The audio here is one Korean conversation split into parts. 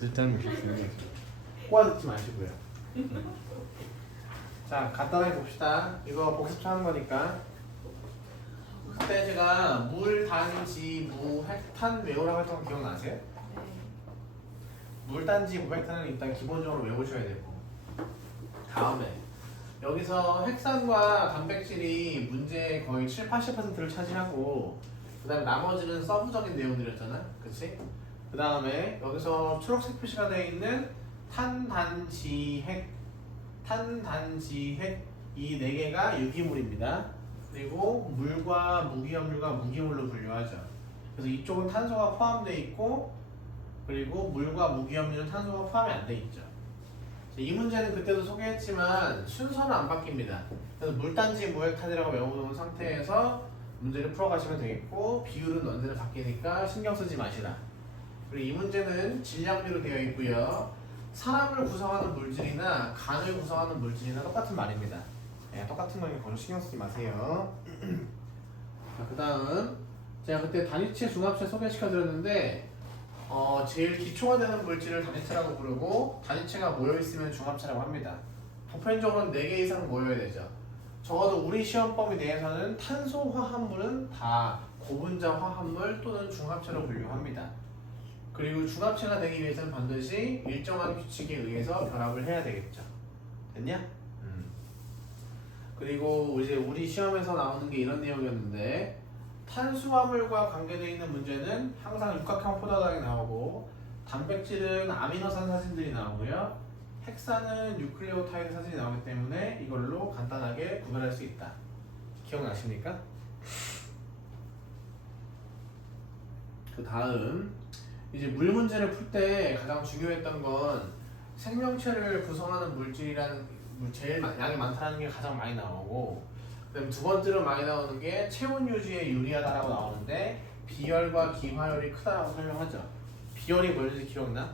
일단 보시면 꼬아 듣지 마시고요. 자, 간단하게 봅시다. 이거 복습하는 거니까. 그때 제가 물, 단, 지, 무, 핵탄 외우라고 했던 거 기억나세요? 물, 단, 지, 무, 핵탄은 일단 기본적으로 외우셔야 되고, 다음에 여기서 핵산과 단백질이 문제의 거의 7, 80%를 차지하고, 그 다음에 나머지는 서브적인 내용들이었잖아, 그치? 그 다음에 여기서 초록색 표시가 되어 있는 탄, 단, 지, 핵, 이 네 개가 유기물입니다. 그리고 물과 무기염류가 무기물로 분류하죠. 그래서 이쪽은 탄소가 포함되어 있고, 그리고 물과 무기염류는 탄소가 포함이 안 돼 있죠. 이 문제는 그때도 소개했지만 순서는 안 바뀝니다. 그래서 물단지 무핵탄이라고 외워놓은 상태에서 문제를 풀어가시면 되겠고, 비율은 언제나 바뀌니까 신경 쓰지 마시라. 그리고 이 문제는 질량비로 되어 있고요. 사람을 구성하는 물질이나 간을 구성하는 물질이나 똑같은 말입니다. 네, 똑같은 거니까 거의 신경 쓰지 마세요. 그 다음 제가 그때 단위체, 중합체 소개시켜드렸는데 제일 기초가 되는 물질을 단위체라고 부르고 단위체가 모여있으면 중합체라고 합니다. 보편적으로는 4개 이상 모여야 되죠. 적어도 우리 시험 범위 내에서는 탄소 화합물은 다 고분자 화합물 또는 중합체로 분류합니다. 그리고 중합체가 되기 위해서는 반드시 일정한 규칙에 의해서 결합을 해야 되겠죠. 됐냐? 그리고 이제 우리 시험에서 나오는 게 이런 내용이었는데, 탄수화물과 관계되어 있는 문제는 항상 육각형 포도당이 나오고, 단백질은 아미노산 사진들이 나오고요, 핵산은 뉴클레오타이드 사진이 나오기 때문에 이걸로 간단하게 구별할 수 있다. 기억나십니까? 그 다음 이제 물 문제를 풀 때 가장 중요했던 건 생명체를 구성하는 물질이라는 제일 양이 많다는 게 가장 많이 나오고, 그다음 두 번째로 많이 나오는 게 체온 유지에 유리하다라고 나오는데 비열과 기화열이 크다라고 설명하죠. 비열이 뭔지 기억나?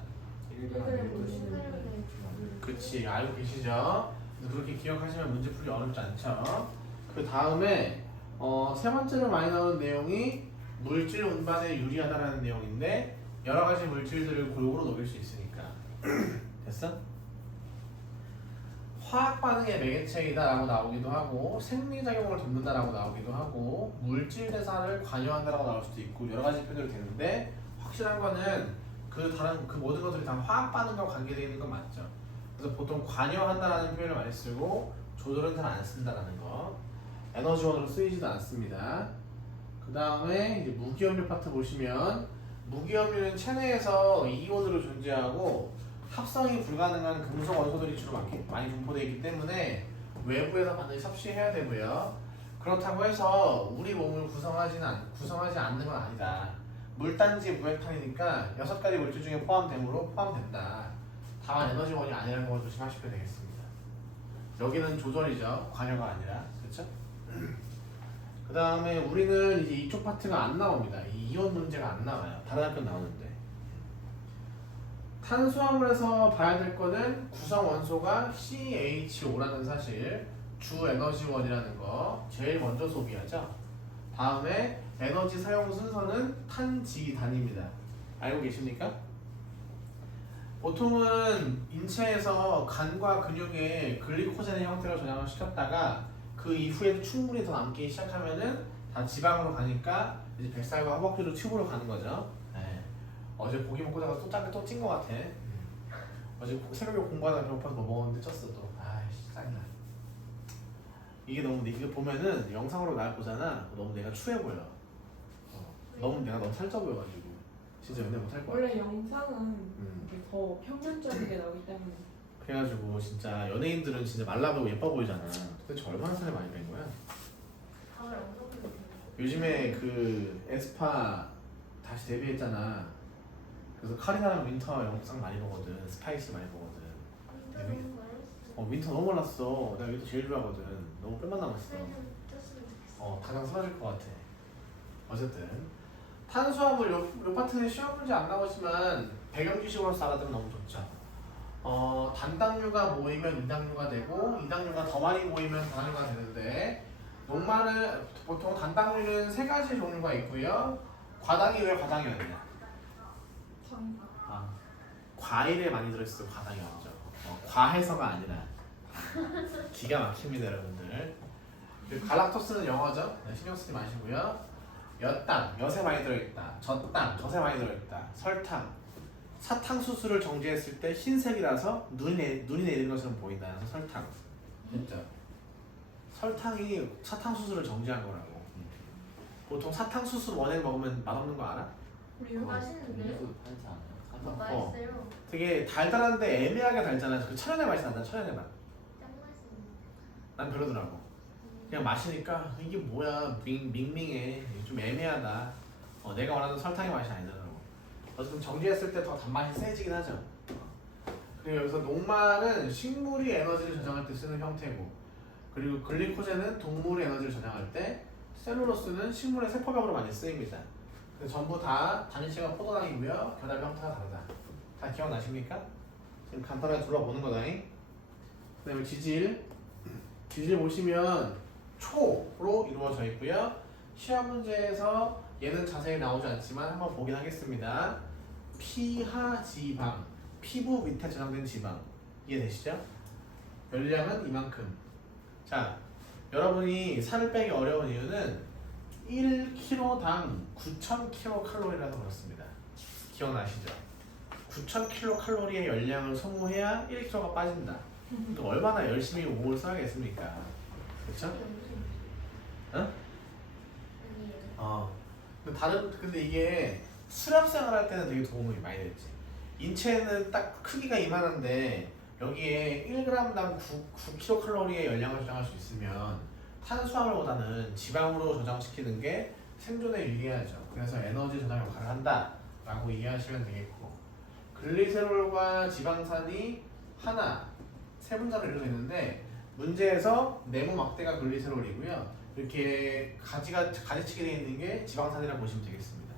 그치, 알고 계시죠? 그렇게 기억하시면 문제 풀기 어렵지 않죠. 그 다음에 세 번째로 많이 나오는 내용이 물질 운반에 유리하다라는 내용인데, 여러 가지 물질들을 골고루 녹일 수 있으니까. 됐어? 화학 반응의 매개체이다라고 나오기도 하고, 생리작용을 돕는다라고 나오기도 하고, 물질 대사를 관여한다라고 나올 수도 있고, 여러 가지 표현이 되는데, 확실한 거는 그 모든 것들이 다 화학 반응과 관계되어 있는 건 맞죠. 그래서 보통 관여한다라는 표현을 많이 쓰고, 조절은 잘 안 쓴다라는 거. 에너지원으로 쓰이지도 않습니다. 그 다음에 이제 무기염류 파트 보시면, 무기염류는 체내에서 이온으로 존재하고 합성이 불가능한 금속 원소들이 주로 많이 분포되어 있기 때문에 외부에서 반드시 섭취해야 되고요. 그렇다고 해서 우리 몸을 구성하지 않는 건 아니다. 물단지 무핵탄이니까 6가지 물질 중에 포함되므로 포함된다. 다만 에너지원이 아니라는 걸 조심하시면 되겠습니다. 여기는 조절이죠, 관여가 아니라. 그렇죠? 그 다음에 우리는 이제 이쪽 파트가 안 나옵니다. 이 이온 문제가 안 나와요. 다른 학교 나오는데. 탄수화물에서 봐야 될 거는 구성 원소가 CHO라는 사실, 주 에너지원이라는 거 제일 먼저 소비하죠. 다음에 에너지 사용 순서는 탄지단입니다. 알고 계십니까? 보통은 인체에서 간과 근육에 글리코젠의 형태로 저장을 시켰다가 그 이후에도 충분히 더 남기 시작하면은 다 지방으로 가니까 이제 뱃살과 허벅지로 튜브로 가는 거죠. 네. 어제 고기 먹고 자가 또 찐 거 같아. 어제 새벽에 공부하다가 배고파서 뭐 먹었는데 쪘어 또. 아이씨, 짜증나. 이게 너무, 이거 보면은 영상으로 날 보잖아. 너무 내가 추해 보여. 내가 너무 살쪄 보여가지고 진짜 연애 못할 거야. 원래 영상은 이렇게 더 평면적이게 나오기 때문에. 그래가지고 진짜 연예인들은 진짜 말라 보이고 예뻐 보이잖아. 도대체 얼마나 살이 많이 뺀 거야? 요즘에 그 에스파 다시 데뷔했잖아. 그래서 카리나랑 윈터 영상 많이 보거든. 스파이스 많이 보거든. 윈터 너무 몰랐어. 내가 윈터 제일 좋아하거든. 너무 뼈만 남았어. 가장 사라질 것 같아. 어쨌든 탄수화물 요 파트는 시험 문제 안 나오지만 배경 지식으로 알아두면 너무 좋죠. 단당류가 모이면 이당류가 되고, 이당류가 더 많이 모이면 단당류가 되는데, 녹말은 보통 단당류는 3가지 종류가 있고요. 과당이 왜 과당이었냐? 과일에 많이 들어있어서 과당이 나오죠. 과해서가 아니라 기가 막힙니다, 여러분들. 그리고 갈락토스는 영어죠. 네, 신경 쓰지 마시고요. 엿당, 엿에 많이 들어있다. 젖당, 젖에 많이 들어있다. 설탕, 사탕수수를 정제했을 때 흰색이라서 눈이 내리는 것처럼 보인다. 그래서 설탕. 됐죠? 설탕이 사탕수수를 정제한 거라고. 보통 사탕수수 원액 먹으면 맛없는 거 알아? 우리 여기 맛있는데요? 팔지 않아요? 맛있어요. 되게 달달한데 애매하게 달잖아. 그 천연의 맛이 난다. 천연의 맛. 짱 맛있는. 난 별로더라고. 그냥 마시니까 이게 뭐야 밍밍해. 좀 애매하다. 내가 원하는 설탕의 맛이 아니더라고. 어쨌든 정제했을 때 더 단맛이 세지긴 하죠. 그리고 여기서 녹말은 식물이 에너지를 저장할 때 쓰는 형태고, 그리고 글리코젠은 동물의 에너지를 저장할 때, 셀룰로스는 식물의 세포벽으로 많이 쓰입니다. 그래서 전부 다 단위체가 포도당이고요. 결합 형태가 다르다. 다 기억나십니까? 지금 간단하게 둘러보는 거다잉. 그다음에 지질 보시면 초로 이루어져 있고요. 시험 문제에서 얘는 자세히 나오지 않지만 한번 보긴 하겠습니다. 피하 지방, 피부 밑에 저장된 지방 이해되시죠? 열량은 이만큼. 자, 여러분이 살을 빼기 어려운 이유는 1kg당 9,000kcal라서 그렇습니다. 기억나시죠? 9,000kcal의 열량을 소모해야 1kg가 빠진다. 또 얼마나 열심히 몸을 써야겠습니까? 그렇죠? 응? 아니에요. 근데 이게 수렵 생활할 때는 되게 도움이 많이 됐지. 인체는 딱 크기가 이만한데 여기에 1g당 9kcal의 열량을 저장할 수 있으면 탄수화물보다는 지방으로 저장시키는 게 생존에 유리하죠. 그래서 에너지 저장 역할을 한다라고 이해하시면 되겠고, 글리세롤과 지방산이 하나 세 분자로 이루어져 있는데 문제에서 네모 막대가 글리세롤이고요. 이렇게 가지치게 되어 있는 게 지방산이라고 보시면 되겠습니다.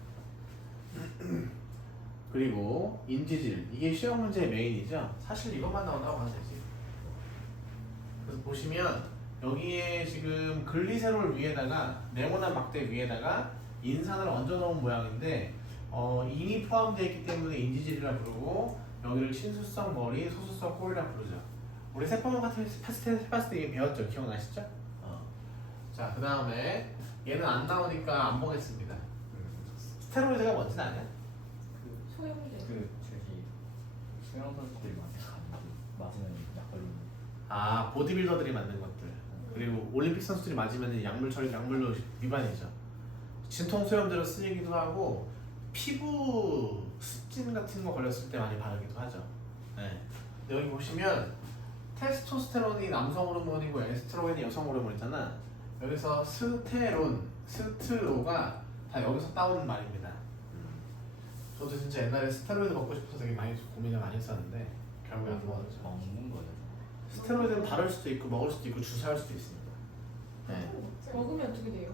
그리고 인지질, 이게 시험 문제의 메인이죠. 사실 이것만 나온다고 봐도 되지. 그래서 보시면 여기에 지금 글리세롤 위에다가 네모난 막대 위에다가 인산을 얹어 놓은 모양인데 인이 포함되어 있기 때문에 인지질이라 부르고, 여기를 친수성 머리, 소수성 꼬리라 부르죠. 우리 세포명 같은 테스트 해봤을 때 이게 배웠죠? 기억나시죠? 자, 그 다음에 얘는 안 나오니까 안 보겠습니다. 스테로이드가 뭔지는 아냐? 소형제. 저기 수영 선수들이 맞으면 약 걸리는. 아, 보디빌더들이 만든 것들. 그리고 올림픽 선수들이 맞으면 약물로 위반이죠. 진통 소염제로 쓰이기도 하고, 피부 습진 같은 거 걸렸을 때 많이 바르기도 하죠. 네. 여기 보시면 테스토스테론이 남성 호르몬이고 에스트로겐이 여성 호르몬이잖아. 여기서 스트로가 다 여기서 따온 말입니다. 저도 진짜 옛날에 스테로이드 먹고 싶어서 되게 많이 고민을 많이 했었는데 결국에 안 먹었죠. 먹는 거예요. 스테로이드는 바를 수도 있고 먹을 수도 있고 주사할 수도 있습니다. 네. 먹으면 어떻게 돼요?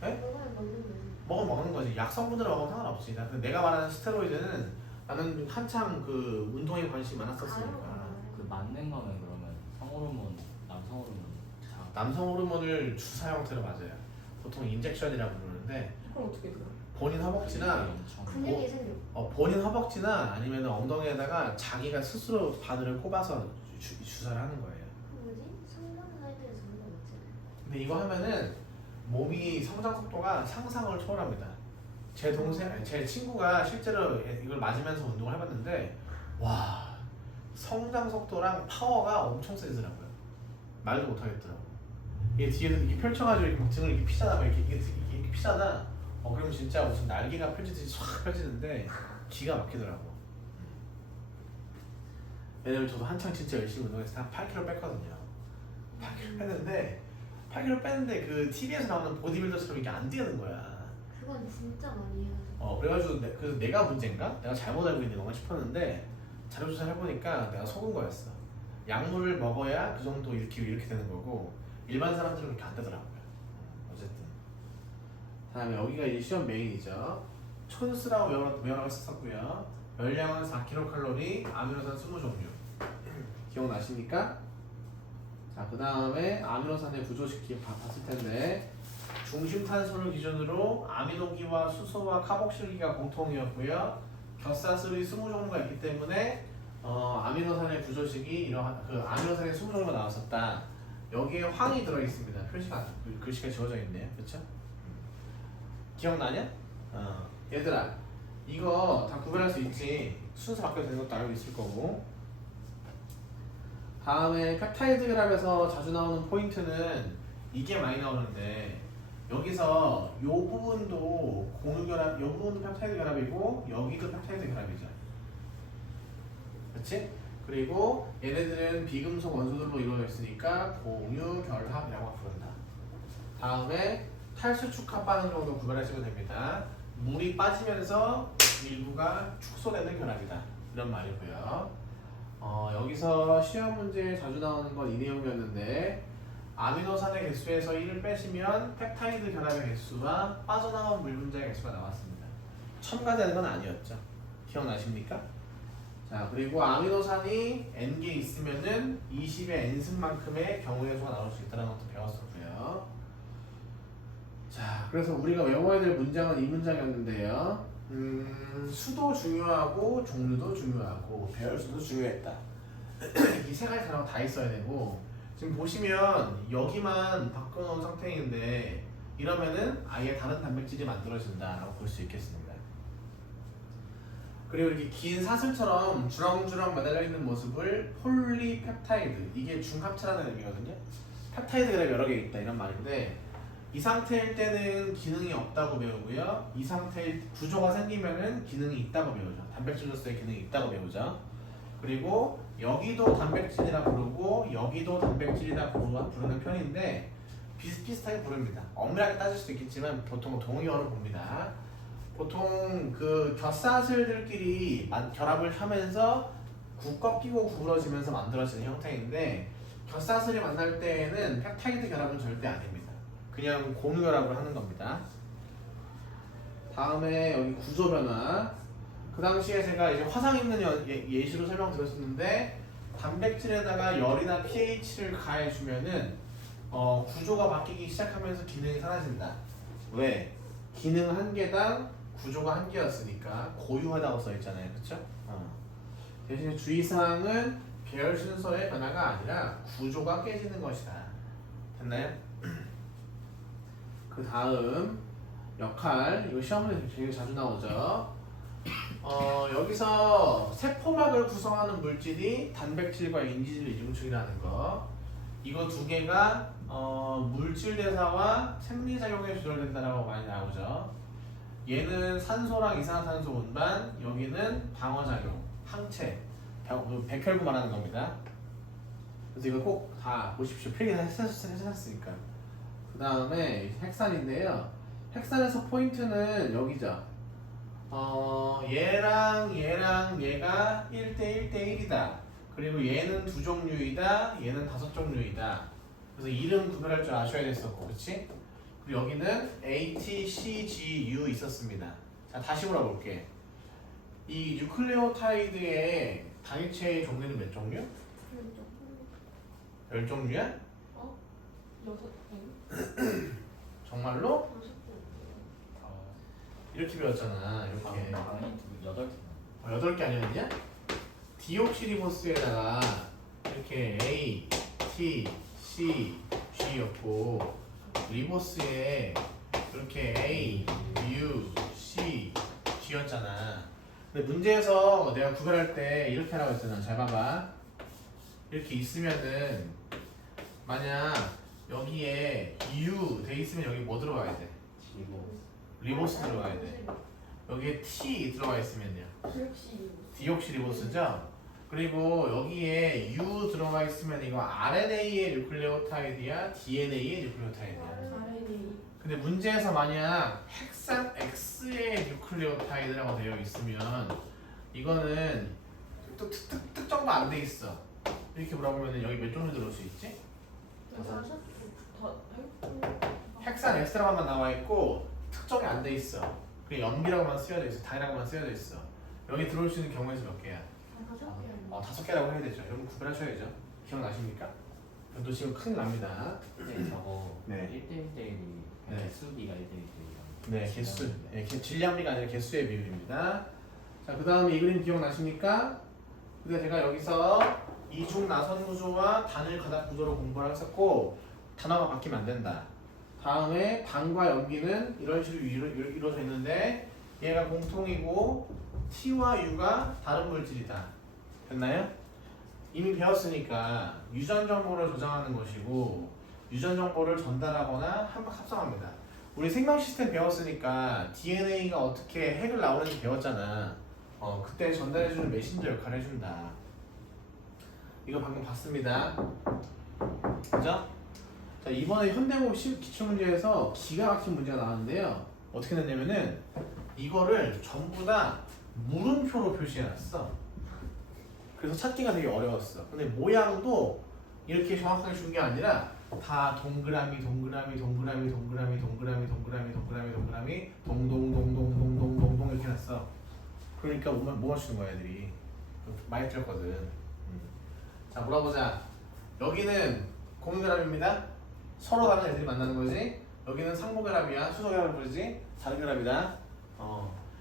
네? 먹으면 먹는 먹는 거지. 약 성분으로 먹으면 상관없지. 근데 내가 말하는 스테로이드는 나는 한참 그 운동에 관심이 많았었으니까. 그 맞는 거는 그러면 성호르몬, 남성 호르몬. 남성 호르몬을 주사 형태로 맞아요. 보통 인젝션이라고 부르는데 그럼 어떻게 돼요? 본인 허벅지나 근육이 생겨. 본인 허벅지나 아니면 엉덩이에다가 자기가 스스로 바늘을 꼽아서 주사를 하는 거예요. 뭐지? 성장을 할 때 저런 거 맞지? 근데 이거 하면은 몸이 성장 속도가 상상을 초월합니다. 제 친구가 실제로 이걸 맞으면서 운동을 해봤는데, 와, 성장 속도랑 파워가 엄청 세지더라고요. 말도 못하겠더라고. 이게 뒤에서 이렇게 펼쳐가지고 이렇게 등을 이렇게 피잖아, 이렇게 피잖아. 그러면 진짜 무슨 날개가 펼치듯이 쫙 펼치는데 기가 막히더라고. 왜냐면 저도 한창 진짜 열심히 운동해서 한 8kg 뺐거든요. 8kg 뺐는데 그 TV에서 나오는 보디빌더처럼 이게 안 되는 거야. 그건 진짜 많이 해요. 그래가지고 그래서 내가 문제인가? 내가 잘못 알고 있는 건가 싶었는데 자료조사를 해보니까 내가 속은 거였어. 약물을 먹어야 그 정도 이렇게 되는 거고 일반 사람들은 그렇게 안 되더라고요. 어쨌든 다음에 여기가 이 시험 메인이죠. 촌스라고 외워라고 썼고요. 열량은 4kcal, 아미노산 20종류. 기억나십니까? 자, 그 다음에 아미노산의 구조식 봤을 텐데, 중심 탄소를 기준으로 아미노기와 수소와 카복실기가 공통이었고요. 겹사슬이 20종류가 있기 때문에 아미노산의 구조식이 이러한 그 아미노산의 20종류가 나왔었다. 여기에 황이 들어 있습니다. 표시가 글씨가 지워져 있네요. 그렇죠? 기억나냐? 얘들아 이거 다 구별할 수 있지. 순서 바뀌어서 되는 것도 알고 있을 거고. 다음에 펩타이드 결합에서 자주 나오는 포인트는 이게 많이 나오는데 여기서 요 부분도 공유 결합, 요 부분도 펩타이드 결합이고 여기도 펩타이드 결합이죠. 그렇지? 그리고 얘네들은 비금속 원소들로 이루어져 있으니까 공유 결합이라고 부른다. 다음에 탈수 축합 반응 정도 구별하시면 됩니다. 물이 빠지면서 일부가 축소되는 결합이다. 이런 말이고요. 여기서 시험 문제에 자주 나오는 건 이 내용이었는데 아미노산의 개수에서 1을 빼시면 펩타이드 결합의 개수와 빠져나온 물 분자의 개수가 나왔습니다. 첨가되는 건 아니었죠. 기억나십니까? 자, 그리고 아미노산이 n개 있으면은 20의 n승만큼의 경우의 수가 나올 수 있다는 것도 배웠었고요. 자, 그래서 우리가 외워야 될 문장은 이 문장이었는데요. 수도 중요하고 종류도 중요하고 배열수도 중요했다. 이 세 가지 단어가 다 있어야 되고 지금 보시면 여기만 바꿔놓은 상태인데 이러면은 아예 다른 단백질이 만들어진다라고 볼 수 있겠습니다. 그리고 이렇게 긴 사슬처럼 주렁주렁 매달려 있는 모습을 폴리펩타이드, 이게 중합체라는 의미거든요. 펩타이드가 여러 개 있다 이런 말인데 이 상태일 때는 기능이 없다고 배우고요. 이 상태의 구조가 생기면은 기능이 있다고 배우죠. 단백질로서의 기능이 있다고 배우죠. 그리고 여기도 단백질이라 부르고 여기도 단백질이라 부르는 편인데 비슷비슷하게 부릅니다. 엄밀하게 따질 수도 있겠지만 보통 동의어로 봅니다. 보통 그 겹사슬들끼리 결합을 하면서 꺾이고 구부러지면서 만들어지는 형태인데 겹사슬이 만날 때에는 펩타이드 결합은 절대 아닙니다. 그냥 공유 결합을 하는 겁니다. 다음에 여기 구조 변화. 그 당시에 제가 이제 화상 있는 예시로 설명드렸었는데 단백질에다가 열이나 pH를 가해주면은 구조가 바뀌기 시작하면서 기능이 사라진다. 왜? 기능 한 개당 구조가 한 개였으니까 고유하다고 써있잖아요. 그쵸? 대신에 주의사항은 계열 순서의 변화가 아니라 구조가 깨지는 것이다. 됐나요? 그 다음 역할, 이거 시험에 되게 자주 나오죠. 여기서 세포막을 구성하는 물질이 단백질과 인지질 이중축이라는 거. 이거 두 개가 물질 대사와 생리작용에 조절된다라고 많이 나오죠. 얘는 산소랑 이산화탄소 운반, 여기는 방어작용, 항체, 백혈구 말하는 겁니다. 그래서 이거 꼭 다 보십시오. 필기 해주셨으니까. 그 다음에 핵산인데요. 핵산에서 포인트는 여기죠. 얘랑 얘가 1대 1대 1이다. 그리고 얘는 2종류이다. 얘는 5종류이다. 그래서 이름 구별할 줄 아셔야 됐었고, 그렇지? 그리고 여기는 A, T, C, G, U 있었습니다. 자, 다시 물어볼게. 이 뉴클레오타이드의 단위체의 종류는 몇 종류? 10종류야? 6개. 정말로? 이렇게 배웠잖아. 이렇게. 8개 아니었냐? 디옥시리보스에다가 이렇게 A, T, C, G였고 리보스에 이렇게 A, U, C, G였잖아. 근데 문제에서 내가 구별할 때 이렇게 하라고 했잖아. 잘 봐봐. 이렇게 있으면은 만약 여기에 U 돼 있으면 여기 뭐 들어가야 돼? 리보스 들어가야 돼. 여기에 T 들어가 있으면요. 디옥시리보스죠? 그리고 여기에 U 들어가 있으면 이거 RNA의 뉴클레오타이드야? DNA의 뉴클레오타이드야? 근데 문제에서 만약 핵산 X의 뉴클레오타이드라고 되어 있으면 이거는 또 특정도 안 돼 있어. 이렇게 물어보면 여기 몇 종류 들어올 수 있지? 핵산 X라고만 나와 있고 특정이 안 돼 있어. 그냥 연비라고만 쓰여져 있어. 단이라고만 쓰여져 있어. 여기 들어올 수 있는 경우의 수 몇 개야? 5개라고 해야 되죠. 여러분 구별하셔야죠. 기억나십니까? 놓치면 큰일 납니다. 네, 저거 네. 1대1대1이 네. 개수비가 1대1대1이랑 네, 개수. 네, 질량비가 아니라 개수의 비율입니다. 자, 그 다음에 이 그림 기억나십니까? 근데 제가 여기서 이중 나선 구조와 단일 가닥 구조로 공부를 했었고 단어가 바뀌면 안 된다. 다음에 단과 연기는 이런 식으로 이루어져 있는데 얘가 공통이고 T와 U가 다른 물질이다. 됐나요? 이미 배웠으니까 유전 정보를 저장하는 것이고 유전 정보를 전달하거나 합성합니다. 우리 생명 시스템 배웠으니까 DNA가 어떻게 핵을 나오는지 배웠잖아. 그때 전달해주는 메신저 역할을 해준다. 이거 방금 봤습니다. 그죠? 자, 이번에 현대고 기출문제에서 기가 막힌 문제가 나왔는데요. 어떻게 냈냐면은 이거를 전부 다 물음표로 표시해놨어. 그래서 찾기가 되게 어려웠어. 근데 모양도 이렇게 정확하게 준 게 아니라 다 동그라미 동동동동동동 이렇게 놨어. 그러니까 못 맞추는 거야 애들이. 많이 틀렸거든. 자, 물어보자. 여기는 고무결합입니다. 서로 다른 애들이 만나는 거지. 여기는 상호결합이야. 수소결합을 부르지. 다른 결합이다.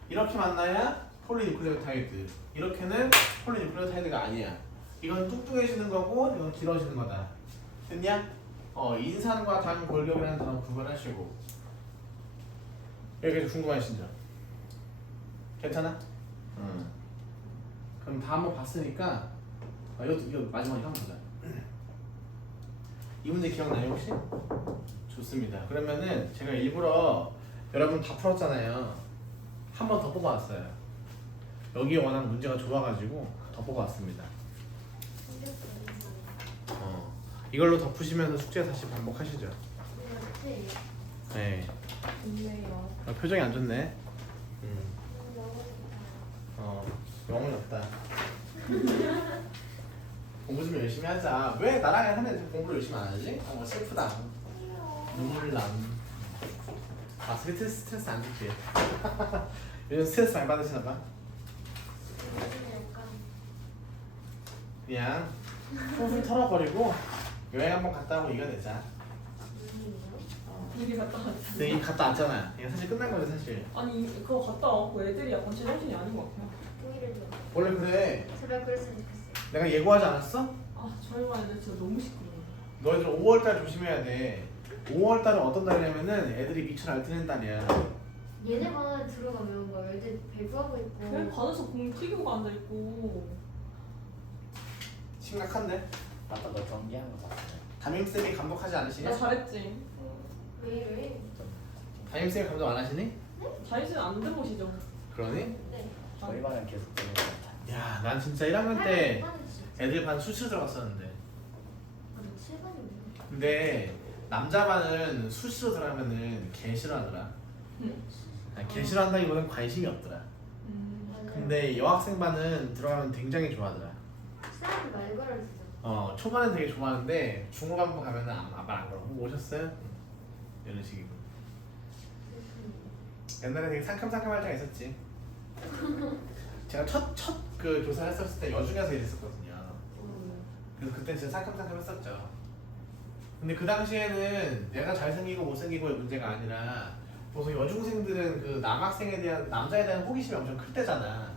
이렇게 만나야 폴리뉴클레오타이드. 이렇게는 폴리뉴클레오타이드가 아니야. 이건 뚱뚱해지는 거고 이건 길어지는 거다. 됐냐? 인산과 당 골격이라는 단어 구분하시고. 여기까지 궁금하신 점. 괜찮아? 그럼 다 한번 봤으니까 이거 마지막에 한번 보자. 이 문제 기억나요 혹시? 좋습니다. 그러면은 제가 일부러 여러분 다 풀었잖아요. 한 번 더 뽑아왔어요. 여기에 워낙 문제가 좋아가지고 더 뽑아왔습니다. 이걸로 덮으시면서 숙제 다시 반복하시죠. 네. 좋네요. 표정이 안 좋네. 영혼이 없다. 공부 좀 열심히 하자. 왜 나랑 하는 애들 공부를 열심히 안 하지? 슬프다. 눈물 남. 스트레스 안 좋지. 요즘 스트레스 많이 받으시나 봐. 그냥 훌훌 털어버리고 여행 한번 갔다 오고 이겨내자. 이게 갔다 왔잖아. 근데 이미 갔다 왔잖아. 이게 사실 끝난 거지 사실. 아니 그거 갔다 왔고 애들이 약간 제정신이 아닌 것 같아요. 원래 그래. 제발 그랬으면 좋겠어요. 내가 예고하지 않았어? 아 저희 반 애들 진짜 너무 시끄러워. 너희들 5월달 조심해야 돼. 5월달은 어떤 달이냐면은 애들이 미쳐 날뛰는 달이야. 얘네 반 들어가면 막 애들 배구하고 있고. 그냥 반에서 공 튀기고 앉아 있고. 심각한데? 아까 너 경기하는 거 봤어요? 담임쌤이 감독하지 않으시냐? 나 잘했지. 왜? 담임쌤이 감독 안 하시니? 자이슨 안 들어오시죠? 그러니? 네. 저희 반은 계속 되는 것 같아요. 야, 난 진짜 1학년 때 애들 반 수시로 들어갔었는데. 맞아, 7반인데. 근데 남자 반은 수시로 들어가면은 개 싫어하더라. 아니, 개 싫어한다기보다는 관심이 없더라. 근데 여학생 반은 들어가면 굉장히 좋아하더라. 쌤이 말 걸어주죠. 초반엔 되게 좋아하는데 중후반부 가면은 말 안 걸어. 오셨어요? 이런 식이고. 옛날에 되게 상큼상큼할 때가 있었지. 제가 첫 그 교사를 했었을 때 여중에서 일했었거든요. 그래서 그때 진짜 상큼상큼했었죠. 근데 그 당시에는 내가 잘생기고 못생기고의 문제가 아니라 보통 여중생들은 그 남학생에 대한 남자에 대한 호기심이 엄청 클 때잖아.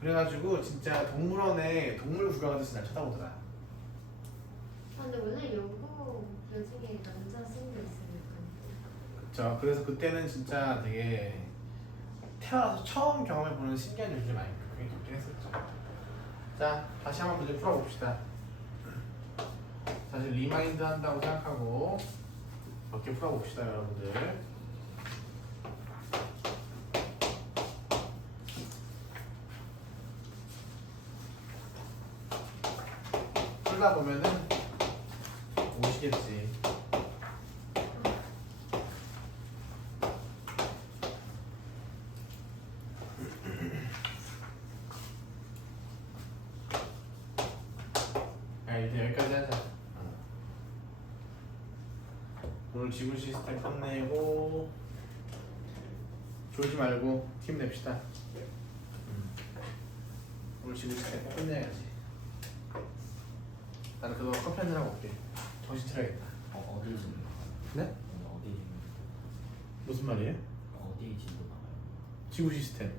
그래가지고 진짜 동물원에 동물 구경하듯이 날 쳐다보더라. 근데 원래 여중에 남자 쌤도 있으니까. 그쵸. 그래서 그때는 진짜 되게 태어나서 처음 경험해보는 신기한 요즘이 많이 그게 좋긴 했었죠. 자, 다시 한번 문제 풀어봅시다. 사실 리마인드 한다고 생각하고 몇 개 풀어봅시다 여러분들. 풀다 보면은 오시겠지. 이제 여기까지 하자. 오늘 지구 시스템 끝내고 졸지 말고 팀 냅시다. 오늘 지구 시스템 꼭 끝내야지. 나는 그거 커피 한잔 하고 올게. 정신 차려야겠다. 어디 진도 나가요? 네? 어디 진도 무슨 말이에요? 어디 진도 나가요? 지구 시스템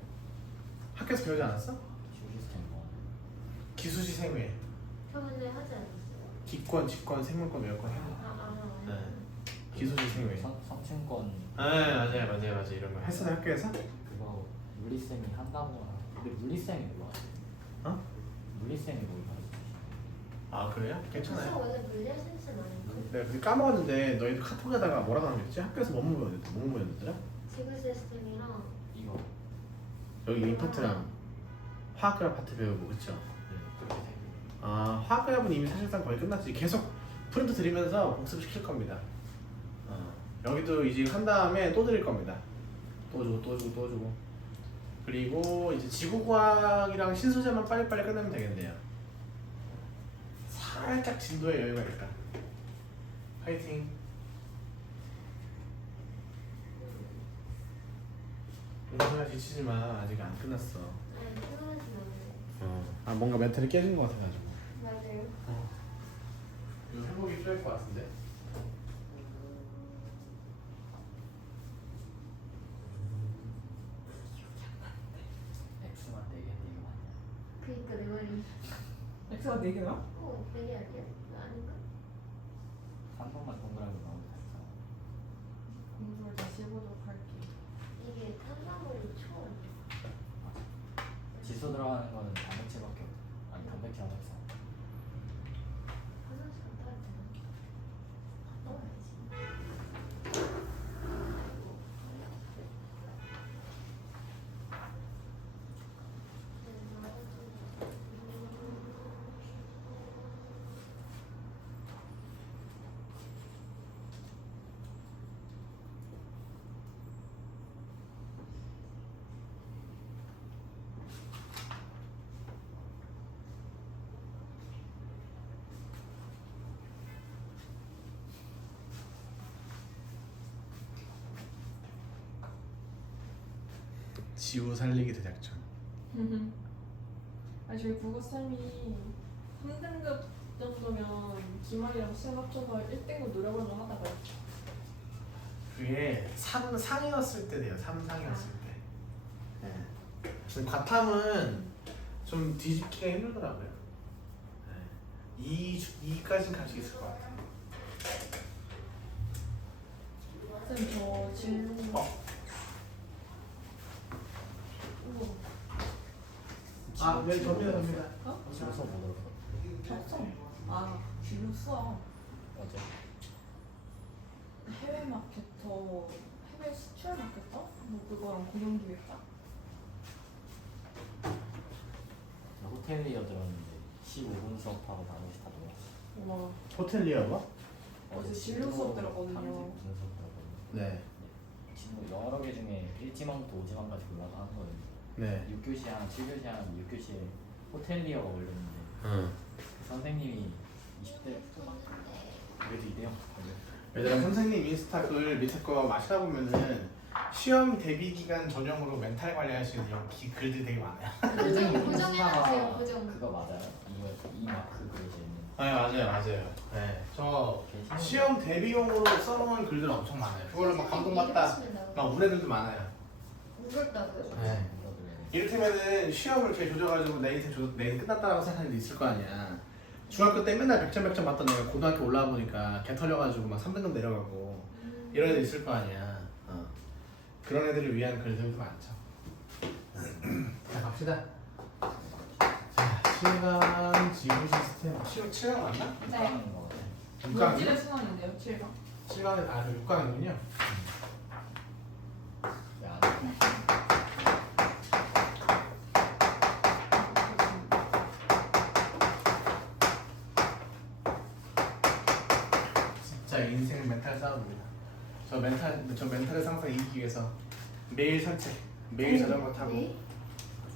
학교에서 배우지 않았어? 시스템 뭐 기수지 생회, 저번에 하지 않았어요? 기권, 직권, 생물권, 외권, 행위. 네. 기수지 생회. 성층권 네, 맞아요. 이런 거 했어요 학교에서? 그거 물리쌤이 한다고 근데 물리쌤이 뭐야? 어? 물리쌤이 뭘 가르쳐? 아 그래요? 그래서 괜찮아요. 원래 물리학 센스 아닌가? 내가 그게 까먹었는데 너희도 카톡에다가 뭐라고 남겼지? 학교에서 뭐뭐 배웠더라? 지구 시스템이랑 이거 여기 이 파트랑 화학그래프 파트 배우고 그쵸? 네, 그렇게 돼. 아 화학그래프는 이미 사실상 거의 끝났지. 계속 프린트 드리면서 복습시킬 겁니다. 여기도 이제 한 다음에 또 드릴 겁니다. 또 주고 그리고 이제 지구과학이랑 신소재만 빨리빨리 끝내면 되겠네요. 살짝 진도에 여유가 있다. 파이팅. 은수야 지치지 마. 아직 안 끝났어. 네, 피곤하진 않아요. 아 뭔가 멘탈이 깨진 것 같아가지고. 맞아요. 이거 회복이 필요할 것 같은데. X만 4개 이거 맞냐? 그니까 내 말이. X가 4개야? 어, 되게 아니야? 아닌가? 3번만 동그라미 나오면 다 있어. 공부를 다시 해보도록 할게. 이게 탄수화물이 초 지수 들어가는 거는 단백질밖에 없어. 아니 단백질 하나 있어. 화장실 갔다 갈 때는 갔다 와야지. 지우 살리기 대작전. 아 저희 국어쌤이 3등급 정도면 기말이랑 시험 합쳐서 1등급 노려보려 하다가 그게 3상이었을 때 돼요. 3상이었을 때. 네. 근데 과탐은 좀 뒤집기가 힘들더라고요. 네. 2까지는 갈 수 있을 것 같아요. 쌤저 진로 아, 네, 접니다. 지수 수업 못 들었어. 졌어. 아 진로 수학 어제 해외 마케터 해외 수출 마케터 뭐 그거랑 공연기획사 호텔리어 들었는데 15분 수업하고 나머지 다 놀았어. 와 호텔리어가? 어제 진로 수업 들었거든요. 무슨 수업 들었거든요. 네. 지금 여러 개 중에 1지망부터 5지망까지 골라서 하는 거예요. 네. 6교시 한 7교시 한 6교시에 호텔리어가 걸렸는데 응. 그 선생님이 20대 초반 그래도 이대형 얘들아 선생님 인스타 글 밑에 거 마시다 보면은 시험 대비 기간 전용으로 멘탈 관리할 수 있는 글들이 되게 많아요. 고정해놨어요, 고정. 그거 맞아요? 이거 이 마크 그려져 있는 네 맞아요. 네. 저 시험 대비용으로 써놓은 글들 엄청 많아요. 그걸로 막 감동받다 막 운 애들도 많아요. 울었다고요? 네. 이를테면은 시험을 이렇게 조져가지고 내 인생 끝났다라고 생각하는 데 있을 거 아니야. 중학교 때 맨날 100점 맞던 애가 고등학교 올라와 보니까 개 털려가지고 막 3등급 내려가고 이런 애들 있을 거 아니야. 그런 애들을 위한 글들도 많죠. 자 갑시다. 자 실감 지구 시스템 7강 맞나? 네. 6강이요? 물질의 순환인데요 7강. 7강은 아 6강이군요. 진짜 인생 멘탈 싸움입니다. 저 멘탈의 상승 이기기 위해서 매일 산책, 매일 자전거 타고. 네?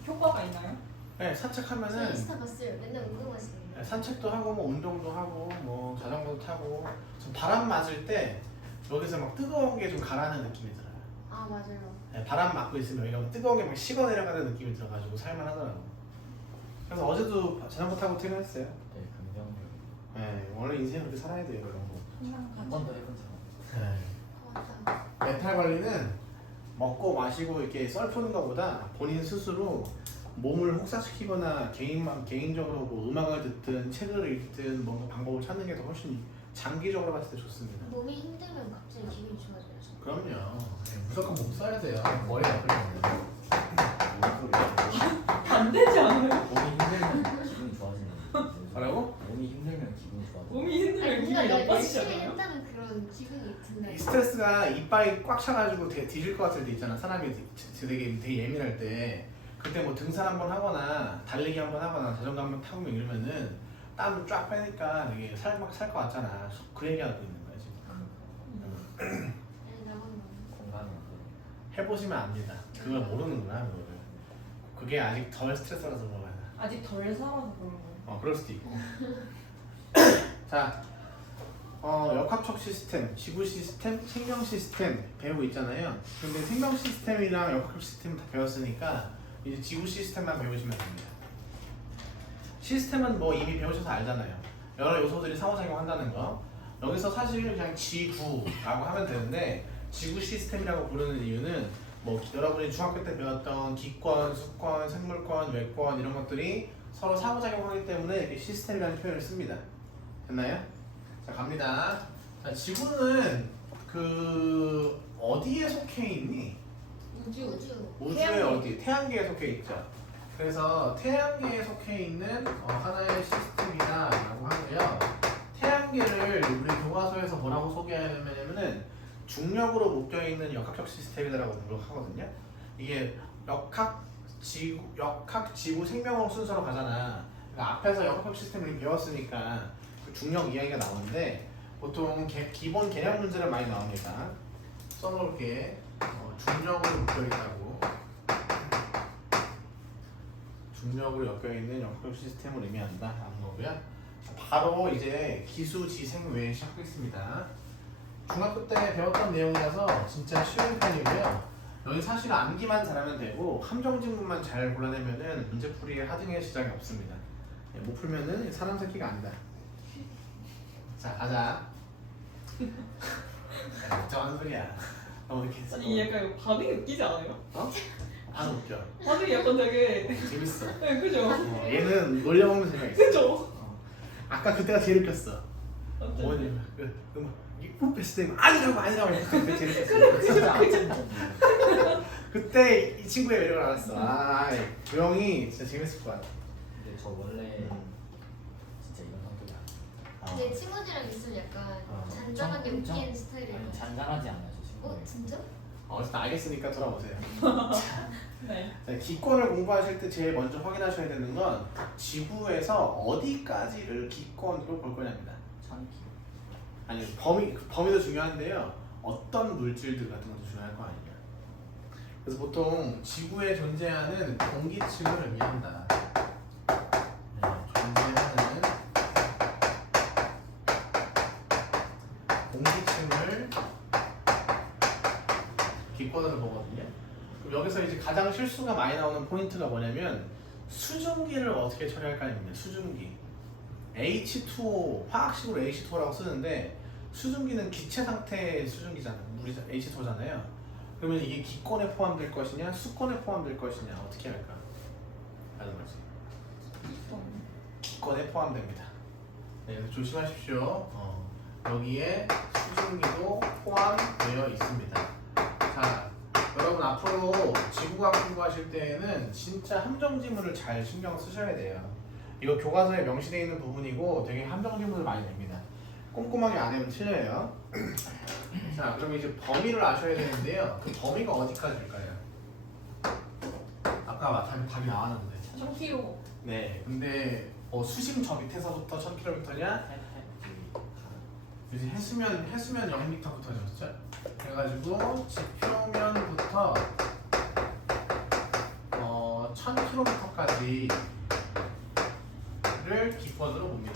효과가 있나요? 네, 저 산책하면은 인스타 봤어요. 맨날 운동하시는 네, 산책도 하고 뭐 운동도 하고 뭐 자전거도 타고. 저 바람 맞을 때 여기서 막 뜨거운 게 좀 가라앉는 느낌이 들어요. 아 맞아요. 네, 바람 맞고 있으면 여기가 뜨거운 게 막 식어 내려가는 느낌이 들어가지고 살만하더라고. 그래서 어제도 자전거 타고 퇴근했어요. 네, 긍정력 네, 원래 인생 그렇게 살아야 돼요, 이런 거. 항상 한 번 더 해본 적 네. 맞다. 멘탈 관리는 먹고 마시고 이렇게 썰 푸는 것보다 본인 스스로 몸을 혹사시키거나 개인적으로 뭐 음악을 듣든 책을 읽든 뭔가 방법을 찾는 게 더 훨씬 장기적으로 봤을 때 좋습니다. 몸이 힘들면 갑자기 기분이 좋아져요. 그럼요. 네, 무조건 몸 써야 돼요. 머리 아프면. 뭔 소리야? 반대지 않아요? 몸이 힘들면 기분이 좋아지는 거지. 뭐라고? 몸이 힘들면 기분이 좋아져. 몸이 힘들면 아니, 기분이 뭔가 내가 나빠지지 열심히 않아요? 했다는 그런 기분이 든다. 이 스트레스가 이빨이 꽉 차가지고 뒤질 것 같을 때 있잖아. 사람이 되게 예민할 때. 그때 뭐 등산 한번 하거나 달리기 한번 하거나 자전거 한번 타고 이러면은 땀 쫙 빼니까 되게 살것 같잖아. 그 얘기하고 있는 거야 지금. 아니, 나만 공감이 안 돼. 해보시면 압니다. 그걸 모르는구나 그거를. 그게 아직 덜 스트레스라서 그런 거야. 아직 덜 살아서 그런 거예요. 그럴 수도 있고. 자, 역학적 시스템, 지구 시스템, 생명 시스템 배우고 있잖아요. 근데 생명 시스템이랑 역학적 시스템 다 배웠으니까 이제 지구 시스템만 배우시면 됩니다. 시스템은 뭐 이미 배우셔서 알잖아요. 여러 요소들이 상호작용 한다는 거. 여기서 사실 그냥 지구라고 하면 되는데 지구 시스템이라고 부르는 이유는 뭐 여러분이 중학교 때 배웠던 기권, 수권, 생물권, 외권 이런 것들이 서로 상호작용하기 때문에 이렇게 시스템이라는 표현을 씁니다. 됐나요? 자, 갑니다. 자, 지구는 그 어디에 속해 있니? 우주. 우주의 태양계. 어디? 태양계에 속해 있죠. 그래서 태양계에 속해 있는 하나의 시스템이다라고 하고요. 태양계를 우리 교과서에서 뭐라고 소개하냐면은 중력으로 묶여 있는 역학적 시스템이라고 하거든요. 이게 역학 지구 생명학 순서로 가잖아. 그러니까 앞에서 역학적 시스템을 배웠으니까 그 중력 이야기가 나오는데 보통 기본 개념 문제를 많이 나옵니다. 써놓을게. 중력으로 묶여 있다고. 중력으로 엮여있는 역학적 시스템을 의미한다 라는 거고요. 바로 이제 기수지생외 시작하겠습니다. 중학교 때 배웠던 내용이라서 진짜 쉬운 편이고요. 여기 사실 암기만 잘하면 되고 함정지문만 잘 골라내면은 문제풀이에 하등의 지장이 없습니다. 못 풀면은 사람 새끼가 아니다. 자, 가자. 걱정하는 소리야. 이렇게 했어. 아니 약간 반응이 웃기지 않아요? 안 웃겨. 반응이 약간 되게 재밌어. 네 그죠? 얘는 놀려먹는 재미가 있어. 그죠? 아까 그때가 제일 웃겼어. 뭐냐, 했을 때 아니라고 그때 제일 웃겼어. 그때 이 친구의 매력을 알았어. 조영이 진짜 재밌을 것 같아. 근데 저 원래 진짜 이런 성격이 아니에요. 내 친구들이랑 있으면 약간 잔잔하게 엄청- 웃기는 스타일이에요. 아니, 잔잔하지 않아요, 저 친구. 진짜? 일단 알겠으니까 돌아보세요. 네. 자, 기권을 공부하실 때 제일 먼저 확인하셔야 되는 건 지구에서 어디까지를 기권으로 볼 거냐입니다. 1000km. 아니 범위도 중요한데요. 어떤 물질들 같은 것도 중요할 거 아니냐. 그래서 보통 지구에 존재하는 공기층을 의미한다. 네, 존재하는 공기층을 기권으로 보거든요. 그럼 여기서 이제 가장 실수가 많이 나오는 포인트가 뭐냐면 수증기를 어떻게 처리할까입니다. 수증기. H2O, 화학식으로 H2O라고 쓰는데 수증기는 기체 상태의 수증기잖아요. 물이 H2O잖아요. 그러면 이게 기권에 포함될 것이냐, 수권에 포함될 것이냐 어떻게 할까? 라는 거지. 기권에 포함됩니다. 네, 그래서 조심하십시오. 여기에 수증기도 포함되어 있습니다. 자, 여러분 앞으로 지구과학 공부하실 때에는 진짜 함정지문을 잘 신경 쓰셔야 돼요. 이거 교과서에 명시되어 있는 부분이고 되게 함정지문을 많이 냅니다. 꼼꼼하게 안 하면 틀려요. 자, 그럼 이제 범위를 아셔야 되는데요. 그 범위가 어디까지일까요? 아까 답이 나왔는데. 1000km. 네, 근데 수심 저 밑에서부터 1000km냐? 이제 해수면 0m부터였죠. 그래가지고 지표면부터 1000km까지를 기권으로 봅니다.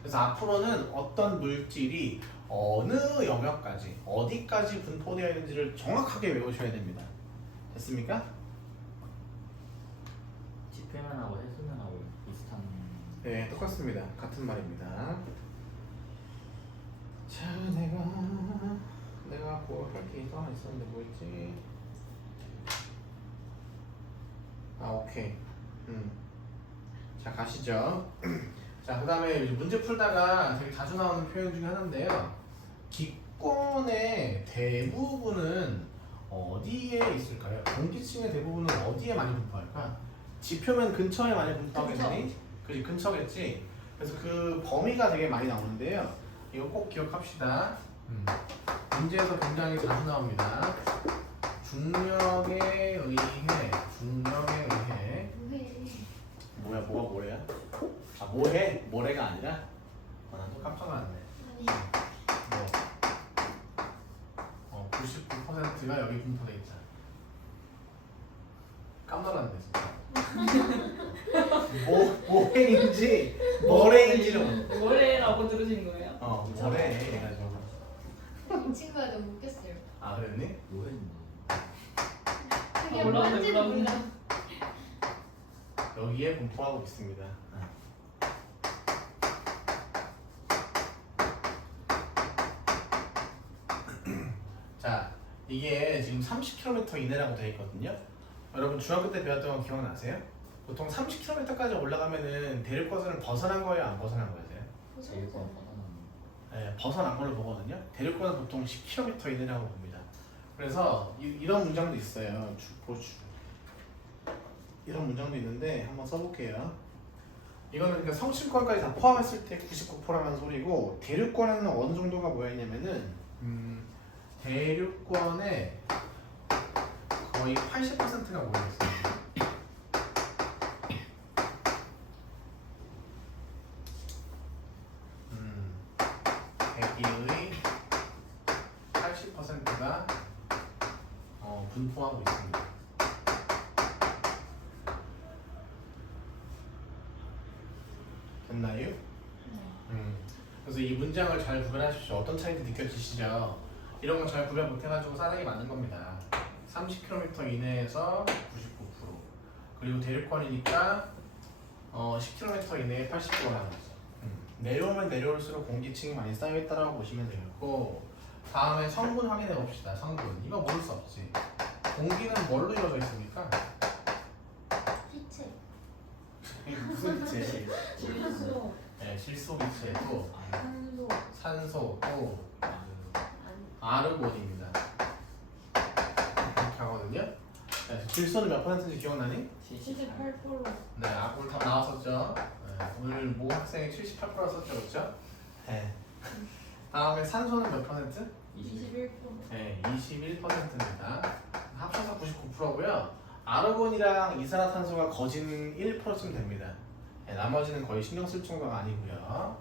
그래서 앞으로는 어떤 물질이 어느 영역까지 어디까지 분포되어 있는지를 정확하게 외우셔야 됩니다. 됐습니까? 지표면하고 해수면하고 비슷한. 네, 똑같습니다. 같은 말입니다. 자, 내가 뭐 할 게 또 하나 있었는데 뭐 있지? 오케이. 자 가시죠. 자 그다음에 문제 풀다가 되게 자주 나오는 표현 중에 하나인데요. 기권의 대부분은 어디에 있을까요? 공기층의 대부분은 어디에 많이 분포할까? 지표면 근처에 많이 분포하겠니? 그지 근처겠지. 그래서 그 범위가 되게 많이 나오는데요. 이거 꼭 기억합시다. 문제에서 굉장히 자주 나옵니다. 중력에 의해 왜? 뭐야 뭐가 뭐래야? 아 뭐해? 뭐래가 아니라? 난 또 깜짝 놀랐네. 아니. 뭐 99%가 여기 분포돼 있잖아. 깜짝 놀랐네 진짜. 뭐해인지 뭐래인지를 모르. 뭐래라고 들으신 거예요? 뭐래 해가지고. 이 친구가 너무 웃겼어요. 아 그랬니? 뭐했니? 그게 몰랐네, 뭔지도 몰랐네. 몰라. 여기에 분포하고 있습니다. 자, 이게 지금 30km 이내라고 되어 있거든요. 여러분 중학교 때 배웠던 거 기억나세요? 보통 30km까지 올라가면은 대륙권을 벗어난 거예요, 안 벗어난 거예요? 제일 뻔 뻔한. 네, 벗어난 걸로 보거든요. 대륙권은 보통 10km 이내라고 봅니다. 그래서 이런 문장도 있어요. 이런 문장도 있는데 한번 써볼게요. 이거는 그러니까 성층권까지 다 포함했을 때 99%라는 소리고 대륙권에는 어느 정도가 모여 있냐면은 대륙권에 거의 80%가 모여 있어요. 대기의 80%가 분포하고 있습니다. 됐나요? 그래서 이 문장을 잘 구별하십시오. 어떤 차이인지 느껴지시죠? 이런 건 잘 구별 못해가지고 싸대기 맞는 겁니다. 30km 이내에서 99% 그리고 대륙권이니까 10km 이내에 80%라는 거죠. 내려오면 내려올수록 공기층이 많이 쌓여있다고 보시면 되겠고 다음에 성분 확인해 봅시다. 성분 이거 모를 수 없지. 공기는 뭘로 이루어져 있습니까? 기체. 무슨 기체? 질소, 네, 질소 기체 또 산소, 산소 또 아니. 아르곤입니다. 이렇게 하거든요. 네, 질소는 몇 %인지 기억나니? 78%. 네, 아까 다 나왔었죠. 네, 오늘 모 학생이 78% 썼죠, 그렇죠? 네. 다음에 산소는 몇 %? 21%. 네, 21%입니다. 합쳐서 99%고요. 아르곤이랑 이산화탄소가 거진 1%쯤 됩니다. 네, 나머지는 거의 신경 쓸 정도가 아니고요.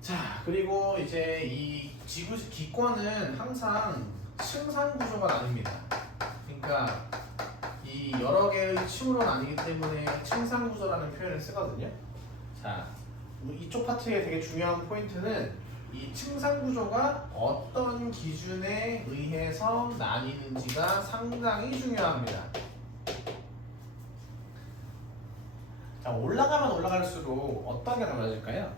자, 그리고 이제 이 지구 기권은 항상 층상 구조가 나뉩니다. 그러니까 이 여러 개의 층으로 나뉘기 때문에 층상 구조라는 표현을 쓰거든요. 자, 이쪽 파트의 되게 중요한 포인트는 이 층상 구조가 어떤 기준에 의해서 나뉘는지가 상당히 중요합니다. 자, 올라가면 올라갈수록 어떤 게 달라질까요?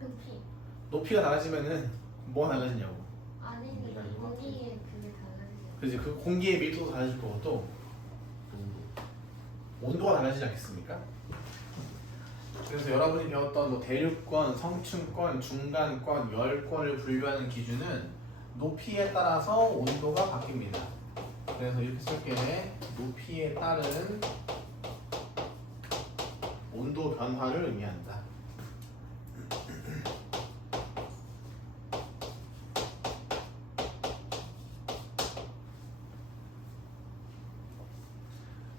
높이. 높이가 달라지면은 뭐가 달라지냐고. 아니 공기가 이만큼. 공기의 그게 달라지죠. 그래서 그 공기의 밀도도 달라질 거고 또 온도가 달라지지 않겠습니까? 그래서 여러분이 배웠던 뭐 대륙권, 성층권, 중간권, 열권을 분류하는 기준은 높이에 따라서 온도가 바뀝니다. 그래서 이렇게 쓸게. 높이에 따른 온도 변화를 의미한다.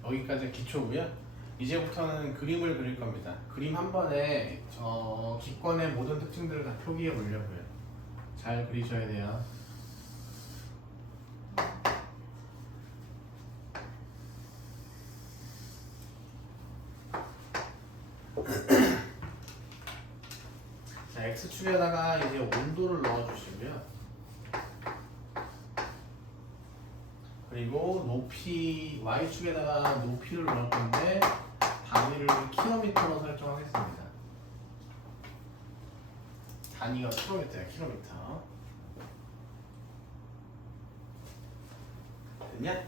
여기까지 기초고요. 이제부터는 그림을 그릴 겁니다. 그림 한 번에 저 기권의 모든 특징들을 다 표기해 보려고요. 잘 그리셔야 돼요. 자, X축에다가 이제 온도를 넣어주시고요. 그리고 높이, Y축에다가 높이를 넣을 건데 단위를 킬로미터로 설정하겠습니다. 단위가 킬로미터야, 킬로미터. 됐냐?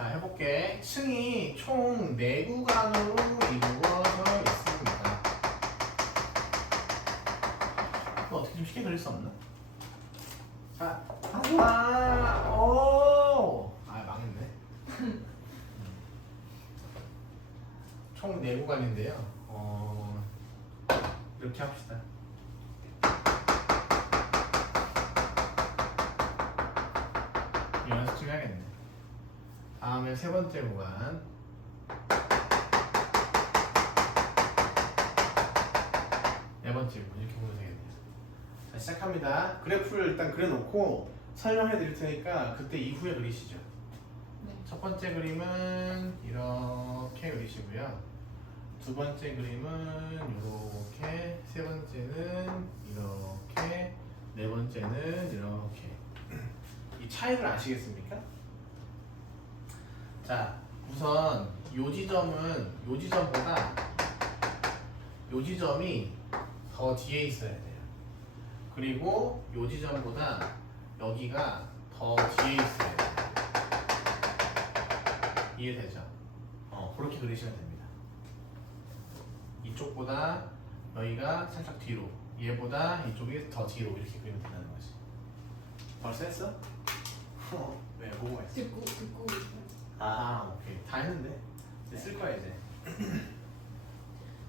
자, 해볼게. 층이 총 4구간으로 이루어져 있습니다. 이거 어떻게 좀 쉽게 그릴 수 없나? 자, 하나, 오! 아, 망했네. 총 4구간인데요. 이렇게 합시다. 연습 좀 해야겠네. 다음에 3번째 구간. 네 번째 구간 이렇게 보면 되겠네요. 자, 시작합니다. 그래프를 일단 그려놓고 설명해 드릴 테니까 그때 이후에 그리시죠. 네. 첫 번째 그림은 이렇게 그리시고요. 두 번째 그림은 이렇게, 세 번째는 이렇게, 네 번째는 이렇게. 이 차이를 아시겠습니까? 자, 우선 요 지점보다 요 지점이 더 뒤에 있어야 돼요. 그리고 요 지점보다 여기가 더 뒤에 있어야 돼요. 이해되죠? 그렇게 그리시면 됩니다. 이쪽보다 여기가 살짝 뒤로, 얘보다 이쪽이 더 뒤로 이렇게 그리면 된다는 거지. 벌써 했어? 왜? 뭐가 있어? 듣고 있어요. 아, 오케이. 다 했는데? 이제 쓸 거야, 이제.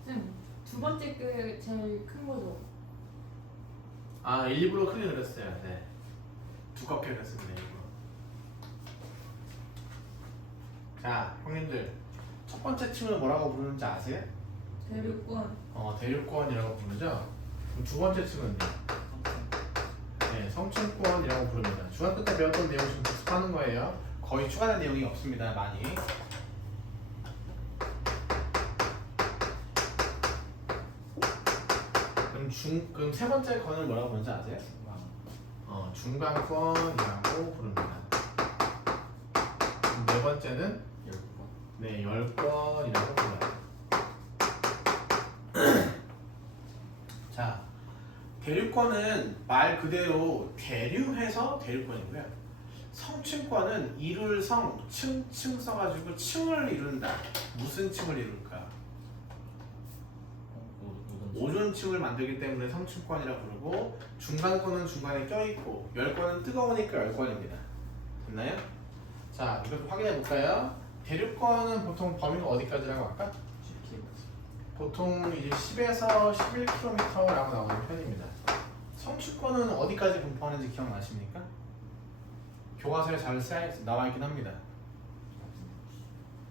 쌤, 두 번째 게 제일 큰 거죠? 아, 일부러 크게 그렸어요. 네. 두껍게 그렸습니다, 일부러. 자, 형님들. 첫 번째 층을 뭐라고 부르는지 아세요? 대륙권. 대륙권이라고 부르죠? 그럼 두 번째 층은요? 네, 성층권이라고 부릅니다. 중학교 때 배웠던 내용 지금 복습하는 거예요. 거의 추가된 내용이 없습니다, 많이. 그럼 세 번째 건을 뭐라고 부르는지 아세요? 중간권이라고 부릅니다. 그럼 네 번째는 네, 열권이라고 불러요. 자, 대륙권은 말 그대로 대류해서 대륙권이고요. 성층권은 이룰 성, 층 써가지고 층을 이룬다. 무슨 층을 이룰까? 오존층을 만들기 때문에 성층권이라고 부르고, 중간권은 중간에 껴있고, 열권은 뜨거우니까 열권입니다. 됐나요? 자, 이것도 확인해 볼까요? 대륙권은 보통 범위가 어디까지라고 할까? 보통 이제 10에서 11km라고 나오는 편입니다. 성층권은 어디까지 분포하는지 기억나십니까? 교과서에 잘 나와 있긴 합니다.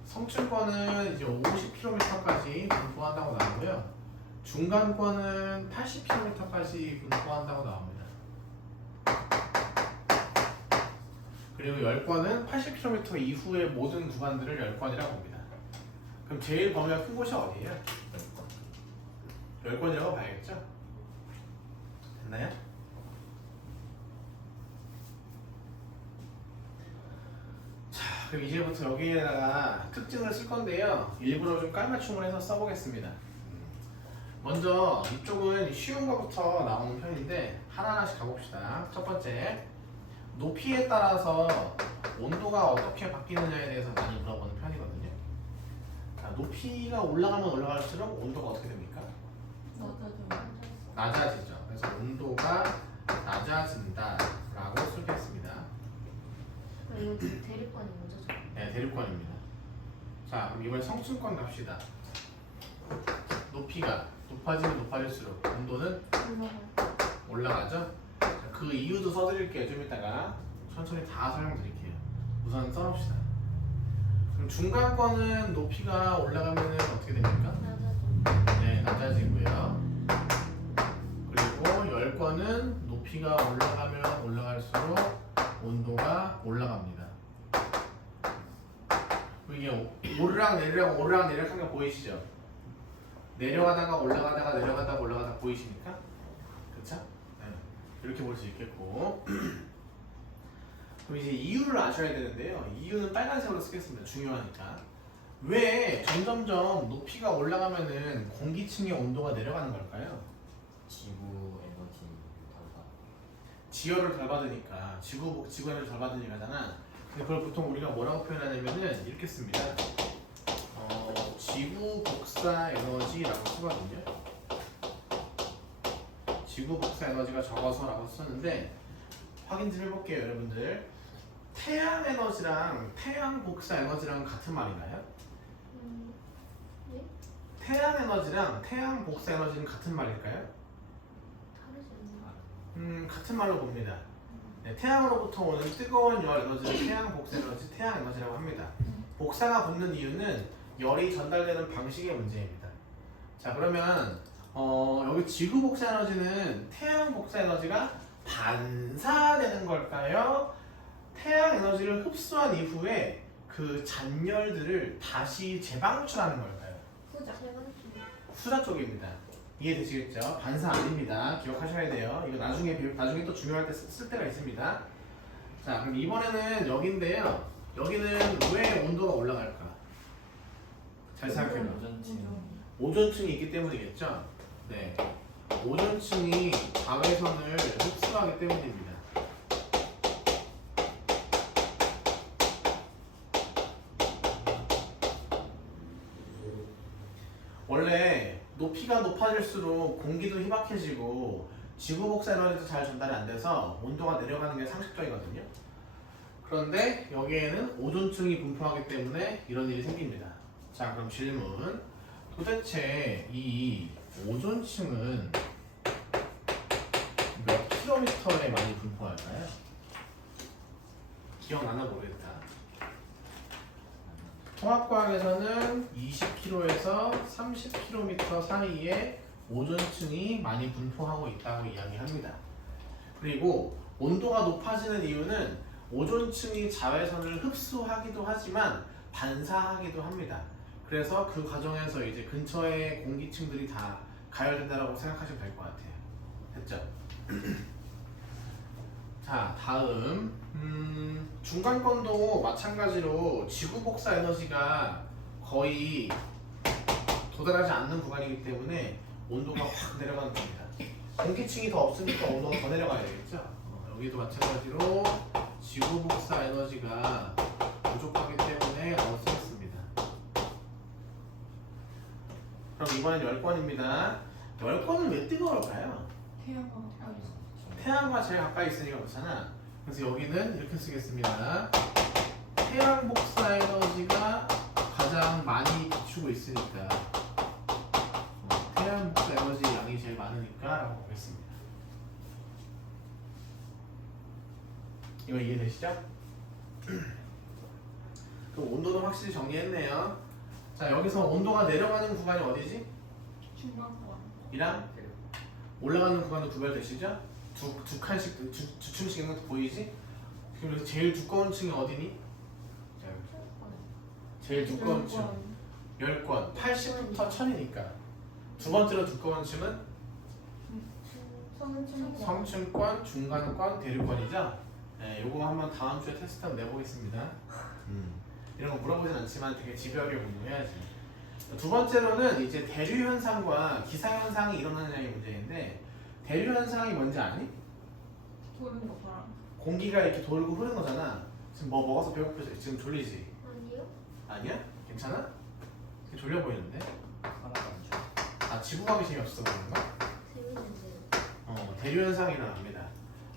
성층권은 이제 50km까지 분포한다고 나오고요. 중간권은 80km까지 분포한다고 나옵니다. 그리고 열권은 80km 이후의 모든 구간들을 열권이라고 봅니다. 그럼 제일 범위가 큰 곳이 어디예요? 열권이라고 봐야겠죠? 됐나요? 자, 그럼 이제부터 여기에다가 특징을 쓸 건데요. 일부러 좀 깔맞춤을 해서 써보겠습니다. 먼저 이쪽은 쉬운 거부터 나오는 편인데 하나하나씩 가봅시다. 첫 번째, 높이에 따라서 온도가 어떻게 바뀌느냐에 대해서 많이 물어보는 편이거든요. 자, 높이가 올라가면 올라갈수록 온도가 어떻게 됩니까? 낮아지죠. 그래서 온도가 낮아진다 라고 쓰겠습니다. 이거 대륙권이 먼저 줘. 네, 대륙권입니다. 자, 그럼 이번에 성층권 갑시다. 높이가 높아지면 높아질수록 온도는 올라가죠? 자, 그 이유도 써드릴게요. 좀 이따가 천천히 다 설명드릴게요. 우선 써놓읍시다. 그럼 중간권은 높이가 올라가면 어떻게 됩니까? 네, 낮아지고요. 그리고 열권은 높이가 올라가면 올라갈수록 온도가 올라갑니다. 이게 오르락 내리락 오르락 내리락 하는 거 보이시죠? 내려가다가 올라가다가 내려가다가 올라가다가 보이십니까? 그쵸? 네. 이렇게 볼 수 있겠고 그럼 이제 이유를 아셔야 되는데요. 이유는 빨간색으로 쓰겠습니다. 중요하니까. 왜 점점점 높이가 올라가면은 공기층의 온도가 내려가는 걸까요? 지구 에너지 덜 지열을 덜 받으니까 지구 에너지 덜 받으니까잖아. 그걸 보통 우리가 뭐라고 표현하냐면은 이렇게 씁니다. 지구 복사 에너지라고 쓰거든요. 지구 복사 에너지가 적어서라고 썼는데 확인 좀 해볼게요, 여러분들. 태양 에너지랑 태양 복사 에너지랑 같은 말인가요? 네? 태양 에너지랑 태양 복사 에너지는 같은 말일까요? 다르지 않나요? 같은 말로 봅니다. 네, 태양으로부터 오는 뜨거운 열 에너지를 태양 복사 에너지, 태양 에너지라고 합니다. 복사가 붙는 이유는 열이 전달되는 방식의 문제입니다. 자, 그러면 여기 지구 복사 에너지는 태양 복사 에너지가 반사되는 걸까요? 태양 에너지를 흡수한 이후에 그 잔열들을 다시 재방출하는 걸까요? 후자. 후자 쪽입니다. 이해되시겠죠? 반사 아닙니다. 기억하셔야 돼요. 이거 나중에 또 중요할 때 쓸 때가 있습니다. 자, 그럼 이번에는 여기인데요. 여기는 왜 온도가 올라갈까? 잘 생각해봐. 오존층이 있기 때문이겠죠? 네. 오존층이 자외선을 흡수하기 때문입니다. 원래 높이가 높아질수록 공기도 희박해지고 지구 복사 에너지도 잘 전달이 안 돼서 온도가 내려가는 게 상식적이거든요. 그런데 여기에는 오존층이 분포하기 때문에 이런 일이 생깁니다. 자, 그럼 질문. 도대체 이 오존층은 몇 킬로미터에 많이 분포할까요? 기억나나 모르겠다. 통합과학에서는 20km에서 30km 사이에 오존층이 많이 분포하고 있다고 이야기합니다. 그리고 온도가 높아지는 이유는 오존층이 자외선을 흡수하기도 하지만 반사하기도 합니다. 그래서 그 과정에서 이제 근처의 공기층들이 다 가열된다고 생각하시면 될 것 같아요. 됐죠? 자, 다음 중간권도 마찬가지로 지구 복사 에너지가 거의 도달하지 않는 구간이기 때문에 온도가 확 내려가는 겁니다. 공기층이 더 없으니까 온도가 더 내려가야 되겠죠? 여기도 마찬가지로 지구 복사 에너지가 부족하기 때문에 어둡습니다. 그럼 이번엔 10권입니다. 10권은 왜 뜨거울까요? 태양과 제일 가까이 있으니까 그렇잖아. 그래서 여기는 이렇게 쓰겠습니다. 태양 복사 에너지가 가장 많이 비추고 있으니까 태양 복사 에너지 양이 제일 많으니까 라고 보겠습니다. 이거 이해되시죠? 그럼 온도도 확실히 정리했네요. 자, 여기서 온도가 내려가는 구간이 어디지? 중간권. 이랑 올라가는 구간도 구별되시죠? 두 칸씩, 두 층씩 있는 거 보이지? 그럼 여기서 제일 두꺼운 층이 어디니? 제일 두꺼운 층 10권 80부터 1000이니까 두 번째로 두꺼운 층은 성층권, 중간권, 대류권이죠? 네, 요거 한번 다음 주에 테스트 한번 내보겠습니다. 이런 거 물어보진 않지만 되게 집요하게 공부해야지. 두 번째로는 이제 대류 현상과 기상 현상이 일어나느냐의 문제인데, 대류 현상이 뭔지 아니? 도는 거 봐라. 공기가 이렇게 돌고 흐르는 거잖아. 지금 뭐 먹어서 배고프지? 지금 졸리지? 아니요? 아니야? 괜찮아? 되게 졸려 보이는데? 하나도 안 줘. 아, 지구과학이 재미없어서 그런가? 재밌는데요. 대류 현상이 일어납니다.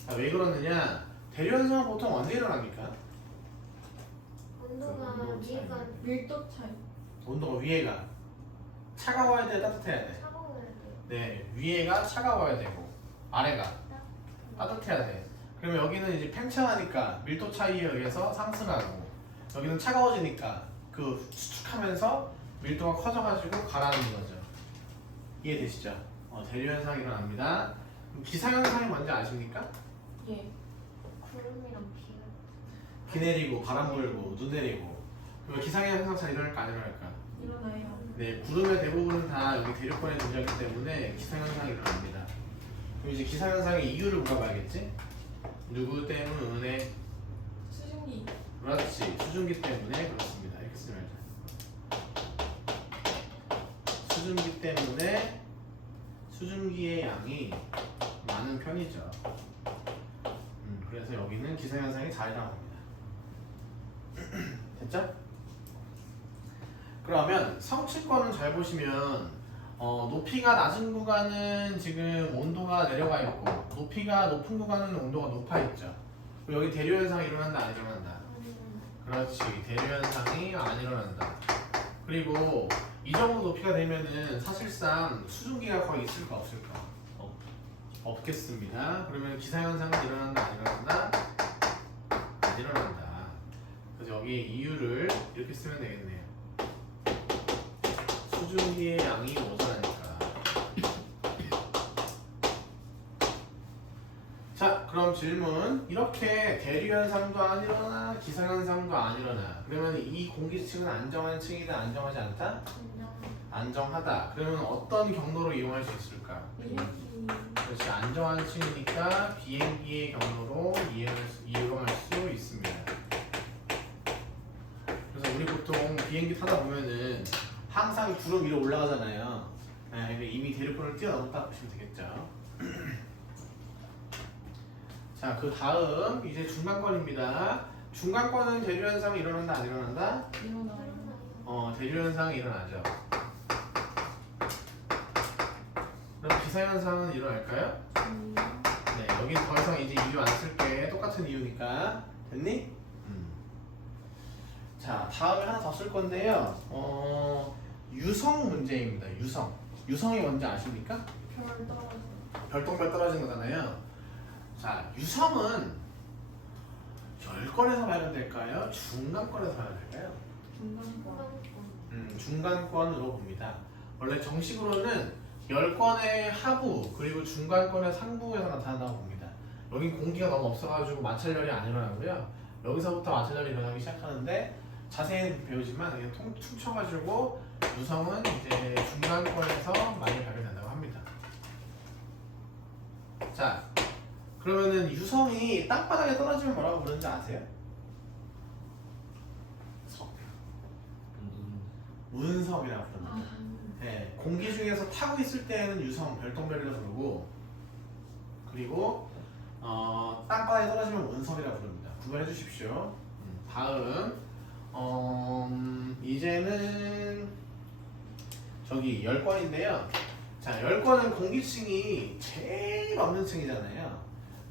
아, 왜 그러느냐? 대류 현상은 보통 언제 일어납니까? 온도가 온도 위가 밀도 차이. 온도가 위에가 차가워야 돼, 따뜻해야 돼? 차가워야 돼요. 네, 위에가 차가워야 되고 아래가 따뜻해야 돼. 그러면 여기는 이제 팽창하니까 밀도 차이에 의해서 상승하고, 여기는 차가워지니까 그 수축하면서 밀도가 커져가지고 가라앉는 거죠. 이해되시죠? 대류 현상이 일어납니다. 그럼 기상 현상이 뭔지 아십니까? 예. 구름이랑 비가. 비 내리고 바람 불고 눈 내리고. 그럼 기상 현상 잘 일어날까 안 일어날까? 일어나요. 네, 구름의 대부분은 다 여기 대류권에 존재하기 때문에 기상현상이 일어납니다. 그럼 이제 기상현상의 이유를 물어봐야겠지? 누구 때문에? 수증기. 그렇지, 수증기 때문에 그렇습니다. 이렇게 쓰면 수증기 때문에 수증기의 양이 많은 편이죠. 그래서 여기는 기상현상이 잘 일어납니다. 됐죠? 그러면 성층권은 잘 보시면 높이가 낮은 구간은 지금 온도가 내려가 있고 높이가 높은 구간은 온도가 높아 있죠. 여기 대류 현상이 일어난다 안 일어난다? 그렇지, 대류 현상이 안 일어난다. 그리고 이 정도 높이가 되면은 사실상 수증기가 거의 있을까 없을까? 없겠습니다. 그러면 기상현상은 일어난다 안 일어난다? 안 일어난다. 그래서 여기 이유를 이렇게 쓰면 되겠네요. 수증기의 양이 모자라니까. 자, 그럼 질문. 이렇게 대류현상도 안 일어나, 기상현상도 안 일어나. 그러면 이 공기층은 안정한 층이다, 안정하지 않다? 안정하다. 그러면 어떤 경로로 이용할 수 있을까? 비행기. 그렇지, 안정한 층이니까 비행기의 경로로 이용할 수 있습니다. 그래서 우리 보통 비행기 타다 보면은 항상 구름 위로 올라가잖아요. 네, 이미 대류권을 뛰어넘었다 보시면 되겠죠. 자, 그 다음 이제 중간권입니다. 중간권은 대류현상이 일어난다 안 일어난다? 일어나요. 대류현상이 일어나죠. 그럼 기상현상은 일어날까요? 네, 여기 더 이상 이제 이유 안 쓸게. 똑같은 이유니까. 됐니? 자, 다음에 하나 더 쓸 건데요. 유성 문제입니다. 유성. 유성이 뭔지 아십니까? 별 떨어져. 별똥별 떨어진 거잖아요. 자, 유성은 열권에서 발견될까요? 중간권에서 발견될까요? 중간권. 중간권으로 봅니다. 원래 정식으로는 열권의 하부 그리고 중간권의 상부에서 나타난다고 봅니다. 여긴 공기가 너무 없어가지고 마찰열이 안 일어나고요. 여기서부터 마찰열이 일어나기 시작하는데 자세히는 배우지만 그냥 퉁쳐가지고 유성은 이제 중간권에서 많이 발견된다고 합니다. 자, 그러면은 유성이 땅바닥에 떨어지면 뭐라고 부르는지 아세요? 운석이라고 부릅니다. 네, 공기 중에서 타고 있을 때는 유성, 별똥별이라고 부르고, 그리고 땅바닥에 떨어지면 운석이라고 부릅니다. 구분해 주십시오. 다음 이제는 저기 열권인데요. 자, 열권은 공기층이 제일 없는 층이잖아요.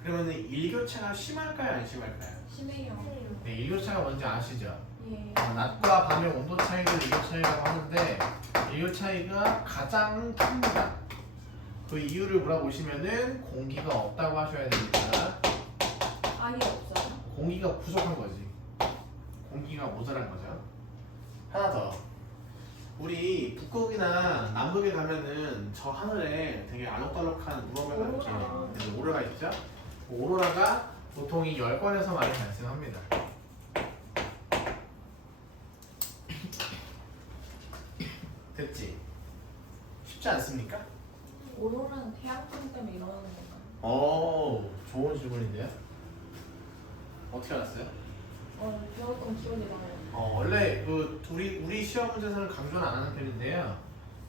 그러면 일교차가 심할까요, 안 심할까요? 심해요. 네, 일교차가 뭔지 아시죠? 예. 낮과 밤의 온도 차이를 일교 차이라고 하는데 일교 차이가 가장 큽니다. 그 이유를 물어보시면은 공기가 없다고 하셔야 됩니다. 아예 없어요. 공기가 부족한 거지. 공기가 모자란 거죠. 하나 더. 우리 북극이나 남극에 가면은 저 하늘에 되게 알록달록한 무언가가 이렇게 오로라가 있죠? 오로라가 보통 이 열권에서 많이 발생합니다. 됐지? 쉽지 않습니까? 오로라는 태양풍 때문에 일어나는 건가요? 오, 좋은 질문인데요. 어떻게 알았어요? 배웠던 기억이 나요. 원래 우리 시험 문제에서는 강조는 안 하는 편인데요.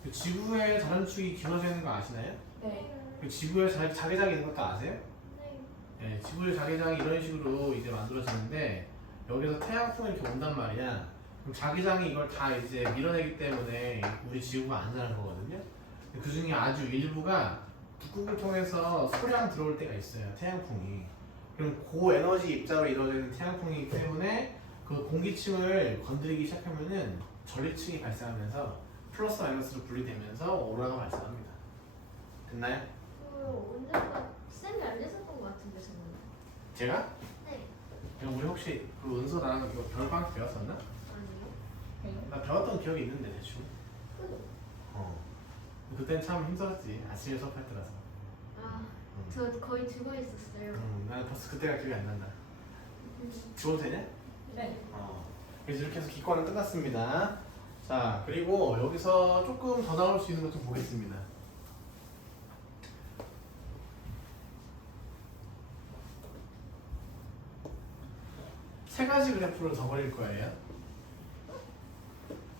그 지구의 자전축이 기울어져 있는 거 아시나요? 네. 그 지구에 자기장이 있는 것도 아세요? 네, 지구의 자기장이 이런 식으로 이제 만들어지는데 여기서 태양풍이 이렇게 온단 말이야. 그럼 자기장이 이걸 다 이제 밀어내기 때문에 우리 지구가 안전한 거거든요. 그 중에 아주 일부가 북극을 통해서 소량 들어올 때가 있어요. 태양풍이. 그럼 고에너지 입자로 이루어지는 태양풍이기 때문에 그 공기층을 건드리기 시작하면은 전리층이 발생하면서 플러스 마이너스로 분리되면서 오로라가 발생합니다. 됐나요? 언젠가 쌤이 알려줬던 것 같은데 저는. 제가? 네. 그럼 우리 혹시 그 은서 나랑 이거 별방 배웠었나? 아니요. 나 배웠던 기억이 있는데 대충. 그땐 참 힘들었지. 아침에 수업할 때라서. 저 거의 죽어 있었어요. 나는 벌써 그때가 기억이 안 난다. 죽어도 되냐? 네. 그래서 이렇게 해서 기권은 끝났습니다. 자, 그리고 여기서 조금 더 나올 수 있는 것 좀 보겠습니다. 세 가지 그래프를 더 그릴 거예요.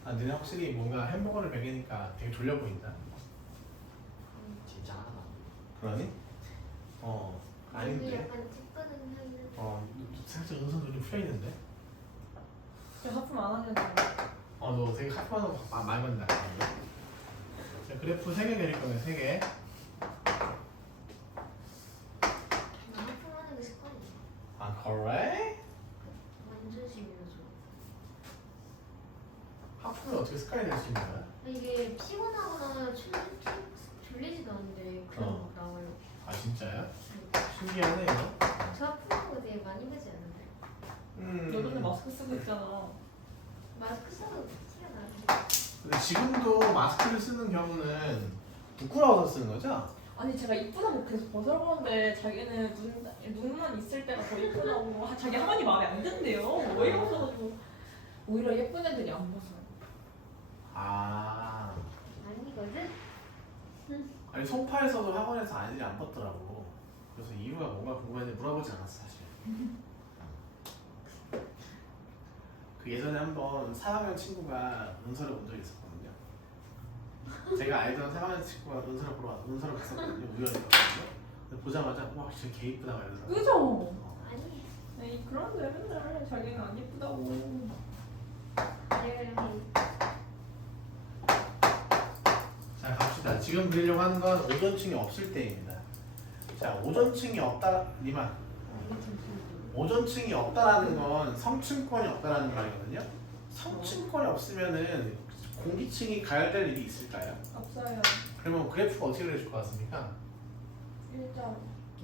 너네 확실히 뭔가 햄버거를 먹이니까 되게 졸려 보인다. 진짜 하나도 안 그러니? 아닌데. 약간 찌뿌둥 하는. 살짝 은선 눈이 풀려 있는데. 제가 하품 안 하냐고. 너 되게 하품하는 거 많이 건다. 자, 그래프 3개 그릴 거예요. 3개. 하품하는 게 습관이야. 아, 그래? 완전 심해서. 하품이 어떻게 습관이 될 수 있는 거야? 이게 피곤하거나 졸리지도 않는데 그냥 어. 막 나와요. 아, 진짜요? 신기하네, 이거. 저 아프다고 되게 많이 보지 않는데. 너 근데 마스크 쓰고 있잖아. 마스크 써도 티가 나는데. 근데 지금도 마스크를 쓰는 경우는 부끄러워서 쓰는 거죠? 아니 제가 이쁘다고 계속 벗어보는데 자기는 눈만 있을 때가 더 이쁘다고 자기 한 번이 마음에 안 든대요. 어이가 없어가지고 오히려 예쁜 애들이 안 벗어요. 아. 아니거든? 아니, 송파에서도 학원에서 아이들이 안 벗더라고. 그래서 이유가 뭔가 궁금했는데 물어보지 않았어, 사실. 그 예전에 한번 4학년 친구가 논설을 본 적이 있었거든요. 제가 알던 4학년 친구가 논설을 갔었거든요. 우연히거든요. 근데 보자마자 와 진짜 개 이쁘다 이러더라고요. 그죠? 아니. 에이 그런데 맨날 자기는 안 예쁘다고. 자, 갑시다. 지금 그리려고 하는 건 오존층이 없을 때입니다. 자, 오존층이 없다, 니마. 오존층이 없다라는 건 성층권이 없다라는 말이거든요. 성층권이 없으면은 공기층이 가열될 일이 있을까요? 없어요. 그러면 그래프가 어떻게 그려질 것 같습니까? 일자.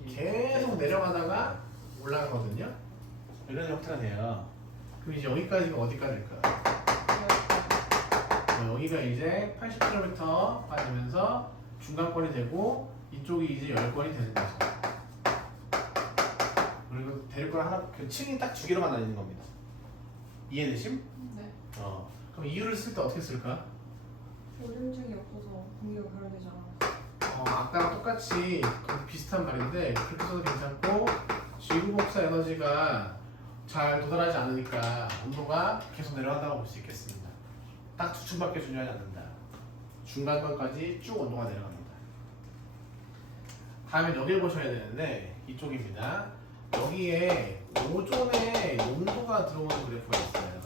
계속 내려가다가 올라가거든요. 이런 형태가 돼요. 그럼 이제 여기까지가 어디까지일까요? 여기가 이제 80km 빠지면서 중간권이 되고 이쪽이 이제 열권이 되는 거죠. 그리고 대륙권 하나, 그 층이 딱 2개로만 나뉘는 겁니다. 이해되심? 네. 그럼 이유를 쓸 때 어떻게 쓸까? 오줌증이 없어서 공기가 가열되잖아. 아까랑 똑같이 비슷한 말인데 그렇게 써도 괜찮고 지구 복사 에너지가 잘 도달하지 않으니까 온도가 계속 내려간다고 볼 수 있겠습니다. 딱 두 층밖에 중요하지 않는다. 중간권까지 쭉 온도가 내려갑니다. 다음에 여기를 보셔야 되는데 이쪽입니다. 여기에 오존의 농도가 들어오는 그래프가 있어요.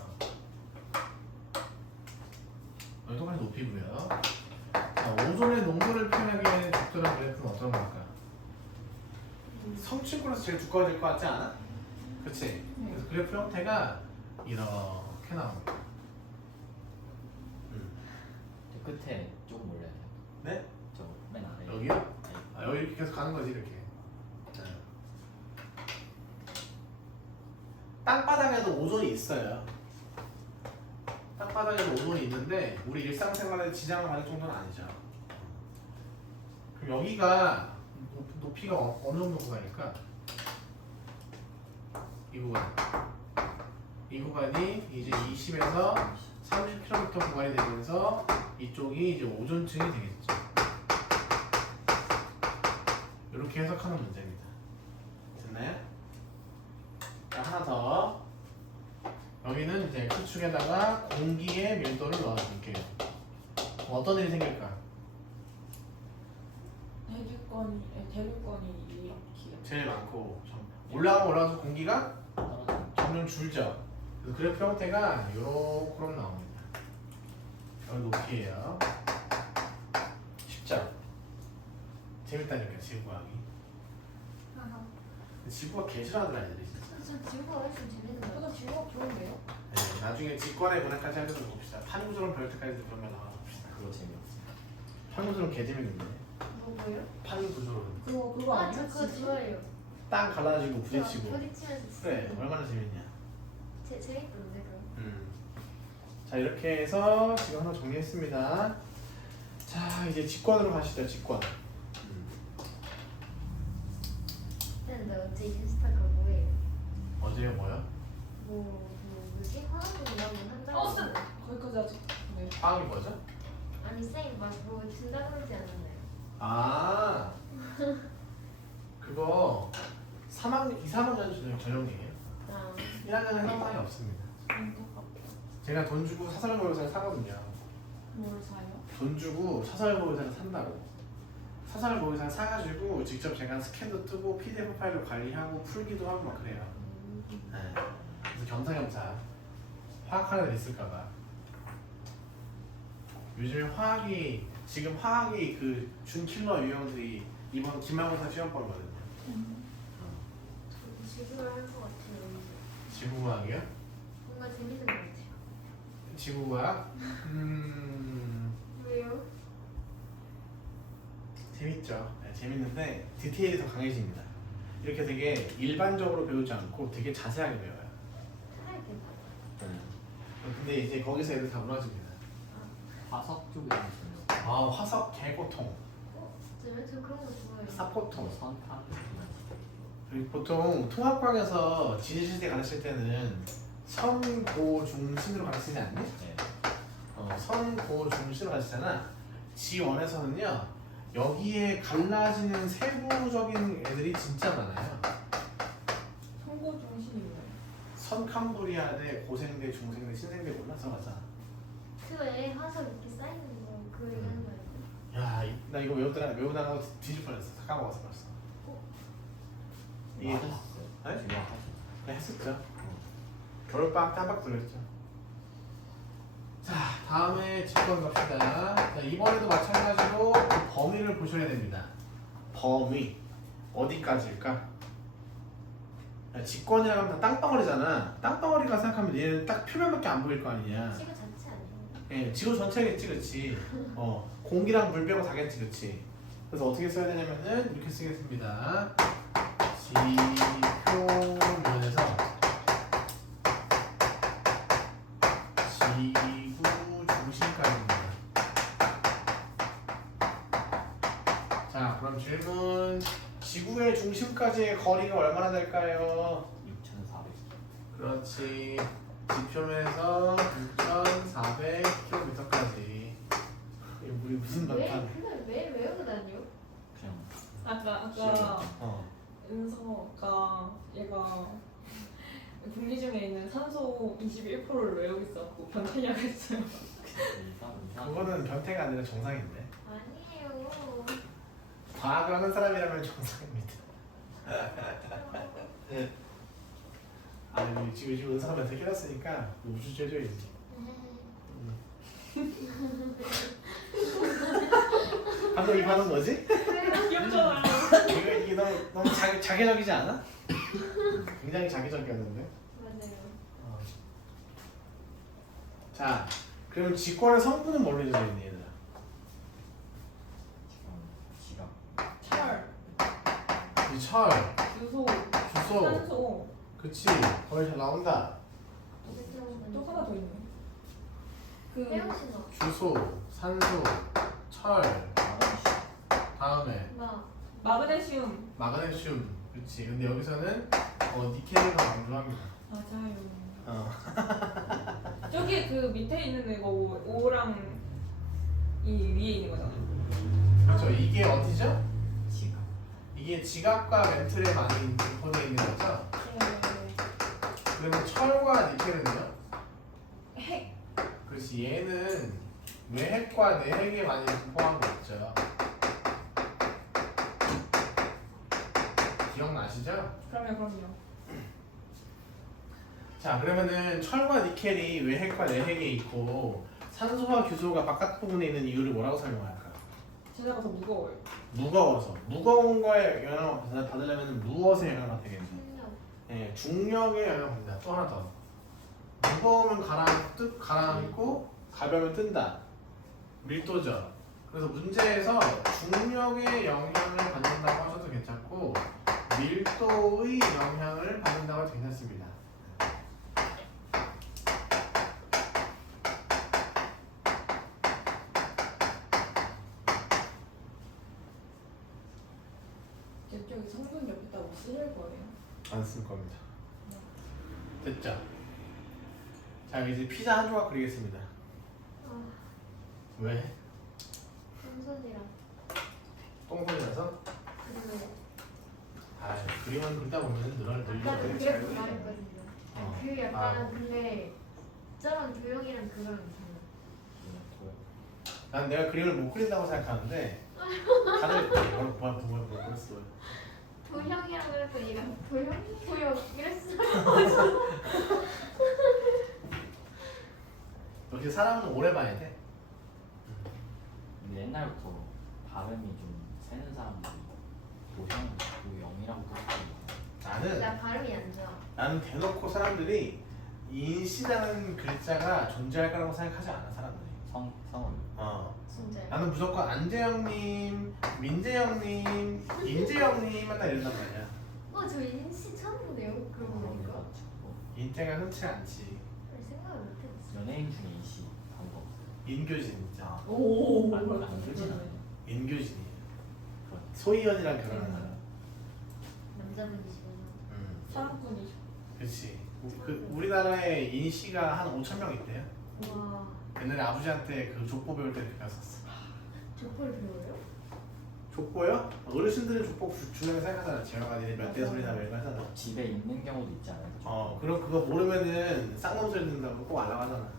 여기 똑같이 높이고요. 자, 오존의 농도를 표현하기에는 적절한 그래프는 어떤 걸까? 성층권에서 제일 두꺼워질 것 같지 않아? 그치? 그래서 그래프 형태가 이렇게 나옵니다. 끝에 조금 올려야 돼요. 네? 저맨 아래. 여기요? 네. 여기 이렇게 계속 가는 거지 이렇게. 땅바닥에도 오존이 있어요. 땅바닥에도 오존이 있는데 우리 일상생활에 지장을 받을 정도는 아니죠. 그럼 여기가 높이가 어느 정도 구간일까? 이 구간. 이 구간이 이제 20에서 30km 구간이 되면서 이쪽이 이제 오존층이 되겠죠. 이렇게 해석하는 문제입니다. 됐나요? 자, 하나 더. 여기는 이제 X축에다가 공기의 밀도를 넣어줄게요. 어떤 일이 생길까? 대륙권이 이렇게. 제일 많고 올라가면 올라가서 공기가 떨어져. 점점 줄죠. 그래서 그래프 형태가 요렇게 나옵니다. 여기 높이에요. 쉽죠? 재밌다니까 지구과학이. 지구가 개 싫어하더라 애들이 진짜. 전 지구가 훨씬 재밌는 거 저도 지구가 좋은데요? 네, 나중에 직관의 문학까지 하면서 봅시다. 판구조론 별트까지 그러면 나가 봅시다. 그거 재미없어. 판구조론 개 재밌는데. 뭐예요? 판구조론. 그거 아, 아니야? 저 그거 좋아해요. 땅 갈라지고 부딪히고. 부딪히면서 그래, 얼마나 재밌냐. 재밌던데 그거. 자, 이렇게 해서 지금 하나 정리했습니다. 자, 이제 직관으로 가시죠. 직관. 근데 어제 인스타가 뭐예요? 어제 뭐야? 뭐지? 화학을 너무 한다고. 거기까지 아직. 네. 화학이 뭐죠? 아니 쌤 막 뭐 준다 그러지 않았나요? 아, 그거 2, 3학년 전형이에요. 아. 1학년은 상관이 없습니다. 제가 돈 주고 사설 모의고사를 사거든요. 뭘 사요? 돈 주고 사설 모의고사를 산다고. 사설 모의고사를 사가지고 직접 제가 스캔도 뜨고 PDF 파일로 관리하고 풀기도 하고 막 그래요. 네. 그래서 겸사겸사 파악하는 애 있을까봐. 요즘 화학이 지금 화학이 그 준킬러 유형들이 이번 기말고사 시험 보거든요. 지구를 할 것 같아요. 지구과학이요? 뭔가 재밌는 것 같아요. 지구과학? 왜요? 재밌죠. 네, 재밌는데 디테일이 더 강해집니다. 이렇게 되게 일반적으로 배우지 않고 되게 자세하게 배워요. 살아야겠다. 근데 이제 거기서 애들 다 무너집니다. 화석 쪽에 있어요. 아 화석 개고통, 진짜요? 저 그런 거 좋아해요. 사포통. 선탄. 그리고 보통 통합과에서 지질시대 가르칠 때는 선고중신으로 가르치지 않니? 네. 선고중신으로 가르치잖아. G1에서는요 여기에 갈라지는 세부적인 애들이 진짜 많아요. 선고 중심이 뭐예요? 선캄브리아대, 고생대, 중생대, 신생대 몰라서 맞아. 그애 화석 이렇게 쌓이는 거 그거 얘기하는 거 아니에요? 야, 나 이거 외우다가 뒤질 뻔했어. 까먹었어 벌써. 이게 하셨어요? 네? 지금 하셨어요? 네, 했었죠. 겨울방학 깜빡 돌렸죠. 자, 다음에 직권 갑시다. 자, 이번에도 마찬가지로 그 범위를 보셔야 됩니다. 범위 어디까지일까? 야, 직권이라고 하면 다 땅덩어리잖아. 땅덩어리가 생각하면 얘는 딱 표면밖에 안 보일 거 아니냐. 지구 자체 아니에요? 예, 지구 전체겠지, 그렇지. 공기랑 물 빼고 다겠지, 그렇지. 그래서 어떻게 써야 되냐면은 이렇게 쓰겠습니다. 지표면에서 지구 중심까지입니다. 자, 그럼 질문. 지구의 중심까지의 거리가 얼마나 될까요? 6,400. 그렇지. 지표면에서 6,400km까지. 이게 무슨 왜 방탄? 그걸 왜 외우고 다녀? 그냥 아까 은서가 얘가 분리 중에 있는 산소 21%를 외우겠었고 변태냐고 했어요. 그거는 변태가 아니라 정상인데. 아니에요. 과학을 하는 사람이라면 정상입니다. 아니 지금 은사가 변태 깨졌으니까 우주죄 줘야지. 방금 이 반응 뭐지? 귀엽잖아요. 이게 너무 자기적이지 않아? 굉장히 자기적이었는데. 맞아요. 자, 그러면 직권의 성분은 뭘로 이루어져 있니 얘들아? 지갑. 철, 이 철, 주소, 주소, 산소. 그치? 거의 잘 나온다. 또 하나 더 있네. 그 배우시나? 주소, 산소, 철, 다음에 막 마그네슘. 마그네슘, 그렇지. 근데 여기서는 니켈을 강조합니다. 맞아요. 저기 그 밑에 있는 애가 O랑 이 위에 있는 거잖아. 그렇죠. 이게 어디죠? 지갑. 이게 지갑과 멘틀에 많이 인포되어 있는 거죠. 네. 그러면 철과 니켈은요? 핵. 그렇지. 얘는 외핵과 내핵에 많이 포함한 거 있죠. 기억나시죠? 그럼요. 자, 그러면은 철과 니켈이 외핵과 내핵에 있고 산소와 규소가 바깥 부분에 있는 이유를 뭐라고 설명할까? 제자가 더 무거워요. 무거워서. 무거운 거에 영향을 받으려면 무엇에 영향을 받겠죠? 중력. 네, 중력에 영향을 받는다. 또 하나 더. 무거우면 가라앉고 가벼우면 뜬다. 밀도죠. 그래서 문제에서 중력의 영향을 받는다고 하셔도 괜찮고 밀도의 영향을 받는다고 해도 괜찮습니다. 저기 성분 옆에다 뭐 쓰실 거예요? 안 쓸 겁니다. 됐죠? 자, 이제 피자 한 조각 그리겠습니다. 아, 왜? 손손이랑 똥손이라서? 그리고 아, 그림만 그리다 보면 아까도 되게 그래서 잘 그리죠. 말했거든요. 어. 그 약간 아. 근데 저런 도형이랑 그거랑 달라. 난 내가 그림을 못 그린다고 생각하는데 다들 뭘 그렸어? 도형이랑 그래서 얘가 도형 이랬어. 역시 사람은 오래 봐야 돼. 근데 옛날부터 발음이 좀 세는 사람들이 도형이라고 부르거든요. 나 발음이 안 좋아. 나는 대놓고 사람들이 인씨라는 글자가 존재할 거라고 생각하지 않아 사람들이. 성을 진짜요? 나는 무조건 안재영님, 민재영님, 임재영님 하다 이런단 말이야. 저 인씨 처음 보네요. 그러고 보니까. 인재가 흔치 않지. 생각을 못했어. 연예인 중에 이시 방법 없어요. 인교진 진짜. 오. 안 되진 않아요. 인교진이. 그렇죠. 소희연이랑 결혼한 사람. 남자분이시구나. 사랑꾼이죠. 그렇지. 우리나라에 인씨가 한 5천 명 있대요. 와. 옛날에 아버지한테 그 족보 배울 때 그렇게 갔었어. 족보를 배워요? 족보요? 어르신들은 족보 중요하게 생각하잖아. 제가 니네 몇 대 소리나 몇 대 하잖아. 집에 있는 경우도 있지 않아요? 그럼 그거 모르면은 쌍놈 소리 듣는다고 꼭 알아가잖아.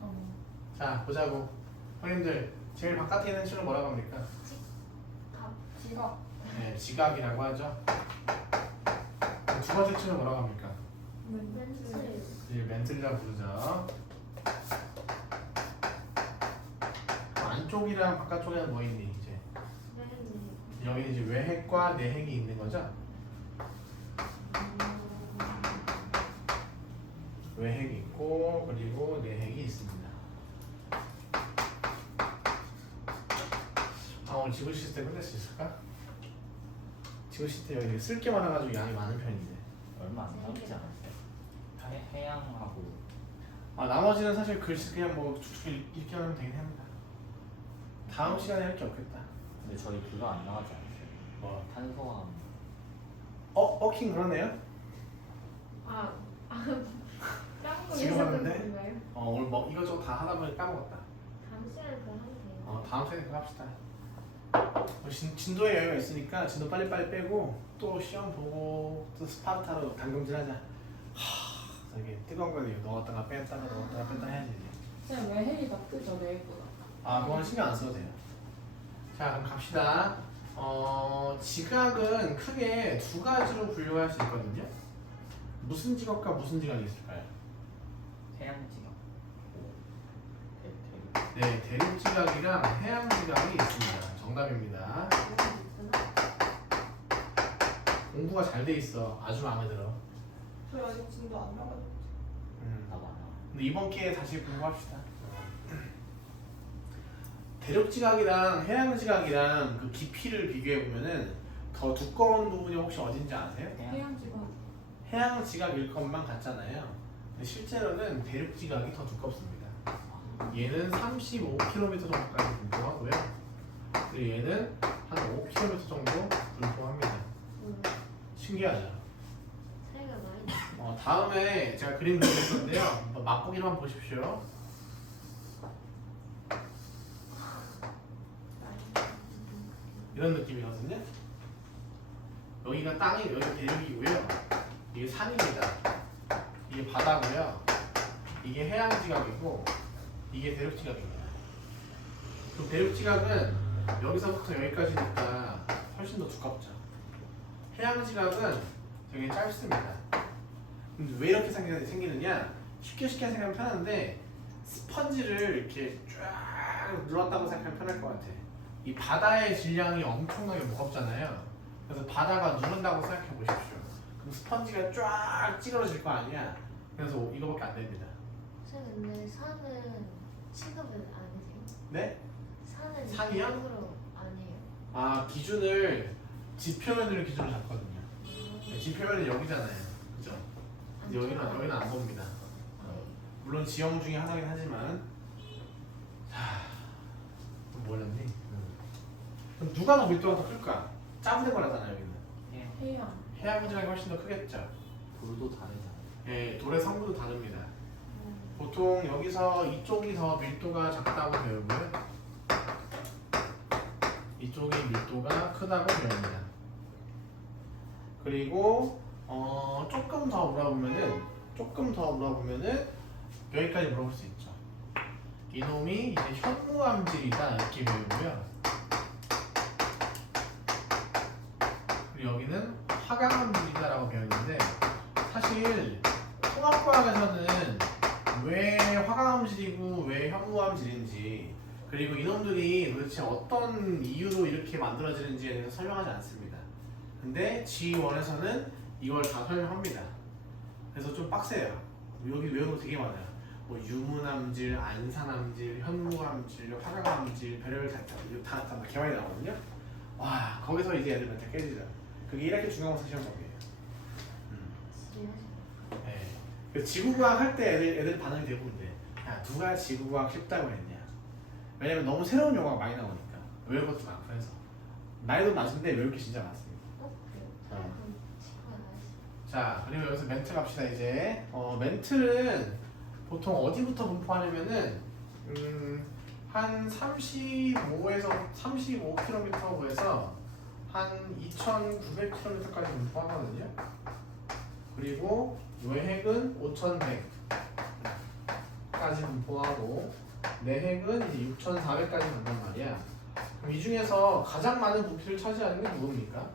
어. 자, 보자고. 형님들, 제일 바깥에 있는 층을 뭐라고 합니까? 지각. 네, 지각이라고 하죠. 두 번째 층은 뭐라고 합니까? 멘트. 이제 멘틀이라고 부르죠. 안쪽이랑 바깥쪽에는 뭐 있니 이제? 여기는 이제 외핵과 내핵이 있는 거죠. 외핵이 있고 그리고 내핵이 있습니다. 오늘 지구 시스템 끝낼 수 있을까? 지구 시스템 여기 쓸 게 많아가지고 양이 많은 편인데. 얼마 안 남지 않았어요? 해양하고 나머지는 사실 글씨 그냥 뭐 쭉쭉 읽기만 하면 되긴 합니다. 다음 시간에 할 게 없겠다. 근데 저희 그거 안 나왔지 않았어요? 뭐? 탄소화합 킹 그러네요. 까먹고 지금 하는데? 건가요? 오늘 뭐 이것저것 다 하다 보니 까먹었다. 다음 시간에 그거 하면 돼요. 다음 시간에 그거 합시다. 진도에 여유가 있으니까 진도 빨리빨리 빼고 또 시험 보고 또 스파르타로 단경질하자. 이게 뜨거운 거는 넣었다가 뺐다가 넣었다가 뺐다 해야지. 그냥 외해리가 뜨죠 내일보다. 그건 신경 안 써도 돼요. 자, 그럼 갑시다. 지각은 크게 두 가지로 분류할 수 있거든요. 무슨 지각과 무슨 지각이 있을까요? 해양지각 네, 대륙 지각이랑 해양 지각이 있습니다. 정답입니다. 공부가 잘 돼 있어. 아주 마음에 들어. 저희 아직 진도 안 나가지고. 다 많아. 근데 이번 기회에 다시 공부합시다. 대륙 지각이랑 해양 지각이랑 그 깊이를 비교해 보면은 더 두꺼운 부분이 혹시 어딘지 아세요? 해양지각. 해양 지각일 것만 같잖아요. 근데 실제로는 대륙 지각이 더 두껍습니다. 얘는 35km 정도까지 분포하고요. 그리고 얘는 한 5km 정도 분포합니다. 신기하죠? 차이가 많이 나. 다음에 제가 그림 그릴 건데요. 맛보기로 한번 보십시오. 이런 느낌이거든요. 여기가 땅이 여기 대륙이고요. 이게 산입니다. 이게 바다고요. 이게 해양 지각이고 이게 대륙 지각입니다. 그럼 대륙 지각은 여기서부터 여기까지니까 훨씬 더 두껍죠. 해양 지각은 되게 짧습니다. 근데 왜 이렇게 생기느냐? 쉽게 생각하면 편한데 스펀지를 이렇게 쫙 눌렀다고 생각하면 편할 것 같아. 이 바다의 질량이 엄청나게 무겁잖아요. 그래서 바다가 누른다고 생각해 보십시오. 그럼 스펀지가 쫙 찌그러질 거 아니야. 그래서 이거밖에 안 됩니다. 선생님 근데 산은 취급을 안 해요? 네? 산은 산이요? 취급으로 안 해요. 기준을 지표면을 기준으로 잡거든요. 지표면은 여기잖아요. 그죠? 근데 여기는 안 봅니다. 물론 지형 중에 하나긴 하지만 뭐였니? 그럼 누가 더 밀도가 더 클까? 작은 거라잖아요 여기는. 해양. 해양 지역이 훨씬 더 크겠죠. 돌도 다르잖아요. 예, 돌의 성분도 다릅니다. 보통 여기서 이쪽이 더 밀도가 작다고 배우고요. 이쪽이 밀도가 크다고 배웁니다. 그리고 조금 더 물어보면은 여기까지 물어볼 수 있죠. 이놈이 이제 현무암질이다 이렇게 배우고요. 그리고 여기는 화강암질이다라고 배우는데 사실 통합과학에서는 왜 화강암질이고 그리고 이놈들이 도대체 어떤 이유로 이렇게 만들어지는지에 대해서 설명하지 않습니다. 근데 G1에서는 이걸 다 설명합니다. 그래서 좀 빡세요. 여기 외우는 거 되게 많아요. 뭐 유무함질, 안산함질, 현무함질, 화강함질, 별의별 다 개발이 나오거든요. 와, 거기서 이제 애들 멘탈 깨지죠. 그게 1학기 중간고사 시험 범위예요. 네. 그 지구과학 할 때 애들 반응이 대부분인데, 야, 누가 지구과학 쉽다고 했냐? 왜냐면 너무 새로운 용어가 많이 나오니까 외울 것도 많고 해서 나이도 낮은데 외울 게 진짜 많습니다. 자, 그리고 여기서 멘트 갑시다 이제. 멘트는 보통 어디부터 분포하냐면은 한 35에서 35km에서 한 2,900km까지 분포하거든요. 그리고 외핵은 5,100까지 분포하고 내핵은 이제 6,400까지 간단 말이야. 그럼 이 중에서 가장 많은 부피를 차지하는 게 누굽니까?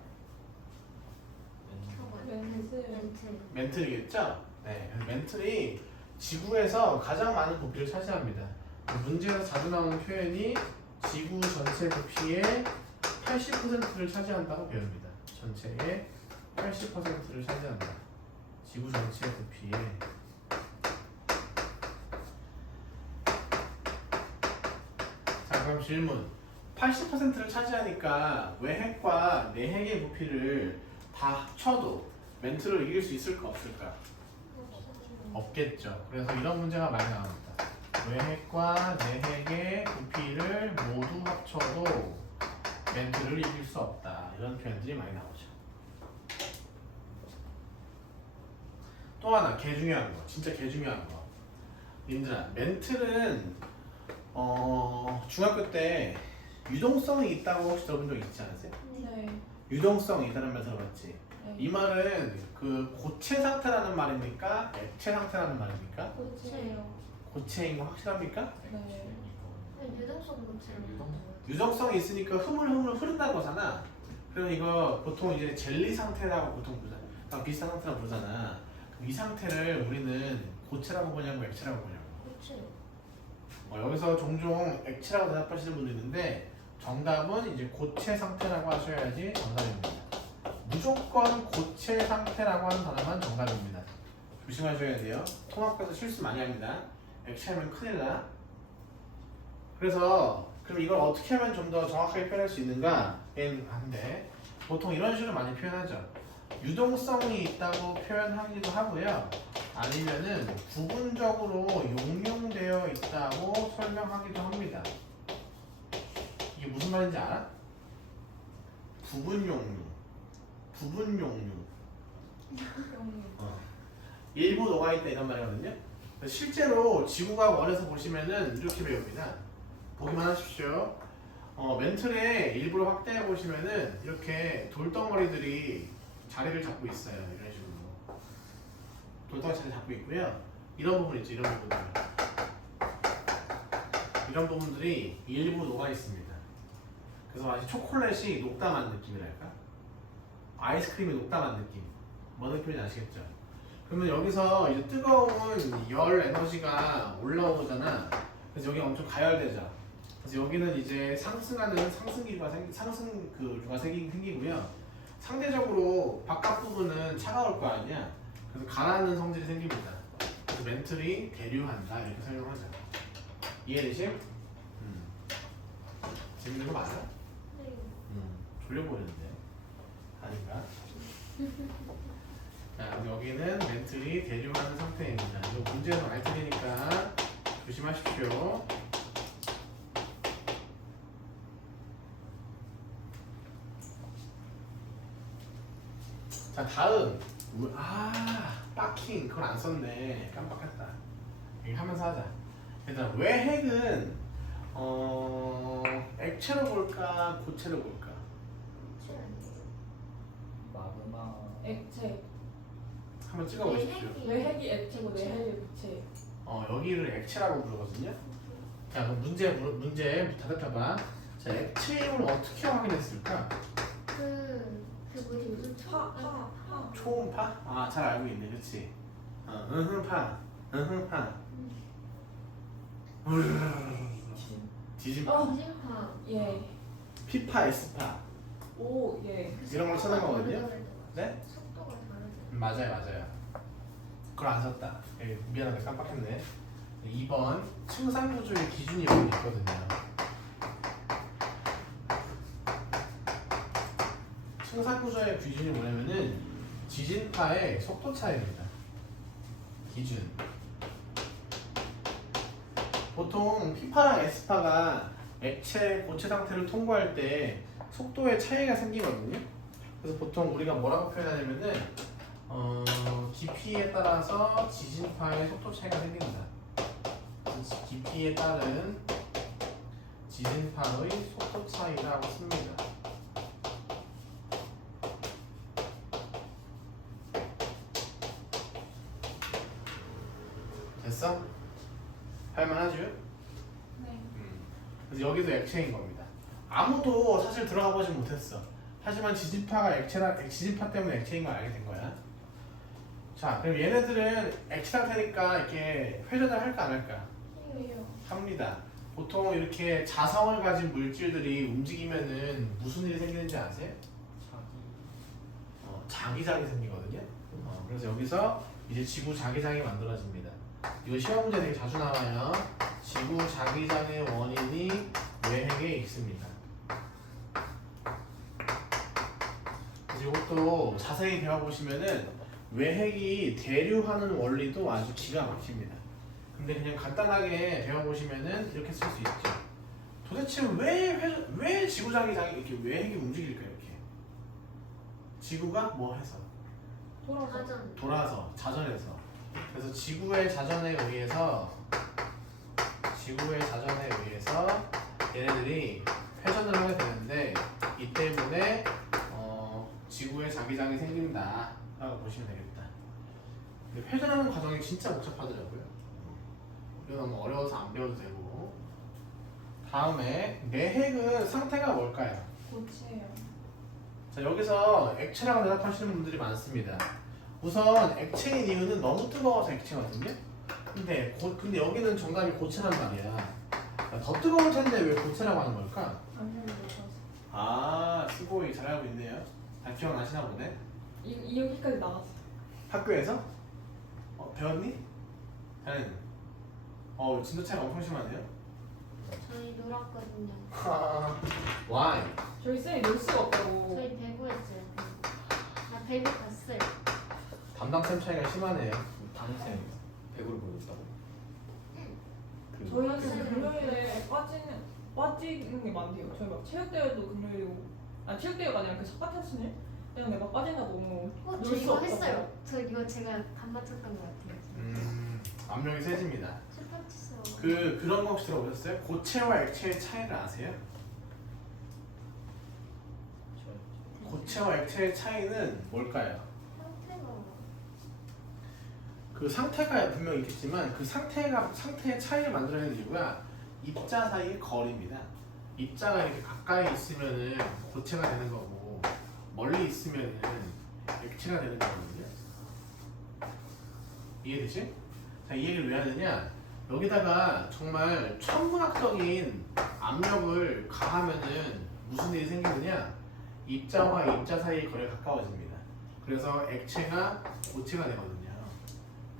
멘틀이겠죠? 네, 멘틀이 지구에서 가장 많은 부피를 차지합니다. 문제에서 자주 나오는 표현이 지구 전체 부피의 80%를 차지한다고 배웁니다. 전체의 80%를 차지한다. 지구 전체 부피의 자, 그럼 질문. 80%를 차지하니까 외핵과 내핵의 부피를 다 합쳐도 멘트를 이길 수 있을까 없을까? 없겠죠. 그래서 이런 문제가 많이 나옵니다. 외핵과 내핵의 부피를 모두 합쳐도 멘트를 이길 수 없다. 이런 표현들이 많이 나오죠. 또 하나 개 중요한 거, 진짜 개 중요한 거. 님들아, 멘트는 중학교 때 유동성이 있다고 혹시 들어본 적 있지 않으세요? 네. 유동성이 있다는 말 들어봤지? 네. 이 말은 그 고체 상태라는 말입니까? 액체 상태라는 말입니까? 고체요. 고체인 거 확실합니까? 네. 유동성 고체요. 유동성이 있으니까 흐물흐물 흐른다는 거잖아. 그럼 이거 보통 이제 젤리 상태라고 보통 부르잖아. 비슷한 상태라고 부르잖아. 그럼 이 상태를 우리는 고체라고 보냐고 액체라고 보냐고. 고체. 여기서 종종 액체라고 대답하시는 분도 있는데 정답은 이제 고체 상태라고 하셔야지 정답입니다. 무조건 고체 상태라고 하는 단어만 정답입니다. 조심하셔야 돼요. 통합해서 실수 많이 합니다. 액체하면 큰일 나. 그래서 그럼 이걸 어떻게 하면 좀 더 정확하게 표현할 수 있는가? 한데 보통 이런 식으로 많이 표현하죠. 유동성이 있다고 표현하기도 하고요. 아니면은 부분적으로 용융되어 있다고 설명하기도 합니다. 이게 무슨 말인지 알아? 부분 용융. 부분 용융. 일부 녹아있다 이런 말이거든요. 실제로 지구과학 원에서 보시면은 이렇게 배웁니다. 보기만 하십시오. 멘틀의 일부를 확대해 보시면은 이렇게 돌덩어리들이 자리를 잡고 있어요. 이런 식으로 돌덩어리 자리 잡고 있고요. 이런 부분 있죠. 이런 부분들이 일부 녹아 있습니다. 그래서 마치 초콜릿이 녹담한 느낌이랄까? 아이스크림이 녹담한 느낌. 뭔 느낌인지 아시겠죠? 그러면 여기서 이제 뜨거운 열 에너지가 올라오잖아. 그래서 여기 엄청 가열되죠. 그래서 여기는 이제 상승하는 상승기류가 생기고요. 상대적으로 바깥 부분은 차가울 거 아니야. 그래서 가라앉는 성질이 생깁니다. 그래서 멘틀이 대류한다 이렇게 설명하죠. 이해되실? 재밌는 거 맞아? 네. 졸려 보이는데 아닌가? 자, 여기는 멘틀이 대류하는 상태입니다. 이거 문제에서 많이 틀리니까 조심하십시오. 자, 다음. 빠킹. 그걸 안 썼네. 깜빡했다. 이거 하면서 하자. 일단 외핵은 액체로 볼까 고체로 볼까? 고체 아니에요. 마그마. 액체. 한번 찍어보십시오. 외핵이 액체고 내핵이 고체. 여기를 액체라고 부르거든요. 자, 그럼 문제 대답해봐. 자, 액체의 힘을 어떻게 확인했을까? 그 뭐지 무슨 파. 초음파? 잘 알고 있네, 그렇지? 파. 진. 지진파, 지진파. 예. P파, S파 오, 예. 이런 걸 찾는 거거든요. 다르더라고요. 네? 속도가 다르죠. 맞아요. 그걸 안 썼다. 미안하다 깜빡했네. 2번 층산구조의 기준이 여기 있거든요. 층산구조의 기준이 뭐냐면은 지진파의 속도 차이입니다. 기준. 보통 P파랑 S파가 액체, 고체 상태를 통과할 때 속도의 차이가 생기거든요. 그래서 보통 우리가 뭐라고 표현하냐면은 깊이에 따라서 지진파의 속도 차이가 생깁니다. 그래서 깊이에 따른 지진파의 속도 차이라고 씁니다. 됐어? 할만하죠? 네. 그래서 여기도 액체인 겁니다. 아무도 사실 들어가 보지 못했어. 하지만 지진파 때문에 액체인 걸 알게 된 거야. 자, 그럼 얘네들은 액체 상태니까 이렇게 회전을 할까 안 할까? 해요. 합니다. 보통 이렇게 자성을 가진 물질들이 움직이면은 무슨 일이 생기는지 아세요? 자기장이 생기거든요. 그래서 여기서 이제 지구 자기장이 만들어집니다. 이거 시험 문제 되게 자주 나와요. 지구 자기장의 원인이 외핵에 있습니다. 그래서 이것도 자세히 배워보시면은 외핵이 대류하는 원리도 아주 기가 막힙니다. 근데 그냥 간단하게 배워보시면은 이렇게 쓸 수 있죠. 도대체 왜 지구 자기장이 이렇게 외핵이 움직일까 이렇게? 지구가 뭐 해서? 가전. 돌아서 자전해서. 그래서 지구의 자전에 의해서 얘네들이 회전을 하게 되는데 이 때문에 지구의 자기장이 생긴다라고 보시면 되겠다. 근데 회전하는 과정이 진짜 복잡하더라고요. 이거 너무 어려워서 안 배워도 되고. 다음에 내핵은 상태가 뭘까요? 고체요. 자, 여기서 액체라고 대답하시는 분들이 많습니다. 우선 액체인 이유는 너무 뜨거워서 액체거든요. 근데 여기는 정답이 고체란 말이야. 야, 더 뜨거울 텐데 왜 고체라고 하는 걸까? 안녕히 계세요. 아, 수고이 잘 알고 있네요. 다 기억나시나 보네. 이 여기까지 나왔어. 학교에서? 배웠니? 자네는? 진도 차이가 엄청 심하네요. 저희 놀았거든요. Why? 저희 쌤이 놀 수가 없다고. 저희 배구 했어요. 배구. 나 배구 갔어요. 담당쌤 차이가 심하네요. 담임쌤 배구를 보여줬다고? 저희한테 금요일에 빠지는 게 많대요. 저희 막 체육대회도 금요일이고, 체육대회가 아니라 그 첫바텐스네? 그냥 내가 빠진다고 저 놀 수 이거 없다고. 했어요. 저 이거 제가 안 맞췄던 것 같아요. 압력이 세집니다. 슈퍼치스. 그런 거 혹시 들어보셨어요? 고체와 액체의 차이를 아세요? 고체와 액체의 차이는 뭘까요? 상태가 그 상태가 분명히 있겠지만 그 상태의 차이를 만들어내는 이유가 입자 사이의 거리입니다. 입자가 이렇게 가까이 있으면은 고체가 되는 거고 멀리 있으면은 액체가 되는 거거든요. 이해되지? 자, 이 얘기를 왜 하느냐? 여기다가 정말 천문학적인 압력을 가하면은 무슨 일이 생기느냐? 입자와 입자 사이의 거리가 가까워집니다. 그래서 액체가 고체가 되거든요.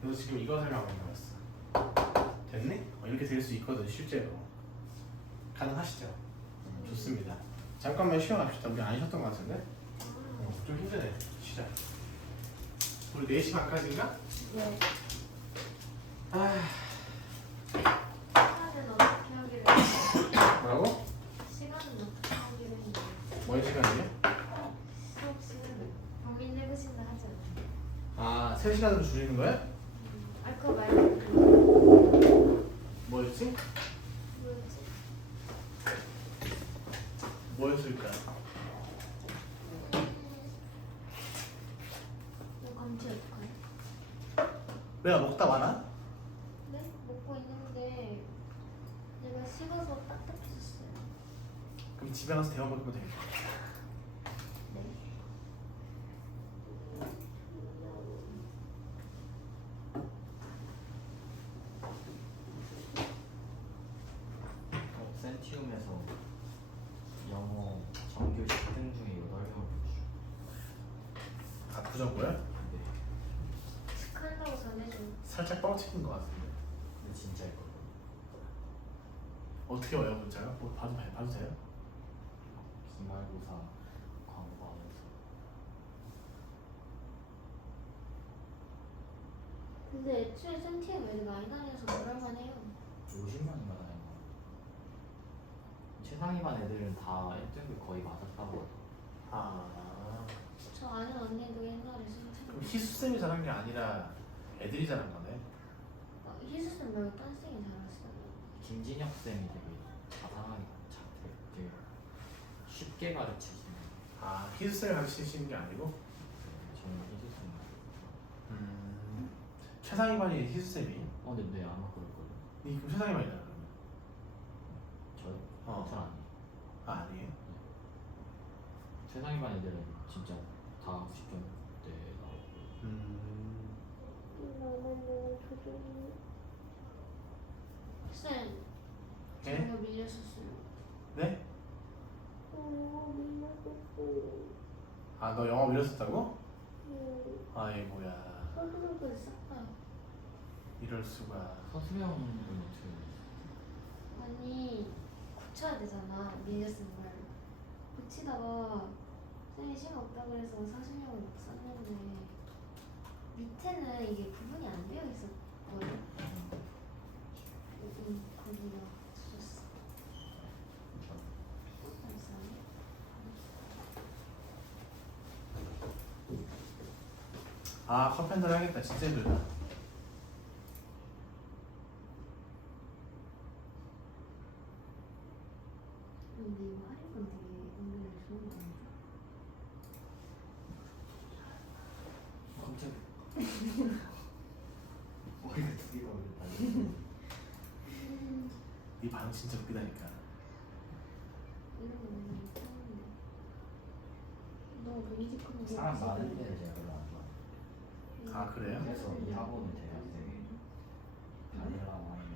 그래서 지금 이거 설명하고 있는 거였어. 됐니? 이렇게 될 수 있거든 실제로. 가능하시죠? 좋습니다. 잠깐만 쉬어갑시다. 우리 안 쉬었던 것 같은데? 좀 힘드네. 쉬자. 우리 4시 반까지인가? 네. 시간은 어떻게 하기로 했어요? 뭐라고? 시간은 어떻게 하기로 했나요? 뭔 시간이요? 수업 시간은 고민해보신다 하지 아, 않나요? 3시간으로 줄이는 거야? 그거 말고 뭐였지? 뭐였지? 뭐였을까? 이거 감지 어떡해? 내가 먹다 마나? 네? 먹고 있는데 내가 식어서 딱딱해졌어요. 그럼 집에 가서 대화 먹으면 되겠다. 네. 센티오 전교 10등 중에 8명을 붙여. 아 부정고야? 근데 축하한다고 전해줘. 살짝 뻥치는 것 같은데. 진짜일 거예요. 어떻게 와요 문자가? 뭐 봐도 돼요? 기말고사 광고하면서 근데 애초에 센티엠 애들 많이 다녀서 그럴만 해요. 50명인가 다닌 거. 최상위 반 애들은 다 1등급 거의 맞았다고 하더라고. 아 저 아는 언니도 옛날에 그럼 센티엠. 희수쌤이 잘한 게 아니라 애들이 잘한 거네. 희수쌤 말고 딴 쌤이 잘했어요. 김진혁 쌤이 되게 자상하게 되게 쉽게 가르치시는. 아 희수쌤이 가르치시는 게 아니고? 저는 희수쌤. 최상위반이 희수쌤이? 근데 네 아마 그럴 거예요. 니 그럼 최상위반이잖아 그러면. 저요? 어. 전 아니에요. 아 아니에요? 최상위 반 애들은 진짜 다 10점대 나오고. 쌤, 저 네? 이거 밀렸었어요. 네? 아 너 영어 밀었었다고? 아이고야 서두르고 싹다. 이럴 수가. 서수영은 어떻게 아니 고쳐야 되잖아. 밀렸으면 고치다가 쌤이 시간 없다고 해서 40명을 막 썼는데 밑에는 이게 구분이 안 되어 있었거든. 거기가 없었어. 감사합니다. 아 커피 한잔 하겠다 진짜 힘들다. 근데 이거 할인권 되게 은근히 좋은 거 아니야? 갑자기 머리가 두 개가 올렸다. 네 반응 진짜 웃기다니까. 이런 거 너무 이상한데. 너무 베이직한 거. 사람 많은 데를 제가 별로 안 좋아해요. 아 그래요? 그래서 이 학원은 제가 되게 다니라고 하는데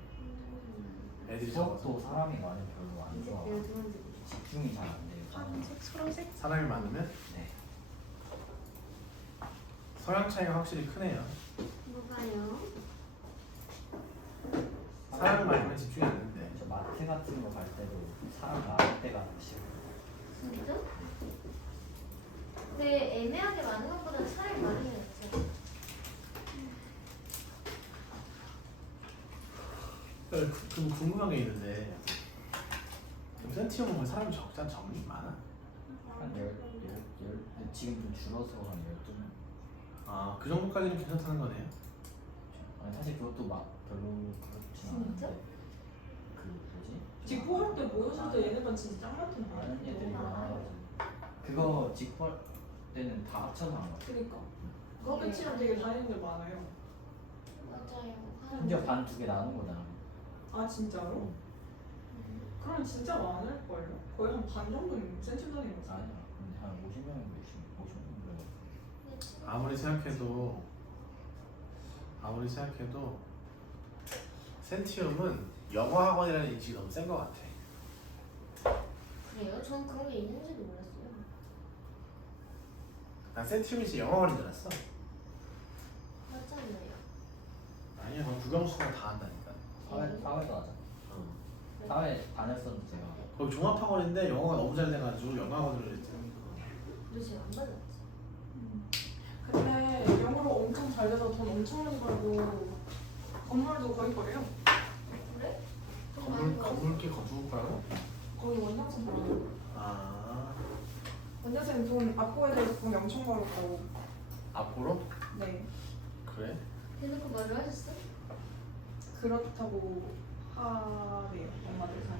애들이 수업도 적어서 사람이 많으면 별로 안 이제 좋아. 내가 두 번째. 집중이 잘 안 돼요. 파란색, 초록색. 사람이 많으면 네. 성향 차이가 확실히 크네요. 뭐가요? 사람이 많으면 집중이 안 되는데. 저 마트 같은 거 갈 때도 사람 많을 때가 싫어요. 진짜? 근데 애매하게 많은 것보다 차라리 많은 게 낫죠. 그럼 궁금한 게 있는데 그럼 센티엄 보면 사람이 적니 많아? 근데 지금 좀 줄어서 한 12명. 아 그 정도까지는 괜찮다는 거네요. 아니 사실 그것도 막 별로 그렇진 않은데 진짜? 그 뭐지? 직구할 때 모였을 때 얘네가 진짜 짱 같은데. 아는 애들이 많아가지고 그거 직벌 때는 다 합쳐서 한 거야. 그니까. 그거 끝이랑 되게 다니는 데 많아요. 맞아요. 심지어 반 두 개 나눈 거잖아. 아 진짜로? 그럼 진짜 많을걸요? 거의 한 반 정도는 센치 다니는 거지. 아니야. 근데 한 50명, 50명 정도. 아무리 생각해도 센티움은 영어 학원이라는 인식이 너무 센 것 같아. 그래요? 전 그런 게 있는지도 몰랐어요. 난 센티움이 진짜 영어 학원인 줄 알았어. 맞잖아요. 아니야, 넌 국영수가 다 한다니까. 사회도 하자. 사회 다녔었는데 제가 거기 종합학원인데 영어가 너무 잘 돼가지고 영어 학원으로 했지. 근데 제가 안 받았지. 근데 영어로 엄청 잘 돼서 돈 엄청 많이 벌고 건물도 거의 거래요. 그래? 돈 많이 벌었어. 건물기 거두고 거라고? 거의 원장선 벌어요. 아, 원장쌤 돈 앞고에 대해서 돈 엄청 벌었고. 앞으로? 네. 그래? 대놓고 말을 하셨어? 그렇다고 하네요. 엄마들 사이.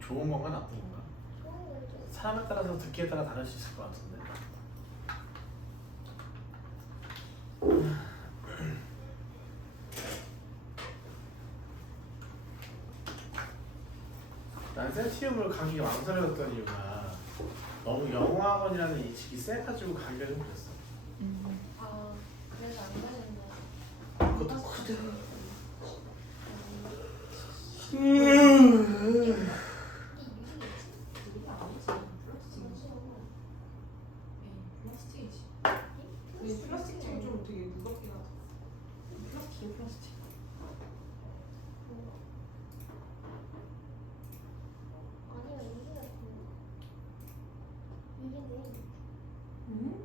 좋은 건가 나쁜 건가? 좋은 거죠. 사람에 따라서 듣기에 따라 다를 수 있을 것 같은데. 난 센티움을 가기 망설여졌던 이유가 너무 영어학원이라는 인식이 세가지고 가기가 좀 그랬어. 아, 그래서 안 가셨네. 그것도 크대. 기계 플라스틱. 아니야 유리 같은. 유리네. 응?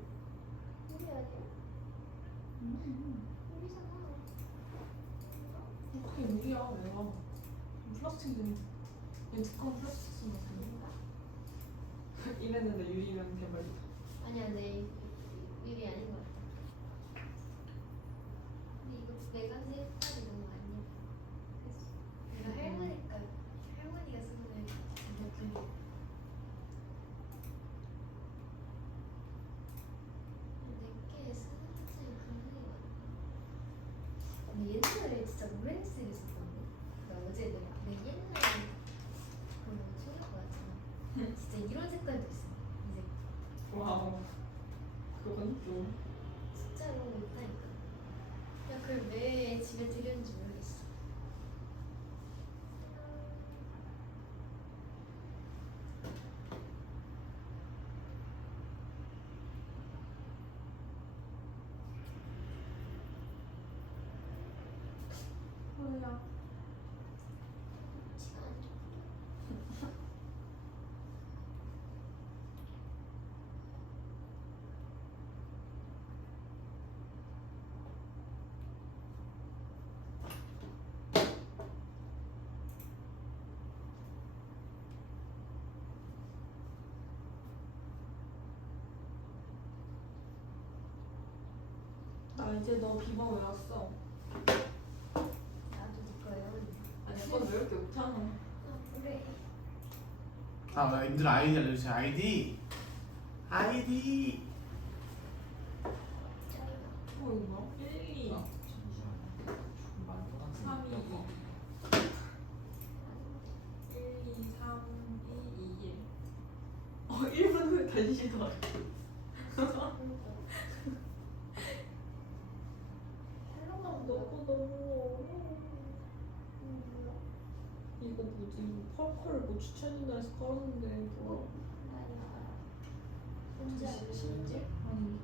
유리 아니야? 유리잖아. 그게 유리야 내가. 플라스틱인데 얘 두꺼운 플라스틱 쓴 것 같은데. 이랬는데 유리면 대박이다. 아니야 내 유리 아닌 것 같아. 근데 이거 내가 색깔이 너무 안 예뻐. 그래서 내가 할머니가 쓰는 느낌. 내게 쓰는 색깔이 그런 게 많아. 근데 옛날에 진짜 오렌지색이 있었던데. 나 어제 내 옛날 그거 챙겨고 왔잖아. 진짜 이런 색깔도 있어. 이 색. 와우. 그건 좀. 진짜 이런 거 있다니까. 야, 그걸 왜 집에 들였는지 모르겠어. 뭐야? 치가 안 좋아. 나 이제 너 비번 외웠어. 나도 네 거예요. 아니 그건 외울 게 없잖아. 아, 그래. 아, 님들 아이디 알려주세요. 아이디. 아이디. 짜리가. 어 이거 뭐야? 1, 2, 아, 잠시만요. 많이 3, 2, 2. 떠났으니까. 1, 2, 3, 2, 2, 1. 1분 후에 다시 시도하래. 헬로가 너무 뭐야? 너무 몰라. 이거 뭐지? 펄컬을 뭐 추천해준다 해서 깔았는데 뭐야? 아니야. 뭔지 알지? 신지? 아니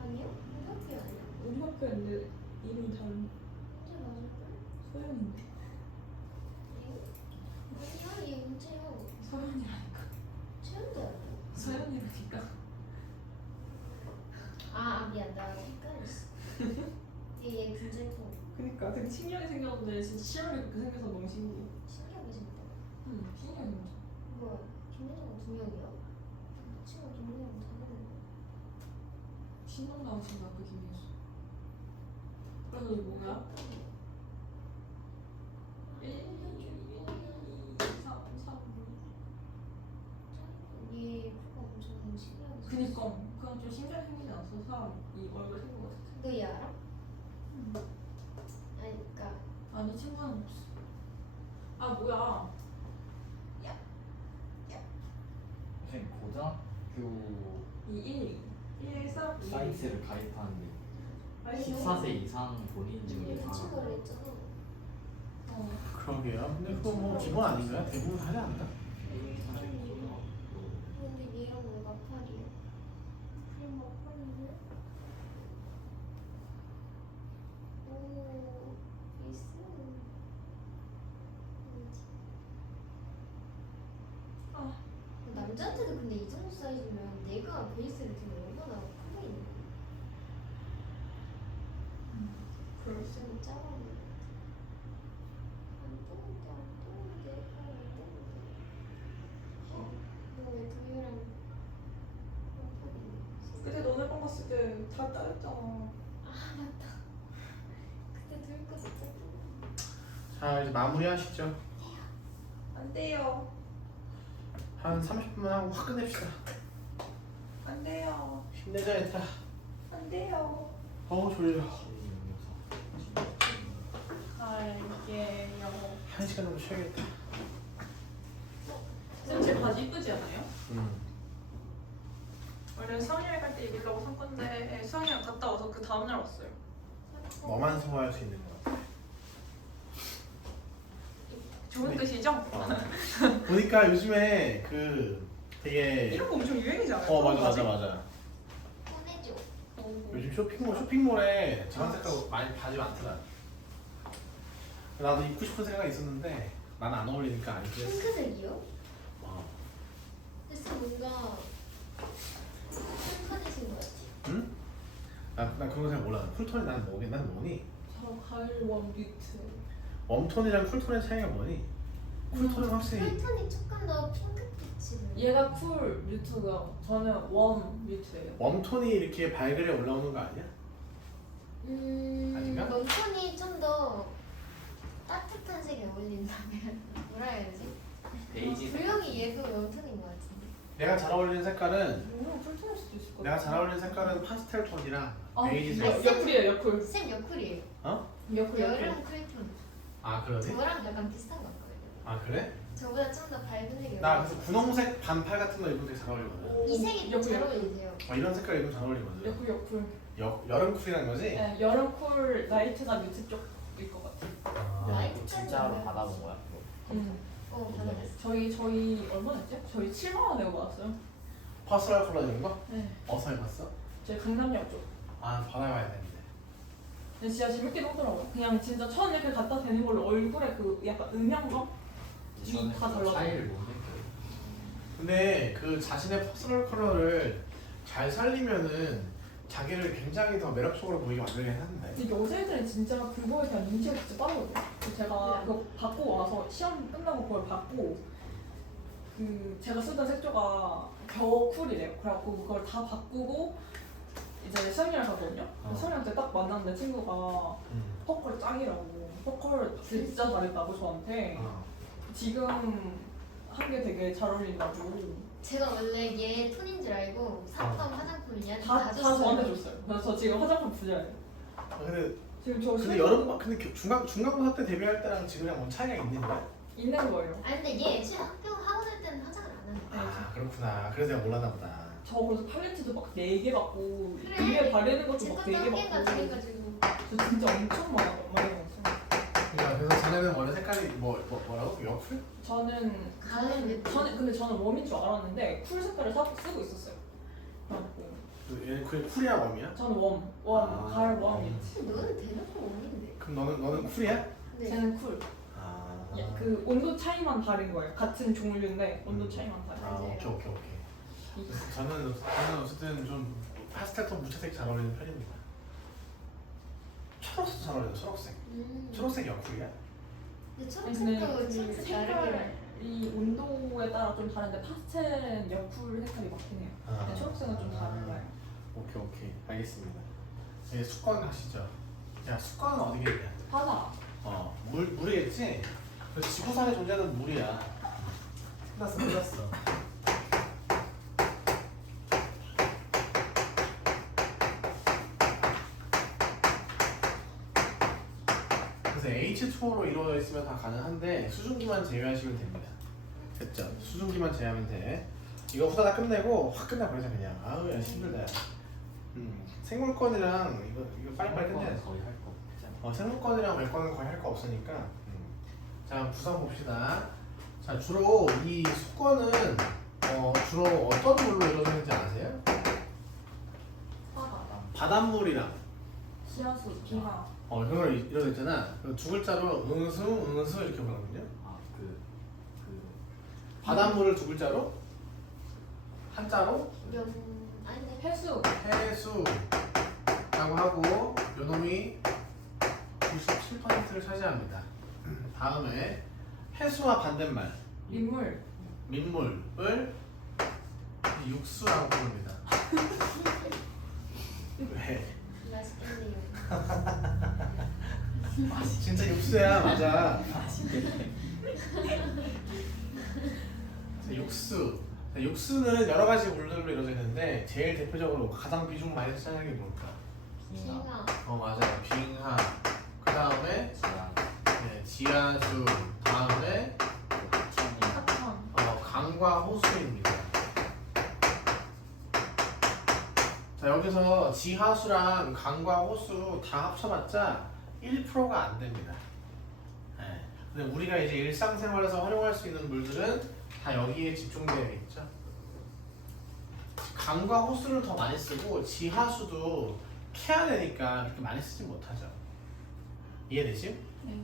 아니요? 우리 학교 아니야? 우리 학교인데 이름이 다른 언제 맞을걸? 소연인데 아니야 얘 문채영. 소연이라니까. 채영도 알아. 소연이라니까. 아 미안 나 헷갈렸어. 얘 군제포. 그니까 되게 신기하게 생겼는데 진짜 실물이 그렇게 생겨서 너무 신기해. 신기하게 생겼다. 응 신기하게 생겼어. 뭐야? 김민정은 2명이야? 친구 김민정 잘하는 신동 나오신 거 그 김혜수. 그래서 이거 뭐야? 1, 2, 3, 3. 얘 코가 엄청 신기하게 그니까 그건 좀 신기하게 생기지 않았어? 사람 이 얼굴 생긴 거 같아. 너얘 알아? 아니 그니까 아니 친구는 없어. 아 뭐야? 선생님 고등학교 2, 1, 3, 2. 사이트를 가입하는데 14세 이상 본인 인증을 얘 다 친구를 했잖아. 어. 그러게요. 근데 그거 뭐 기본 아닌가요? 대부분 하지 않나? 근데 얘랑 왜 마팔이야? 얘 마팔인데? 오 베이스 아. 남자한테도 근데 이 정도 사이즈면 내가 베이스를 들면 얼마나 크게 있는 거야? 글쎄. 좀 작아보여. 안 뜨는데 안 뜨는데 안 뜨는데. 이거 왜 도유랑 마팔이네? 그때 너네 방 갔을 때 다 따였잖아. 아 맞다. 그때 도유 거 진짜 자, 이제 마무리하시죠. 안 돼요. 한 30분만 하고 확 끝냅시다. 안 돼요. 힘내자, 얘들아. 안 돼요. 어우, 졸려. 갈게요. 1시간 정도 쉬어야겠다. 쌤, 제 바지 이쁘지 않아요? 음. 원래 수학여행 갈 때 입으려고 산 건데 수학여행 갔다 와서 그 다음날 왔어요. 너만 소화할 수 있는 것 같아. 좋은 네. 뜻이죠? 보니까 요즘에 그 되게 이런 거 엄청 유행이지 않아요? 맞아. 꺼내줘. 어, 거고. 요즘 쇼핑몰에 저런 색깔 많이 바지 많더라. 나도 입고 싶은 색깔이 있었는데 나는 안 어울리니까 안 입고 했어. 핑크색이요? 어. 그래서 뭔가 핑크색인 것 같아. 응? 나 그런 거 잘 몰라. 쿨톤이 난 뭐니? 저 가을 원 뮤트. 웜톤이랑 쿨톤의 차이가 뭐니? 쿨톤은 확실히 쿨톤이 조금 더 핑크빛을. 얘가 쿨 뮤트고요. 저는 원 뮤트예요. 웜톤이 이렇게 발그레 올라오는 거 아니야? 아닌가? 웜톤이 좀 더 따뜻한 색에 어울린다면 뭐라 해야 되지? 베이지 분명히 얘도 웜톤인 것 같은데. 내가 잘 어울리는 색깔은 물론 쿨톤일 수도 있을 것 내가 같아요. 잘 어울리는 색깔은 파스텔 톤이랑 아, 베이지색. 여쿨이에요, 여쿨. 쌤 여쿨이에요. 어? 여쿨, 여쿨. 여름 쿨톤. 아 그러네? 저랑 약간 비슷한 것 같거든요. 아 그래? 저보다 좀 더 밝은 색이. 나 그래서 분홍색 반팔 같은 거 입으면 되게 잘 어울리거든. 이 색이 여쿨, 잘 여쿨. 어울리세요. 이런 색깔 입으면 잘 어울리거든. 여쿨, 여쿨. 여름 쿨이란 거지? 네, 여름 쿨 라이트가 뮤트 쪽일 것 같아요. 야 이거 진짜로 받아본 거야? 받아봤어. 저희 얼마였죠? 저희 7만 원 내고 받았어요. 퍼스널 컬러 이런 거? 네. 어디서 해봤어? 저희 강남역 쪽. 아 받아봐야 되는데. 근데 진짜 재밌게 하더라고요. 그냥 진짜 천 이렇게 갖다 대는 걸로 얼굴에 그 약간 음영감? 저는 다 그 달라요. 차이를 못 느껴요. 근데 그 자신의 퍼스널 컬러를 잘 살리면은 자기를 굉장히 더 매력적으로 보이게 만들긴 하는데. 근데 여자애들은 진짜 그거에 대한 인지가 진짜 빠르거든요. 그래서 제가 그거 받고 와서 시험 끝나고 그걸 받고 그 제가 쓰던 색조가 겨쿨이래요. 그래갖고 그걸 다 바꾸고 이제 시험이랑 갔거든요. 시험이랑 때 딱 만났는데 친구가 퍼컬 짱이라고 퍼컬 진짜 잘했다고 저한테 지금 한 게 되게 잘 어울린다고 제가 원래 얘 톤인 줄 알고 샀던 화장품을 얘한테 다 저한테 줬어요. 그래서 저 지금 화장품 부자예요. 근데 지금 저 근데 근데 중간고사 때 데뷔할 때랑 지금이랑 뭐 차이가 있는 거야? 있는 거예요. 아 근데 얘 애초에 하고 살 때는 화장을 안 하는 거야. 아 그렇구나. 그래서 내가 몰랐나 보다. 저 그래서 팔레트도 막 4개 받고 그래. 위에 바르는 것도 제 막 것도 4개 한 개가 받고 그래가지고 저 진짜 엄청 많이 먹었어요. 그래서 쟤네는 원래 색깔이 뭐라고? 여쿨? 저는 가을 뮤트. 근데 저는 웜인 줄 알았는데 쿨 색깔을 쓰고 있었어요. 그래갖고 얘는 그게 쿨이야 웜이야? 저는 가을 웜이지. 너는 대놓고 웜인데. 그럼 너는 쿨이야? 네. 쟤는 쿨. 아. 예, 그 온도 차이만 다른 거예요. 같은 종류인데 온도 차이만 다른. 아 오케이. 그래서 저는 어쨌든 좀 파스텔 톤 무채색 잘 어울리는 편입니다. 초록색 잘 어울려. 초록색. 초록색 여쿨이야? 근데 근데 초록색도 그 초록색 다르긴 해. 색깔이 온도에 따라 좀 다른데 파스텔은 여쿨 색깔이 맞긴 해요. 근데 초록색은 좀 달라요. 오케이 알겠습니다. 이제 수건 하시죠. 야 수건은 어디겠냐? 바다. 물이겠지? 그 지구상에 존재하는 물이야. 끝났어. 그래서 H2O로 이루어져 있으면 다 가능한데 수증기만 제외하시면 됩니다. 됐죠? 수증기만 제외하면 돼. 이거 후다닥 끝내고 확 끝내버리자 그냥. 아우 야 힘들다. 생물권이랑 이거 빨리빨리 끝내야지. 거의 할 거 없잖아. 생물권이랑 멜권은 거의 할 거 없으니까. 자 구성 봅시다. 자 주로 이 수건은 주로 어떤 물로 이루어져 있는지 아세요? 바다. 바닷물이랑 시야수, 빙하. 이걸 이루어져 있잖아. 두 글자로 응수 이렇게 부르거든요. 바닷물을 두 글자로 한자로 아닌데. 해수. 해수라고 하고 요놈이 97%를 차지합니다. 다음에 해수와 반대말 민물. 민물을 육수라고 부릅니다. 왜? 맛있겠네요. 진짜 육수야 맞아. 육수는 여러 가지 물들로 이루어져 있는데 제일 대표적으로 가장 비중 많이 차지하는 게 뭘까? 빙하. 맞아요. 빙하. 그 다음에 지하 지하수. 다음에 사탕. 강과 호수입니다. 자 여기서 지하수랑 강과 호수 다 합쳐봤자 1%가 안 됩니다. 근데 우리가 이제 일상생활에서 활용할 수 있는 물들은 다 여기에 집중되어 있죠. 강과 호수를 더 많이 쓰고 지하수도 캐야 되니까 그렇게 많이 쓰지 못하죠. 이해되지? 네.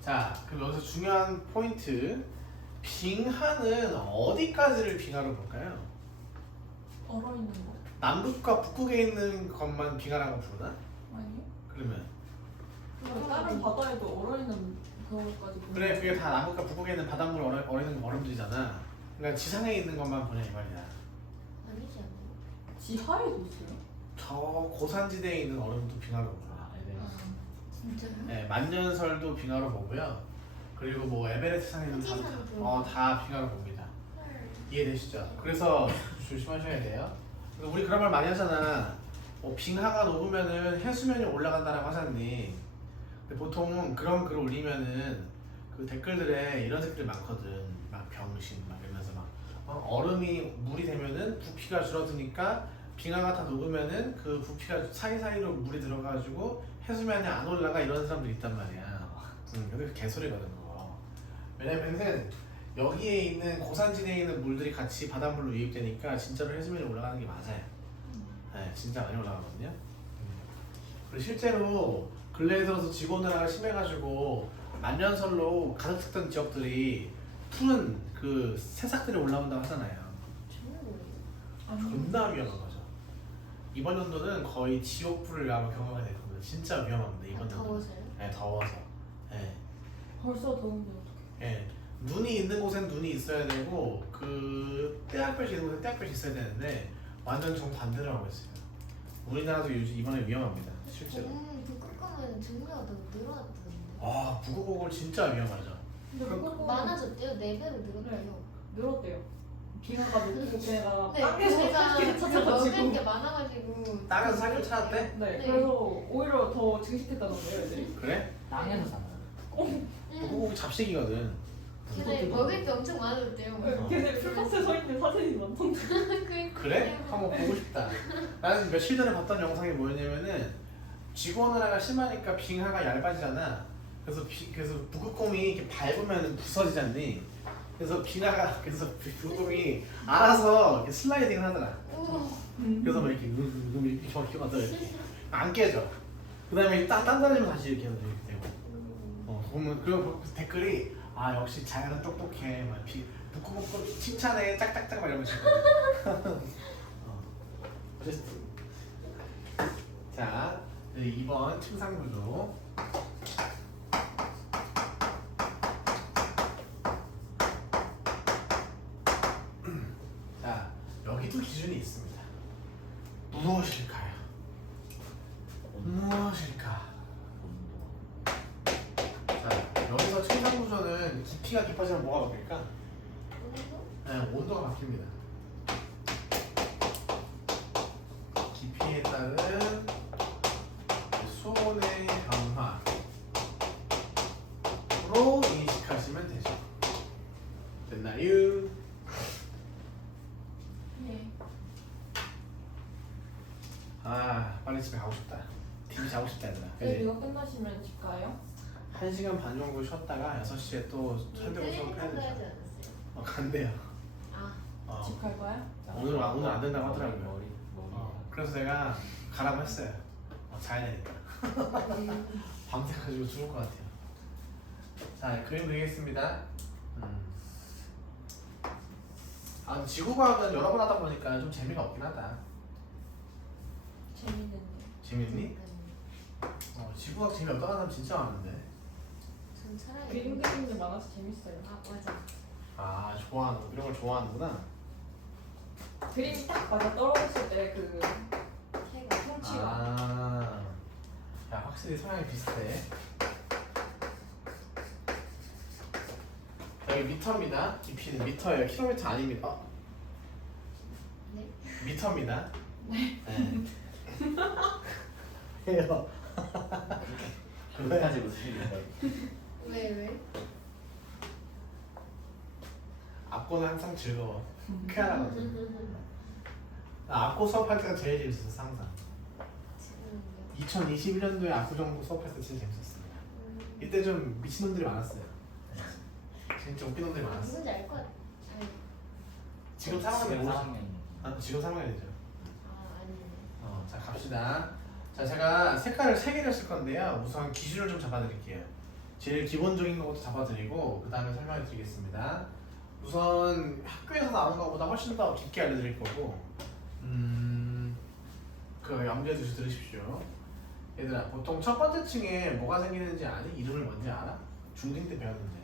자, 그럼 여기서 중요한 포인트. 빙하는 어디까지를 빙하로 볼까요? 얼어 있는 거 남극과 북극에 있는 것만 빙하라고 부르나? 아니요? 그러면 그리고 다른 바다에도 얼어 있는 그거까지 보는 그래, 그게 다 남극과 북극에 있는 바닷물 얼어 있는 얼음들이잖아. 그러니까 지상에 있는 것만 보냐 이 말이야. 아니지 않나요? 지하에도 있어요? 저 고산지대에 있는 얼음도 빙하로 보고요. 아, 에베레스트. 진짜요? 네, 만년설도 빙하로 보고요. 그리고 뭐 에베레스트 산에 있는 후지산도. 다 빙하로 봅니다. 헐. 이해되시죠? 그래서 조심하셔야 돼요. 우리 그런 말 많이 하잖아. 빙하가 녹으면은 해수면이 올라간다라고 하잖니. 근데 보통 그런 글 올리면은 그 댓글들에 이런 댓글이 많거든. 막 병신 막 이러면서 막 얼음이 물이 되면은 부피가 줄어드니까 빙하가 다 녹으면은 그 부피가 사이사이로 물이 들어가지고 해수면이 안 올라가 이런 사람들이 있단 말이야. 근데 그 개소리거든 그거. 왜냐면은 여기에 있는 고산지대에 있는 물들이 같이 바닷물로 유입되니까 진짜로 해수면이 올라가는 게 맞아요. 네, 진짜 많이 올라가거든요. 그리고 실제로 근래에 들어서 지구온난화가 심해가지고 만년설로 가득 찼던 지역들이 푸른 그 새싹들이 올라온다고 하잖아요. 정말 모르겠어요. 존나 위험한 거죠. 이번 연도는 거의 지옥불을 아마 경험하게 될 겁니다. 진짜 위험합니다. 이번 연도. 더워서요? 네, 더워서. 네. 벌써 더운데 어떡해 예, 눈이 있는 곳엔 눈이 있어야 되고 그 떼약볕이 있는 곳엔 떼약볕이 있어야 되는데 완전 정반대로 하고 있어요. 우리나라도 요즘 이번에 위험합니다. 실제로. 북극 가면 증가가 더 늘어났다던데. 아, 북극곰을 진짜 위험하죠. 근데 그거 많아졌대요? 4배로 늘었대요. 늘었대요 빙하가 녹고 걔가 네, 땅에서 걔가 살기를 먹을 찾아가지고 게 많아가지고. 땅에서 살기를 찾았대? 네, 네. 그래서 오히려 더 증식했다던데요 애들이 그래? 땅에서 사나요? 북극곰이 잡식이거든. 걔네 먹을 게 엄청 많아졌대요. 네, 걔네 풀밭에 서 있는 사진이 많던데 그래? 한번 보고 싶다. 나는 며칠 전에 봤던 영상이 뭐였냐면은 지구온난화가 심하니까 빙하가 얇아지잖아. 그래서 북극곰이 이렇게 밟으면 부서지잖니. 그래서 북극곰이 알아서 이렇게 슬라이딩을 하더라. 우와. 그래서 막 이렇게 저렇게 가서 이렇게 안 깨져. 그다음에 딴 달리면 다시 이렇게 되고. 보면 그 댓글이 아 역시 자연은 똑똑해. 막 북극곰 칭찬해 짝짝짝 막 이러면서. 어쨌든 자 2번 침상구조. 자 여기도 기준이 있습니다. 무엇일까요? 무엇일까? 자 여기서 침상구조는 깊이가 깊어지면 뭐가 바뀔까? 네, 온도가 바뀝니다. 깊이에 따른 수온의 변화로 인식하시면 되죠. 됐나요? 네. 아 빨리 집에 가고 싶다. TV 자고 싶다 얘들아. 네, 그지? 이거 끝나시면 집 가요? 1시간 반 정도 쉬었다가 6시에 또 설득을 수업 해야 하지 되죠. 않았어요? 간대요. 아, 집 갈 거야? 오늘 안 된다고 하더라고요. 머리. 그래서 내가 가라고 했어요. 자야 되니까. 밤새 가지고 죽을 것 같아요. 자, 그림 그리겠습니다. 아, 지구과학은 여러 번 하다 보니까 좀 재미가 없긴 하다. 재밌는데 재밌니? 지구과학 재미없다는 사람 진짜 많은데. 전 차라리 그림 그리는 게 많아서 재밌어요 아 맞아. 아, 이런 걸 좋아하는구나. 그림이 딱 맞아 떨어졌을 때그 걔가 성취가 아, 야, 확실히 성향이 비슷해. 여기 미터입니다. 깊이는 미터예요. 킬로미터 아닙니다. 네? 미터입니다. 네. 해요. 그까지 웃으시는 거예요? 왜? 악고는 항상 즐거워. 쾌활하거든. 나 악고 수업할 때가 제일 재밌었어 항상. 지금은요? 2021년도에 악고 정보 수업할 때 진짜 재밌었습니다. 이때 좀 미친놈들이 많았어요. 진짜 웃긴 놈들이 많았어. 누군지 알 것 같아. 지금 상황은 모르. 아, 지금 설명해야 되죠. 아니네. 자 갑시다. 자 제가 색깔을 3개를 쓸 건데요. 우선 기준을 좀 잡아드릴게요. 제일 기본적인 것부터 잡아드리고 그 다음에 설명해 드리겠습니다. 우선 학교에서 나오는 것보다 훨씬 더 깊게 알려드릴 거고 그거 염두에 두시 들으십시오. 얘들아 보통 첫 번째 층에 뭐가 생기는지 아니? 이름을 뭔지 알아? 중딩 때 배웠는데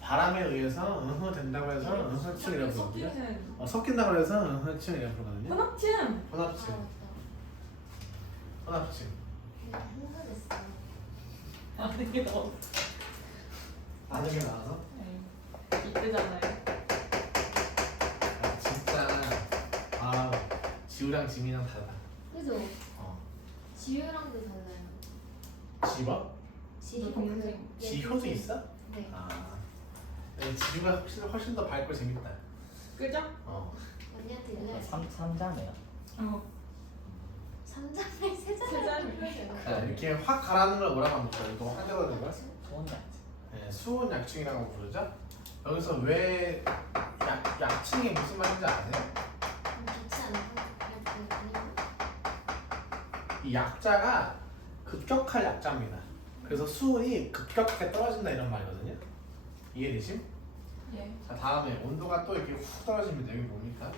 바람에 의해서 된다고 해서 층이라고 부르거든요. 섞이는 섞인다고 해서 층이라고 부르거든요. 혼합층. 혼합층. 맞다. 혼합층. 흥분했어. 아는 게 너무 아는 게 나와서? 이때잖아요. 아, 진짜 아 지우랑 지민이랑 다르다. 그죠? 어. 지유랑도 달라요. 지버? 지효 동생. 지효도 있어? 네. 아 지우가 훨씬 더 밝고 재밌다. 그죠? 어. 언니한테 얘기하지. 삼자매야. 어. 3장에 3장을 자 이렇게 확 가라앉는 걸 뭐라고 합니까? 이거 확 가라앉는 거야? 소원이 네, 수온 약층이라고 부르죠. 여기서 왜 약층이 무슨 말인지 아세요? 좋지 않고 이 약자가 급격할 약자입니다. 그래서 수온이 급격하게 떨어진다 이런 말이거든요. 이해되심? 예. 자 다음에 온도가 또 이렇게 훅 떨어집니다. 여기 뭡니까?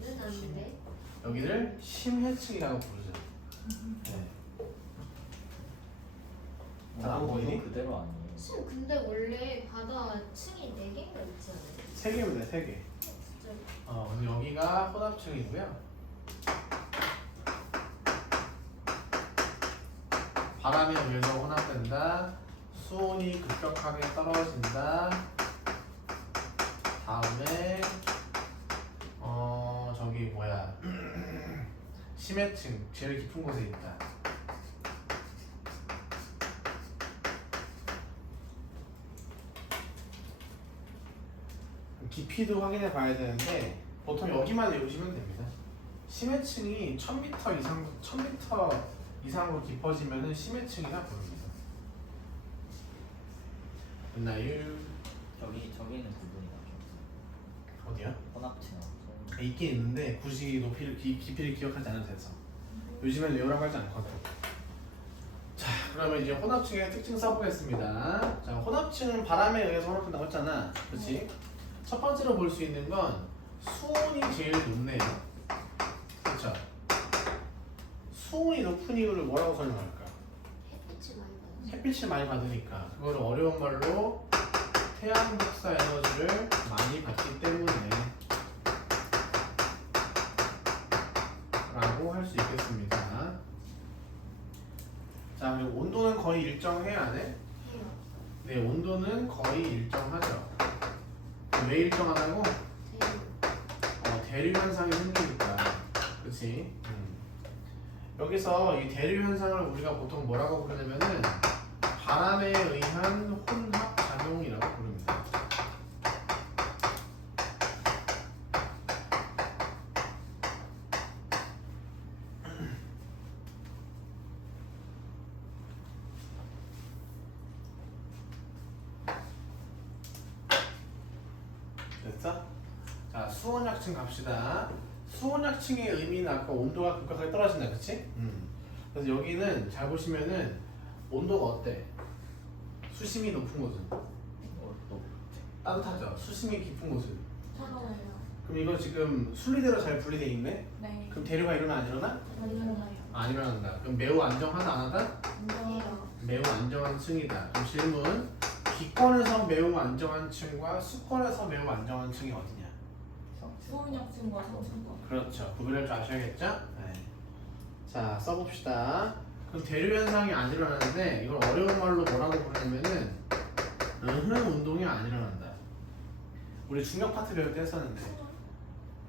해는 아닌데. 여기를 심해층이라고 부르죠. 네. 자, 안 보이니? 그대로 아니에요. 층 근데 원래 바다 층이 4개인가 있지 않아요? 3개입니다. 3개. 진짜. 그럼 여기가 혼합층이고요. 바람에 의해서 혼합된다. 수온이 급격하게 떨어진다. 다음에 저기 뭐야 심해층 제일 깊은 곳에 있다. 깊이도 확인해 봐야 되는데 보통 여기만 외우시면 됩니다. 심해층이 1000m 이상으로 깊어지면은 심해층이라 부릅니다. 됐나요? 저기는 구분이 나죠. 어디야? 혼합층하고 소원. 있긴 있는데 굳이 높이를 깊이를 기억하지 않아도 돼서 요즘엔 외우라고 하지 않거든. 자 그러면 이제 혼합층의 특징 써보겠습니다. 자 혼합층은 바람에 의해서 혼합된다고 했잖아. 그렇지? 첫 번째로 볼 수 있는 건 수온이 제일 높네요. 그렇죠? 수온이 높은 이유를 뭐라고 설명할까? 햇빛이 많이 받아서. 햇빛을 많이 받으니까 그거를 어려운 말로 태양 복사 에너지를 많이 받기 때문에 라고 할 수 있겠습니다. 자 그리고 온도는 거의 일정해 안 해? 해요. 네 온도는 거의 일정하죠. 왜 일정하다고? 대유. 대류 현상이 생기니까 그렇지? 여기서 이 대류 현상을 우리가 보통 뭐라고 부르냐면은 바람에 의한 혼합 작용이라고 부릅니다. 됐어? 자 수온약층 갑시다. 수온약층의 의미는 아까 온도가 급격하게 떨어진다 그치? 그래서 여기는 잘 보시면은 온도가 어때? 수심이 높은 곳은 또 따뜻하죠? 수심이 깊은 곳은 차가워요. 그럼 이거 지금 순리대로 잘 분리돼 있네? 네. 그럼 대류가 일어나 안 일어나? 일어나요. 안 일어난다. 그럼 매우 안정하다 안 하다? 안녕해요. 매우 안정한 층이다. 그럼 질문 기권에서 매우 안정한 층과 수권에서 매우 안정한 층이 어디냐? 수온약층과 상층과. 그렇죠. 구별할 줄 아셔야겠죠? 네. 자 써봅시다. 그럼 대류 현상이 안 일어나는데 이걸 어려운 말로 뭐라고 부르냐면은 운동이 안 일어난다. 우리 중력 파트 배울 때 했었는데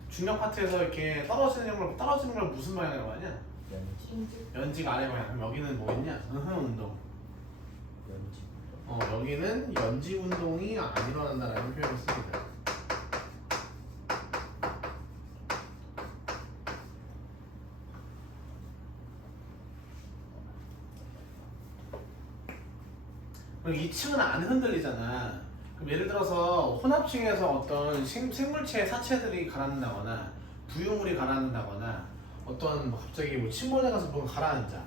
중력 파트에서 이렇게 떨어지는 걸 무슨 방향이라고 하냐? 연지. 연직 아래 방향. 그럼 여기는 뭐겠냐? 운동. 연지. 여기는 연지 운동이 안 일어난다라는 표현을 씁니다. 그럼 이 층은 안 흔들리잖아. 그럼 그럼 예를 들어서 혼합층에서 어떤 생물체의 사체들이 가라앉는다거나 부유물이 가라앉는다거나 어떤 뭐 갑자기 뭐 침몰에 가서 뭔가 가라앉아.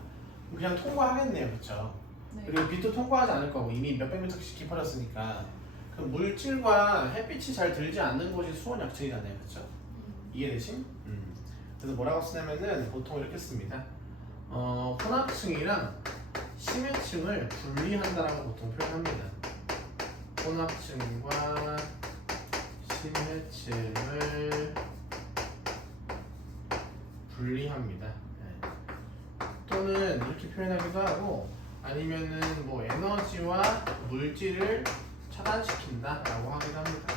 그냥 통과하겠네요, 그렇죠? 네. 그리고 빛도 통과하지 않을 거고 이미 몇백 미터씩 깊어졌으니까 그 물질과 햇빛이 잘 들지 않는 곳이 수온 약층이잖아요, 그렇죠? 이해되심? 그래서 뭐라고 쓰냐면은 보통 이렇게 씁니다. 혼합층이랑 심해층을 분리한다라고 보통 표현합니다. 혼합층과 심해층을 분리합니다. 네. 또는 이렇게 표현하기도 하고 아니면은 뭐 에너지와 물질을 차단시킨다라고 하기도 합니다.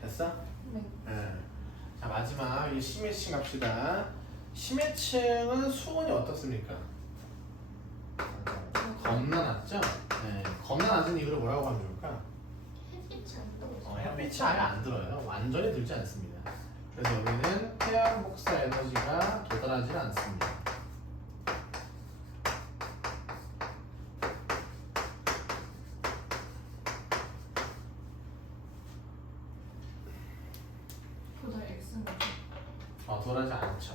됐어? 네. 네. 자 마지막 이 심해층 갑시다. 심해층은 수온이 어떻습니까? 겁나 낮죠? 네. 겁나 낮은 이유를 뭐라고 하면 좋을까? 햇빛이 안 떠. 햇빛이 아예 안 들어요. 완전히 들지 않습니다. 그래서 여기는 태양 복사 에너지가 도달하지 않습니다. 도달 X는 도달하지 않죠.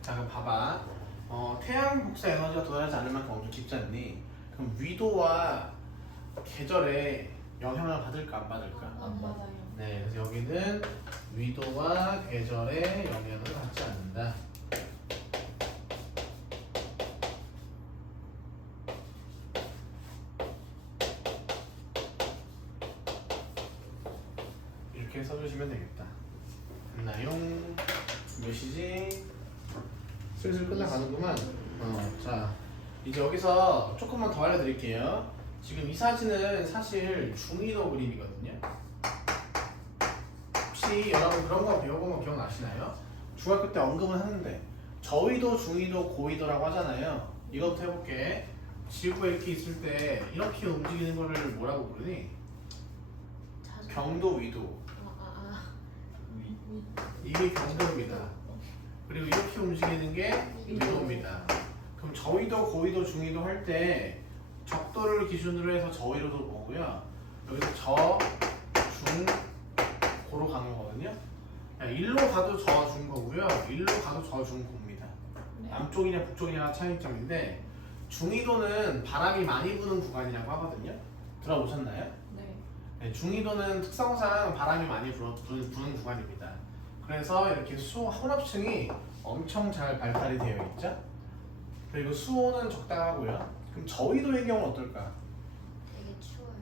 자 그럼 봐봐. 태양 복사 에너지가 도달하지 않을 만큼 엄청 깊지 않니? 그럼 위도와 계절에 영향을 받을까 안 받을까? 안 맞아요. 네, 그래서 여기는 위도와 계절에 영향을 받지 않는다. 이렇게 써주시면 되겠다. 됐나요? 몇 시지? 슬슬 끝나가는구만. 자, 이제 여기서 조금만 더 알려드릴게요. 지금 이 사진은 사실 중위도 그림이거든요. 혹시 여러분 그런 거 배워본 거 기억나시나요? 중학교 때 언급은 하는데 저위도, 중위도, 고위도라고 하잖아요. 이것부터 해볼게. 지구가 이렇게 있을 때 이렇게 움직이는 거를 뭐라고 부르니? 경도, 위도. 이게 경도입니다. 그리고 이렇게 움직이는 게 위도입니다. 그럼 저위도, 고위도, 중위도 할 때 적도를 기준으로 해서 저위로도 보고요. 여기서 저, 중, 고로 가는 거거든요. 일로 가도 저, 중, 고고요. 일로 가도 저, 중, 고입니다. 네. 남쪽이냐 북쪽이냐 차이점인데 중위도는 바람이 많이 부는 구간이라고 하거든요. 들어보셨나요? 네. 네, 중위도는 특성상 바람이 많이 부는 구간입니다. 그래서 이렇게 혼합층이 엄청 잘 발달이 되어 있죠. 그리고 수온은 적당하고요. 그럼 저위도의 경우는 어떨까? 되게 추워요.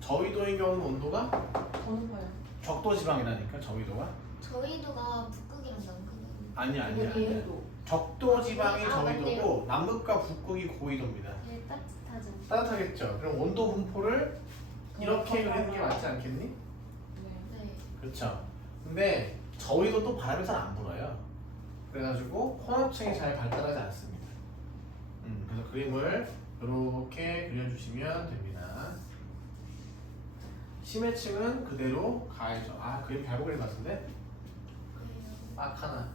저위도의 경우는 온도가 더 높아요. 적도 지방이라니까 저위도가 저희도가 북극이랑 남극은 아니야. 얘도 적도 지방이 아, 저위도고 남극과 북극이 고위도입니다. 되게 따뜻하죠. 따뜻하겠죠. 그럼 온도 분포를 이렇게 그리는 게 맞지 않겠니? 네. 네. 그렇죠. 근데 저위도 또 바람이 잘 안 불어요. 그래가지고 혼합층이 잘 발달하지 않습니다. 그래서 그림을 이렇게 그려주시면 됩니다. 심해층은 그대로 가야죠. 그림 잘못 그린 것 같은데? 그래요. 딱 하나.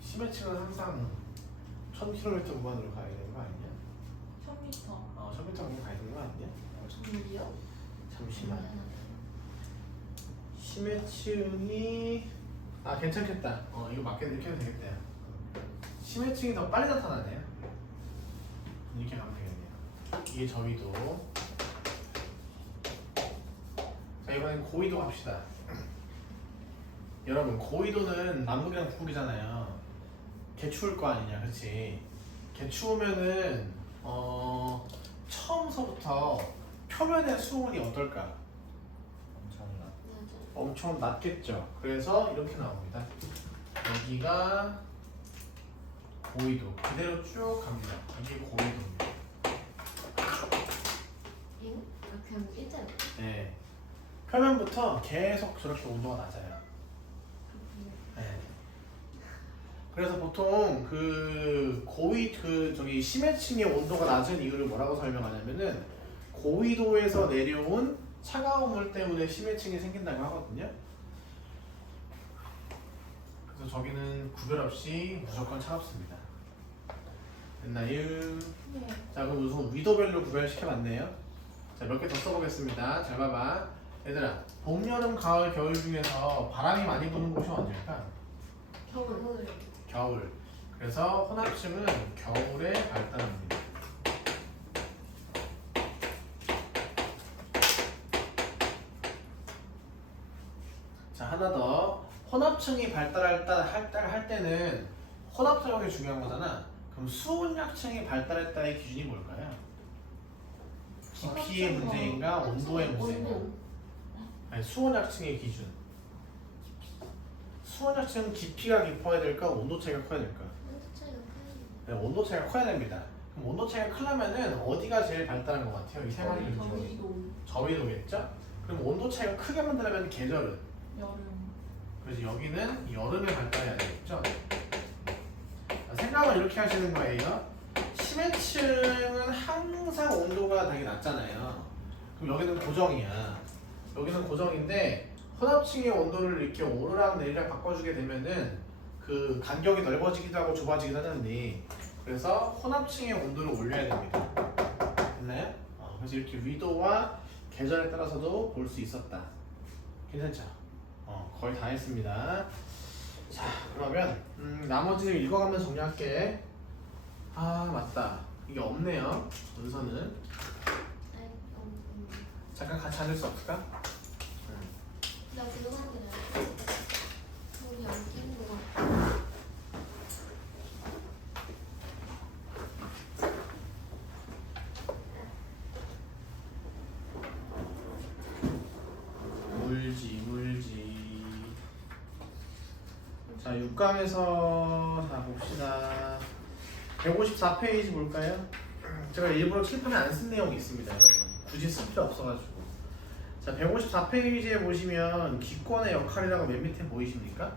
심해층은 항상 1000km 구간으로 가야 되는 거 아니냐? 1000m. 1000m 구간 가야 되는 거 아니냐? 전기요? 잠시만. 심해층이 괜찮겠다. 이거 맞게 이렇게 해도 되겠다. 심해층이 더 빨리 나타나네요. 이렇게 가면 되겠네요. 이게 저위도. 자 이번엔 고위도 갑시다. 여러분 고위도는 남극이랑 북극이잖아요. 개 추울 거 아니냐, 그렇지? 개 추우면은 처음서부터 표면의 수온이 어떨까? 엄청 낮겠죠. 그래서 이렇게 나옵니다. 여기가 고위도. 그대로 쭉 갑니다. 이게 고위도입니다. 그냥 일자로. 네. 표면부터 계속 저렇게 온도가 낮아요. 네. 그래서 보통 심해층의 온도가 낮은 이유를 뭐라고 설명하냐면은 고위도에서 내려온 차가운 물 때문에 심해층이 생긴다고 하거든요. 그래서 저기는 구별 없이 무조건 차갑습니다. 됐나요? 네. 자 그럼 우선 위도별로 구별시켜봤네요. 자 몇 개 더 써보겠습니다. 잘 봐봐. 얘들아 봄, 여름, 가을, 겨울 중에서 바람이 많이 부는 곳이 언제일까? 겨울. 겨울. 그래서 혼합층은 겨울에 발달합니다. 자 하나 더. 혼합층이 할 때는 혼합작용이 중요한 거잖아. 그럼 수온약층이 발달했다의 기준이 뭘까요? 깊이의 문제인가 온도의 문제인가? 온도. 아니 수온약층의 기준. 수온약층은 깊이가 깊어야 될까 온도 차이가 커야 될까? 온도 차이가 커요. 네, 온도 차이가 커야 됩니다. 그럼 온도 차이가 크려면은 어디가 제일 발달한 것 같아요? 이 세 마리 중에 저희도 저위도겠죠? 그럼 온도 차이가 크게 만들려면 계절은? 여름. 그래서 여기는 여름에 발달해야 되겠죠? 자, 생각을 이렇게 하시는 거예요. 심해층은 항상 온도가 되게 낮잖아요. 그럼 여기는 고정이야. 여기는 고정인데 혼합층의 온도를 이렇게 오르락 내리락 바꿔주게 되면은 그 간격이 넓어지기도 하고 좁아지기도 하는데 그래서 혼합층의 온도를 올려야 됩니다. 됐나요? 그래서 이렇게 위도와 계절에 따라서도 볼 수 있었다. 괜찮죠? 거의 다 했습니다. 자 그러면 나머지를 읽어가면서 정리할게. 아 맞다 이게 없네요 문서는. 아니, 잠깐 같이 앉을 수 없을까? 나 그거 하는 게 나아. 우리 안 끼는 거 같아. 물지. 자 6강에서 자 봅시다. 154페이지 볼까요? 제가 일부러 칠판에 안 쓴 내용이 있습니다 여러분. 굳이 쓸 필요 없어가지고. 자 154페이지에 보시면 기권의 역할이라고 맨 밑에 보이십니까?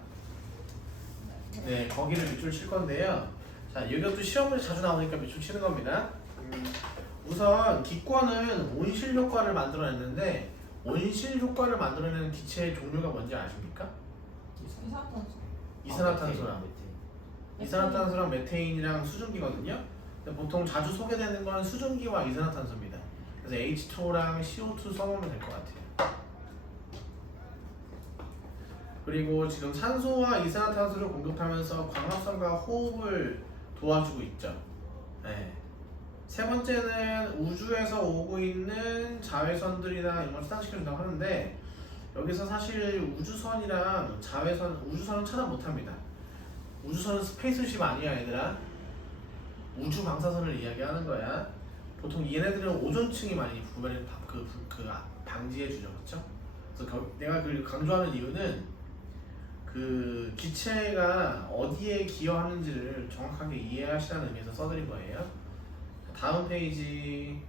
네 거기를 밑줄 칠 건데요. 자 이것도 시험에 자주 나오니까 밑줄 치는 겁니다. 우선 기권은 온실 효과를 만들어냈는데 온실 효과를 만들어내는 기체의 종류가 뭔지 아십니까? 이산화탄소. 이산화탄소랑 이산화탄소랑 메테인이랑 수증기거든요. 근데 보통 자주 소개되는 건 수증기와 이산화탄소입니다. 그래서 H2랑 CO2 써놓으면 될 것 같아요. 그리고 지금 산소와 이산화탄소를 공급하면서 광합성과 호흡을 도와주고 있죠. 네. 세 번째는 우주에서 오고 있는 자외선들이나 이런 걸 차단시켜준다고 하는데 여기서 사실 우주선이랑 자외선, 우주선은 차단 못합니다. 우주선은 스페이스십 아니야 얘들아. 우주 방사선을 이야기하는 거야. 보통 얘네들은 오존층이 많이 구별을 방지해주죠, 그렇죠? 그래서 내가 그걸 강조하는 이유는 그 기체가 어디에 기여하는지를 정확하게 이해하시라는 의미에서 써드린 거예요. 다음 페이지.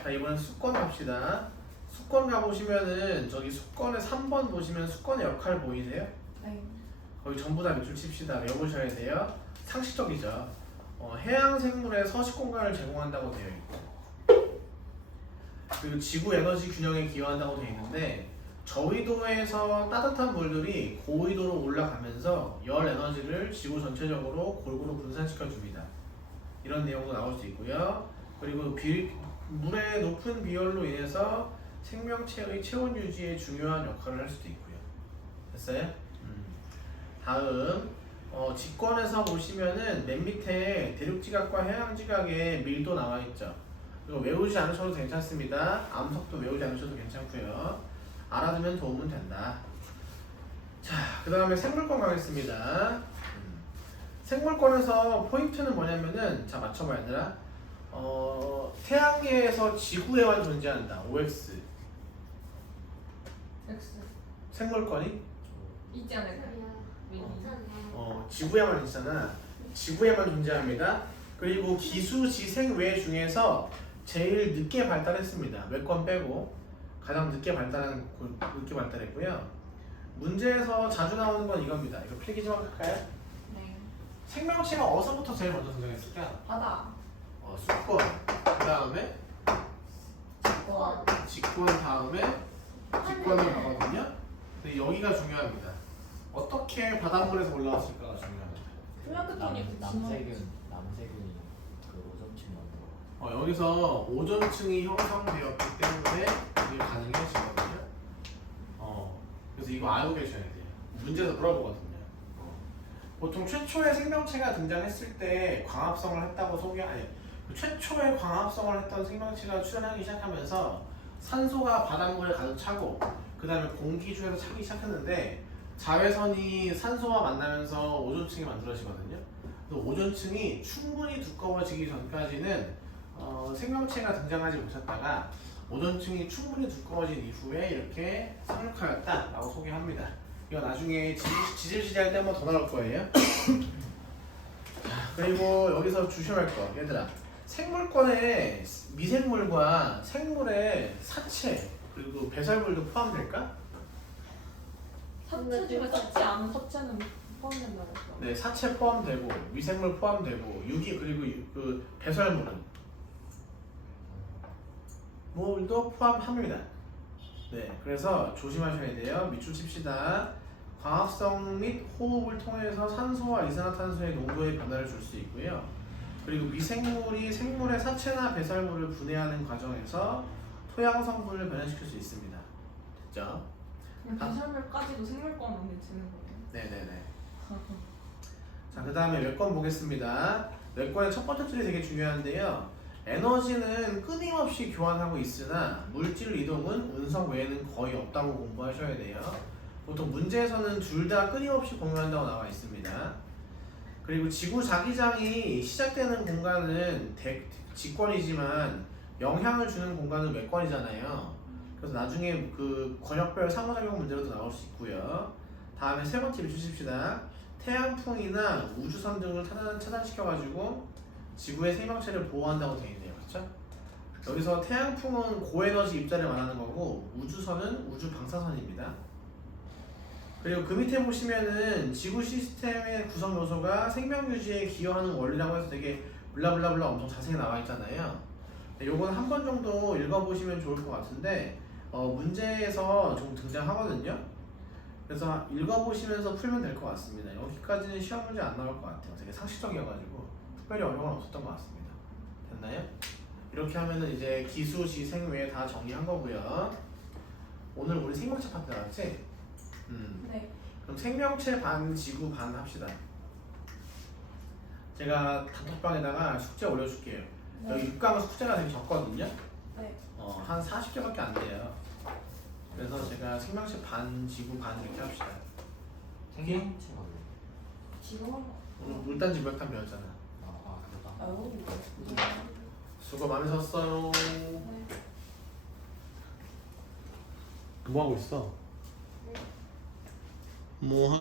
자 이번엔 수권 갑시다. 수권 가보시면은 저기 수권의 3번 보시면 수권의 역할 보이세요? 네. 거기 전부 다 밑줄 칩시다. 외우셔야 돼요. 상식적이죠. 해양 생물에 서식 공간을 제공한다고 되어 있고 그리고 지구 에너지 균형에 기여한다고 되어 있는데 저위도에서 따뜻한 물들이 고위도로 올라가면서 열 에너지를 지구 전체적으로 골고루 분산시켜 줍니다. 이런 내용도 나올 수 있고요. 그리고 물의 높은 비율로 인해서 생명체의 체온 유지에 중요한 역할을 할 수도 있고요. 됐어요? 다음 직권에서 보시면은 맨 밑에 대륙지각과 해양지각의 밀도 나와 있죠. 이거 외우지 않으셔도 괜찮습니다. 암석도 외우지 않으셔도 괜찮고요. 알아두면 도움은 된다. 자, 그 다음에 생물권 가겠습니다. 생물권에서 포인트는 뭐냐면은 자 맞춰봐 얘들아. 태양계에서 지구에만 존재한다. OX. X. 생물권이 있지 않을까? 지구에만 있잖아. 지구에만 존재합니다. 그리고 기수지생외 중에서 제일 늦게 발달했습니다. 외권 빼고 가장 늦게 발달했고요. 문제에서 자주 나오는 건 이겁니다. 이거 필기 좀 할까요? 네. 생명체가 어디서부터 제일 먼저 등장했을까? 바다. 수권. 그 다음에 직권. 직권 다음에 직권을 가거든요. 근데 여기가 중요합니다. 어떻게 바닷물에서 올라왔을까가 중요합니다. 플랑크톤이 남색은 여기서 오존층이 형성되었기 때문에 이게 가능해지거든요. 그래서 이거 알고 계셔야 돼요. 문제에서 물어보거든요. 보통 최초의 생명체가 등장했을 때 광합성을 했다고 최초의 광합성을 했던 생명체가 출현하기 시작하면서 산소가 바닷물에 가득 차고 그 다음에 공기 중에서 차기 시작했는데 자외선이 산소와 만나면서 오존층이 만들어지거든요. 그래서 오존층이 충분히 두꺼워지기 전까지는 생명체가 등장하지 못했다가 오존층이 충분히 두꺼워진 이후에 이렇게 상륙하였다라고 소개합니다. 이거 나중에 지질시대 할 때 한 번 더 나올 거예요. 그리고 여기서 조심할 거 얘들아, 생물권에 미생물과 생물의 사체 그리고 배설물도 포함될까? 사체 중에 썩지 않은 사체는 포함된다고 했죠. 네, 사체 포함되고 미생물 포함되고 유기 그리고 그 배설물은 뭘도 포함합니다. 네, 그래서 조심하셔야 돼요. 밑줄 칩시다. 광합성 및 호흡을 통해서 산소와 이산화탄소의 농도의 변화를 줄 수 있고요. 그리고 미생물이 생물의 사체나 배설물을 분해하는 과정에서 토양 성분을 변화시킬 수 있습니다. 됐죠? 배설물까지도 생물권 안에 드는 거예요. 네네네. 자, 그 다음에 외권 보겠습니다. 외권의 첫 번째 줄이 되게 중요한데요. 에너지는 끊임없이 교환하고 있으나 물질 이동은 운석 외에는 거의 없다고 공부하셔야 돼요. 보통 문제에서는 둘 다 끊임없이 공유한다고 나와 있습니다. 그리고 지구 자기장이 시작되는 공간은 직권이지만 영향을 주는 공간은 외권이잖아요. 그래서 나중에 그 권역별 상호작용 문제로도 나올 수 있고요. 다음에 세 번째 비추십시다. 태양풍이나 우주선 등을 차단시켜가지고 지구의 생명체를 보호한다고 되어 있네요. 그렇죠? 여기서 태양풍은 고에너지 입자를 말하는 거고 우주선은 우주 방사선입니다. 그리고 그 밑에 보시면은 지구 시스템의 구성 요소가 생명 유지에 기여하는 원리라고 해서 되게 블라블라블라 엄청 자세히 나와 있잖아요. 요건 한 번 정도 읽어보시면 좋을 것 같은데 문제에서 좀 등장하거든요. 그래서 읽어보시면서 풀면 될 것 같습니다. 여기까지는 시험 문제 안 나올 것 같아요. 되게 상식적이어가지고 특별히 어려움은 없었던 것 같습니다. 됐나요? 이렇게 하면은 이제 기수, 지생 외에 다 정리한 거고요. 오늘 우리 생명체 파트 나왔지? 네. 그럼 생명체 반, 지구 반 합시다. 제가 단톡방에다가 숙제 올려줄게요. 네. 여기 6강은 숙제가 되게 적거든요. 네. 한 40개밖에 안 돼요. 그래서 제가 생명체 반, 지구 반 이렇게 합시다. 생명체가 뭐? 지금 오늘 물단지 무역탄 배웠잖아. 그렇다. 아우. 수고 많으셨어요. 네. 뭐 하고 있어? 뭐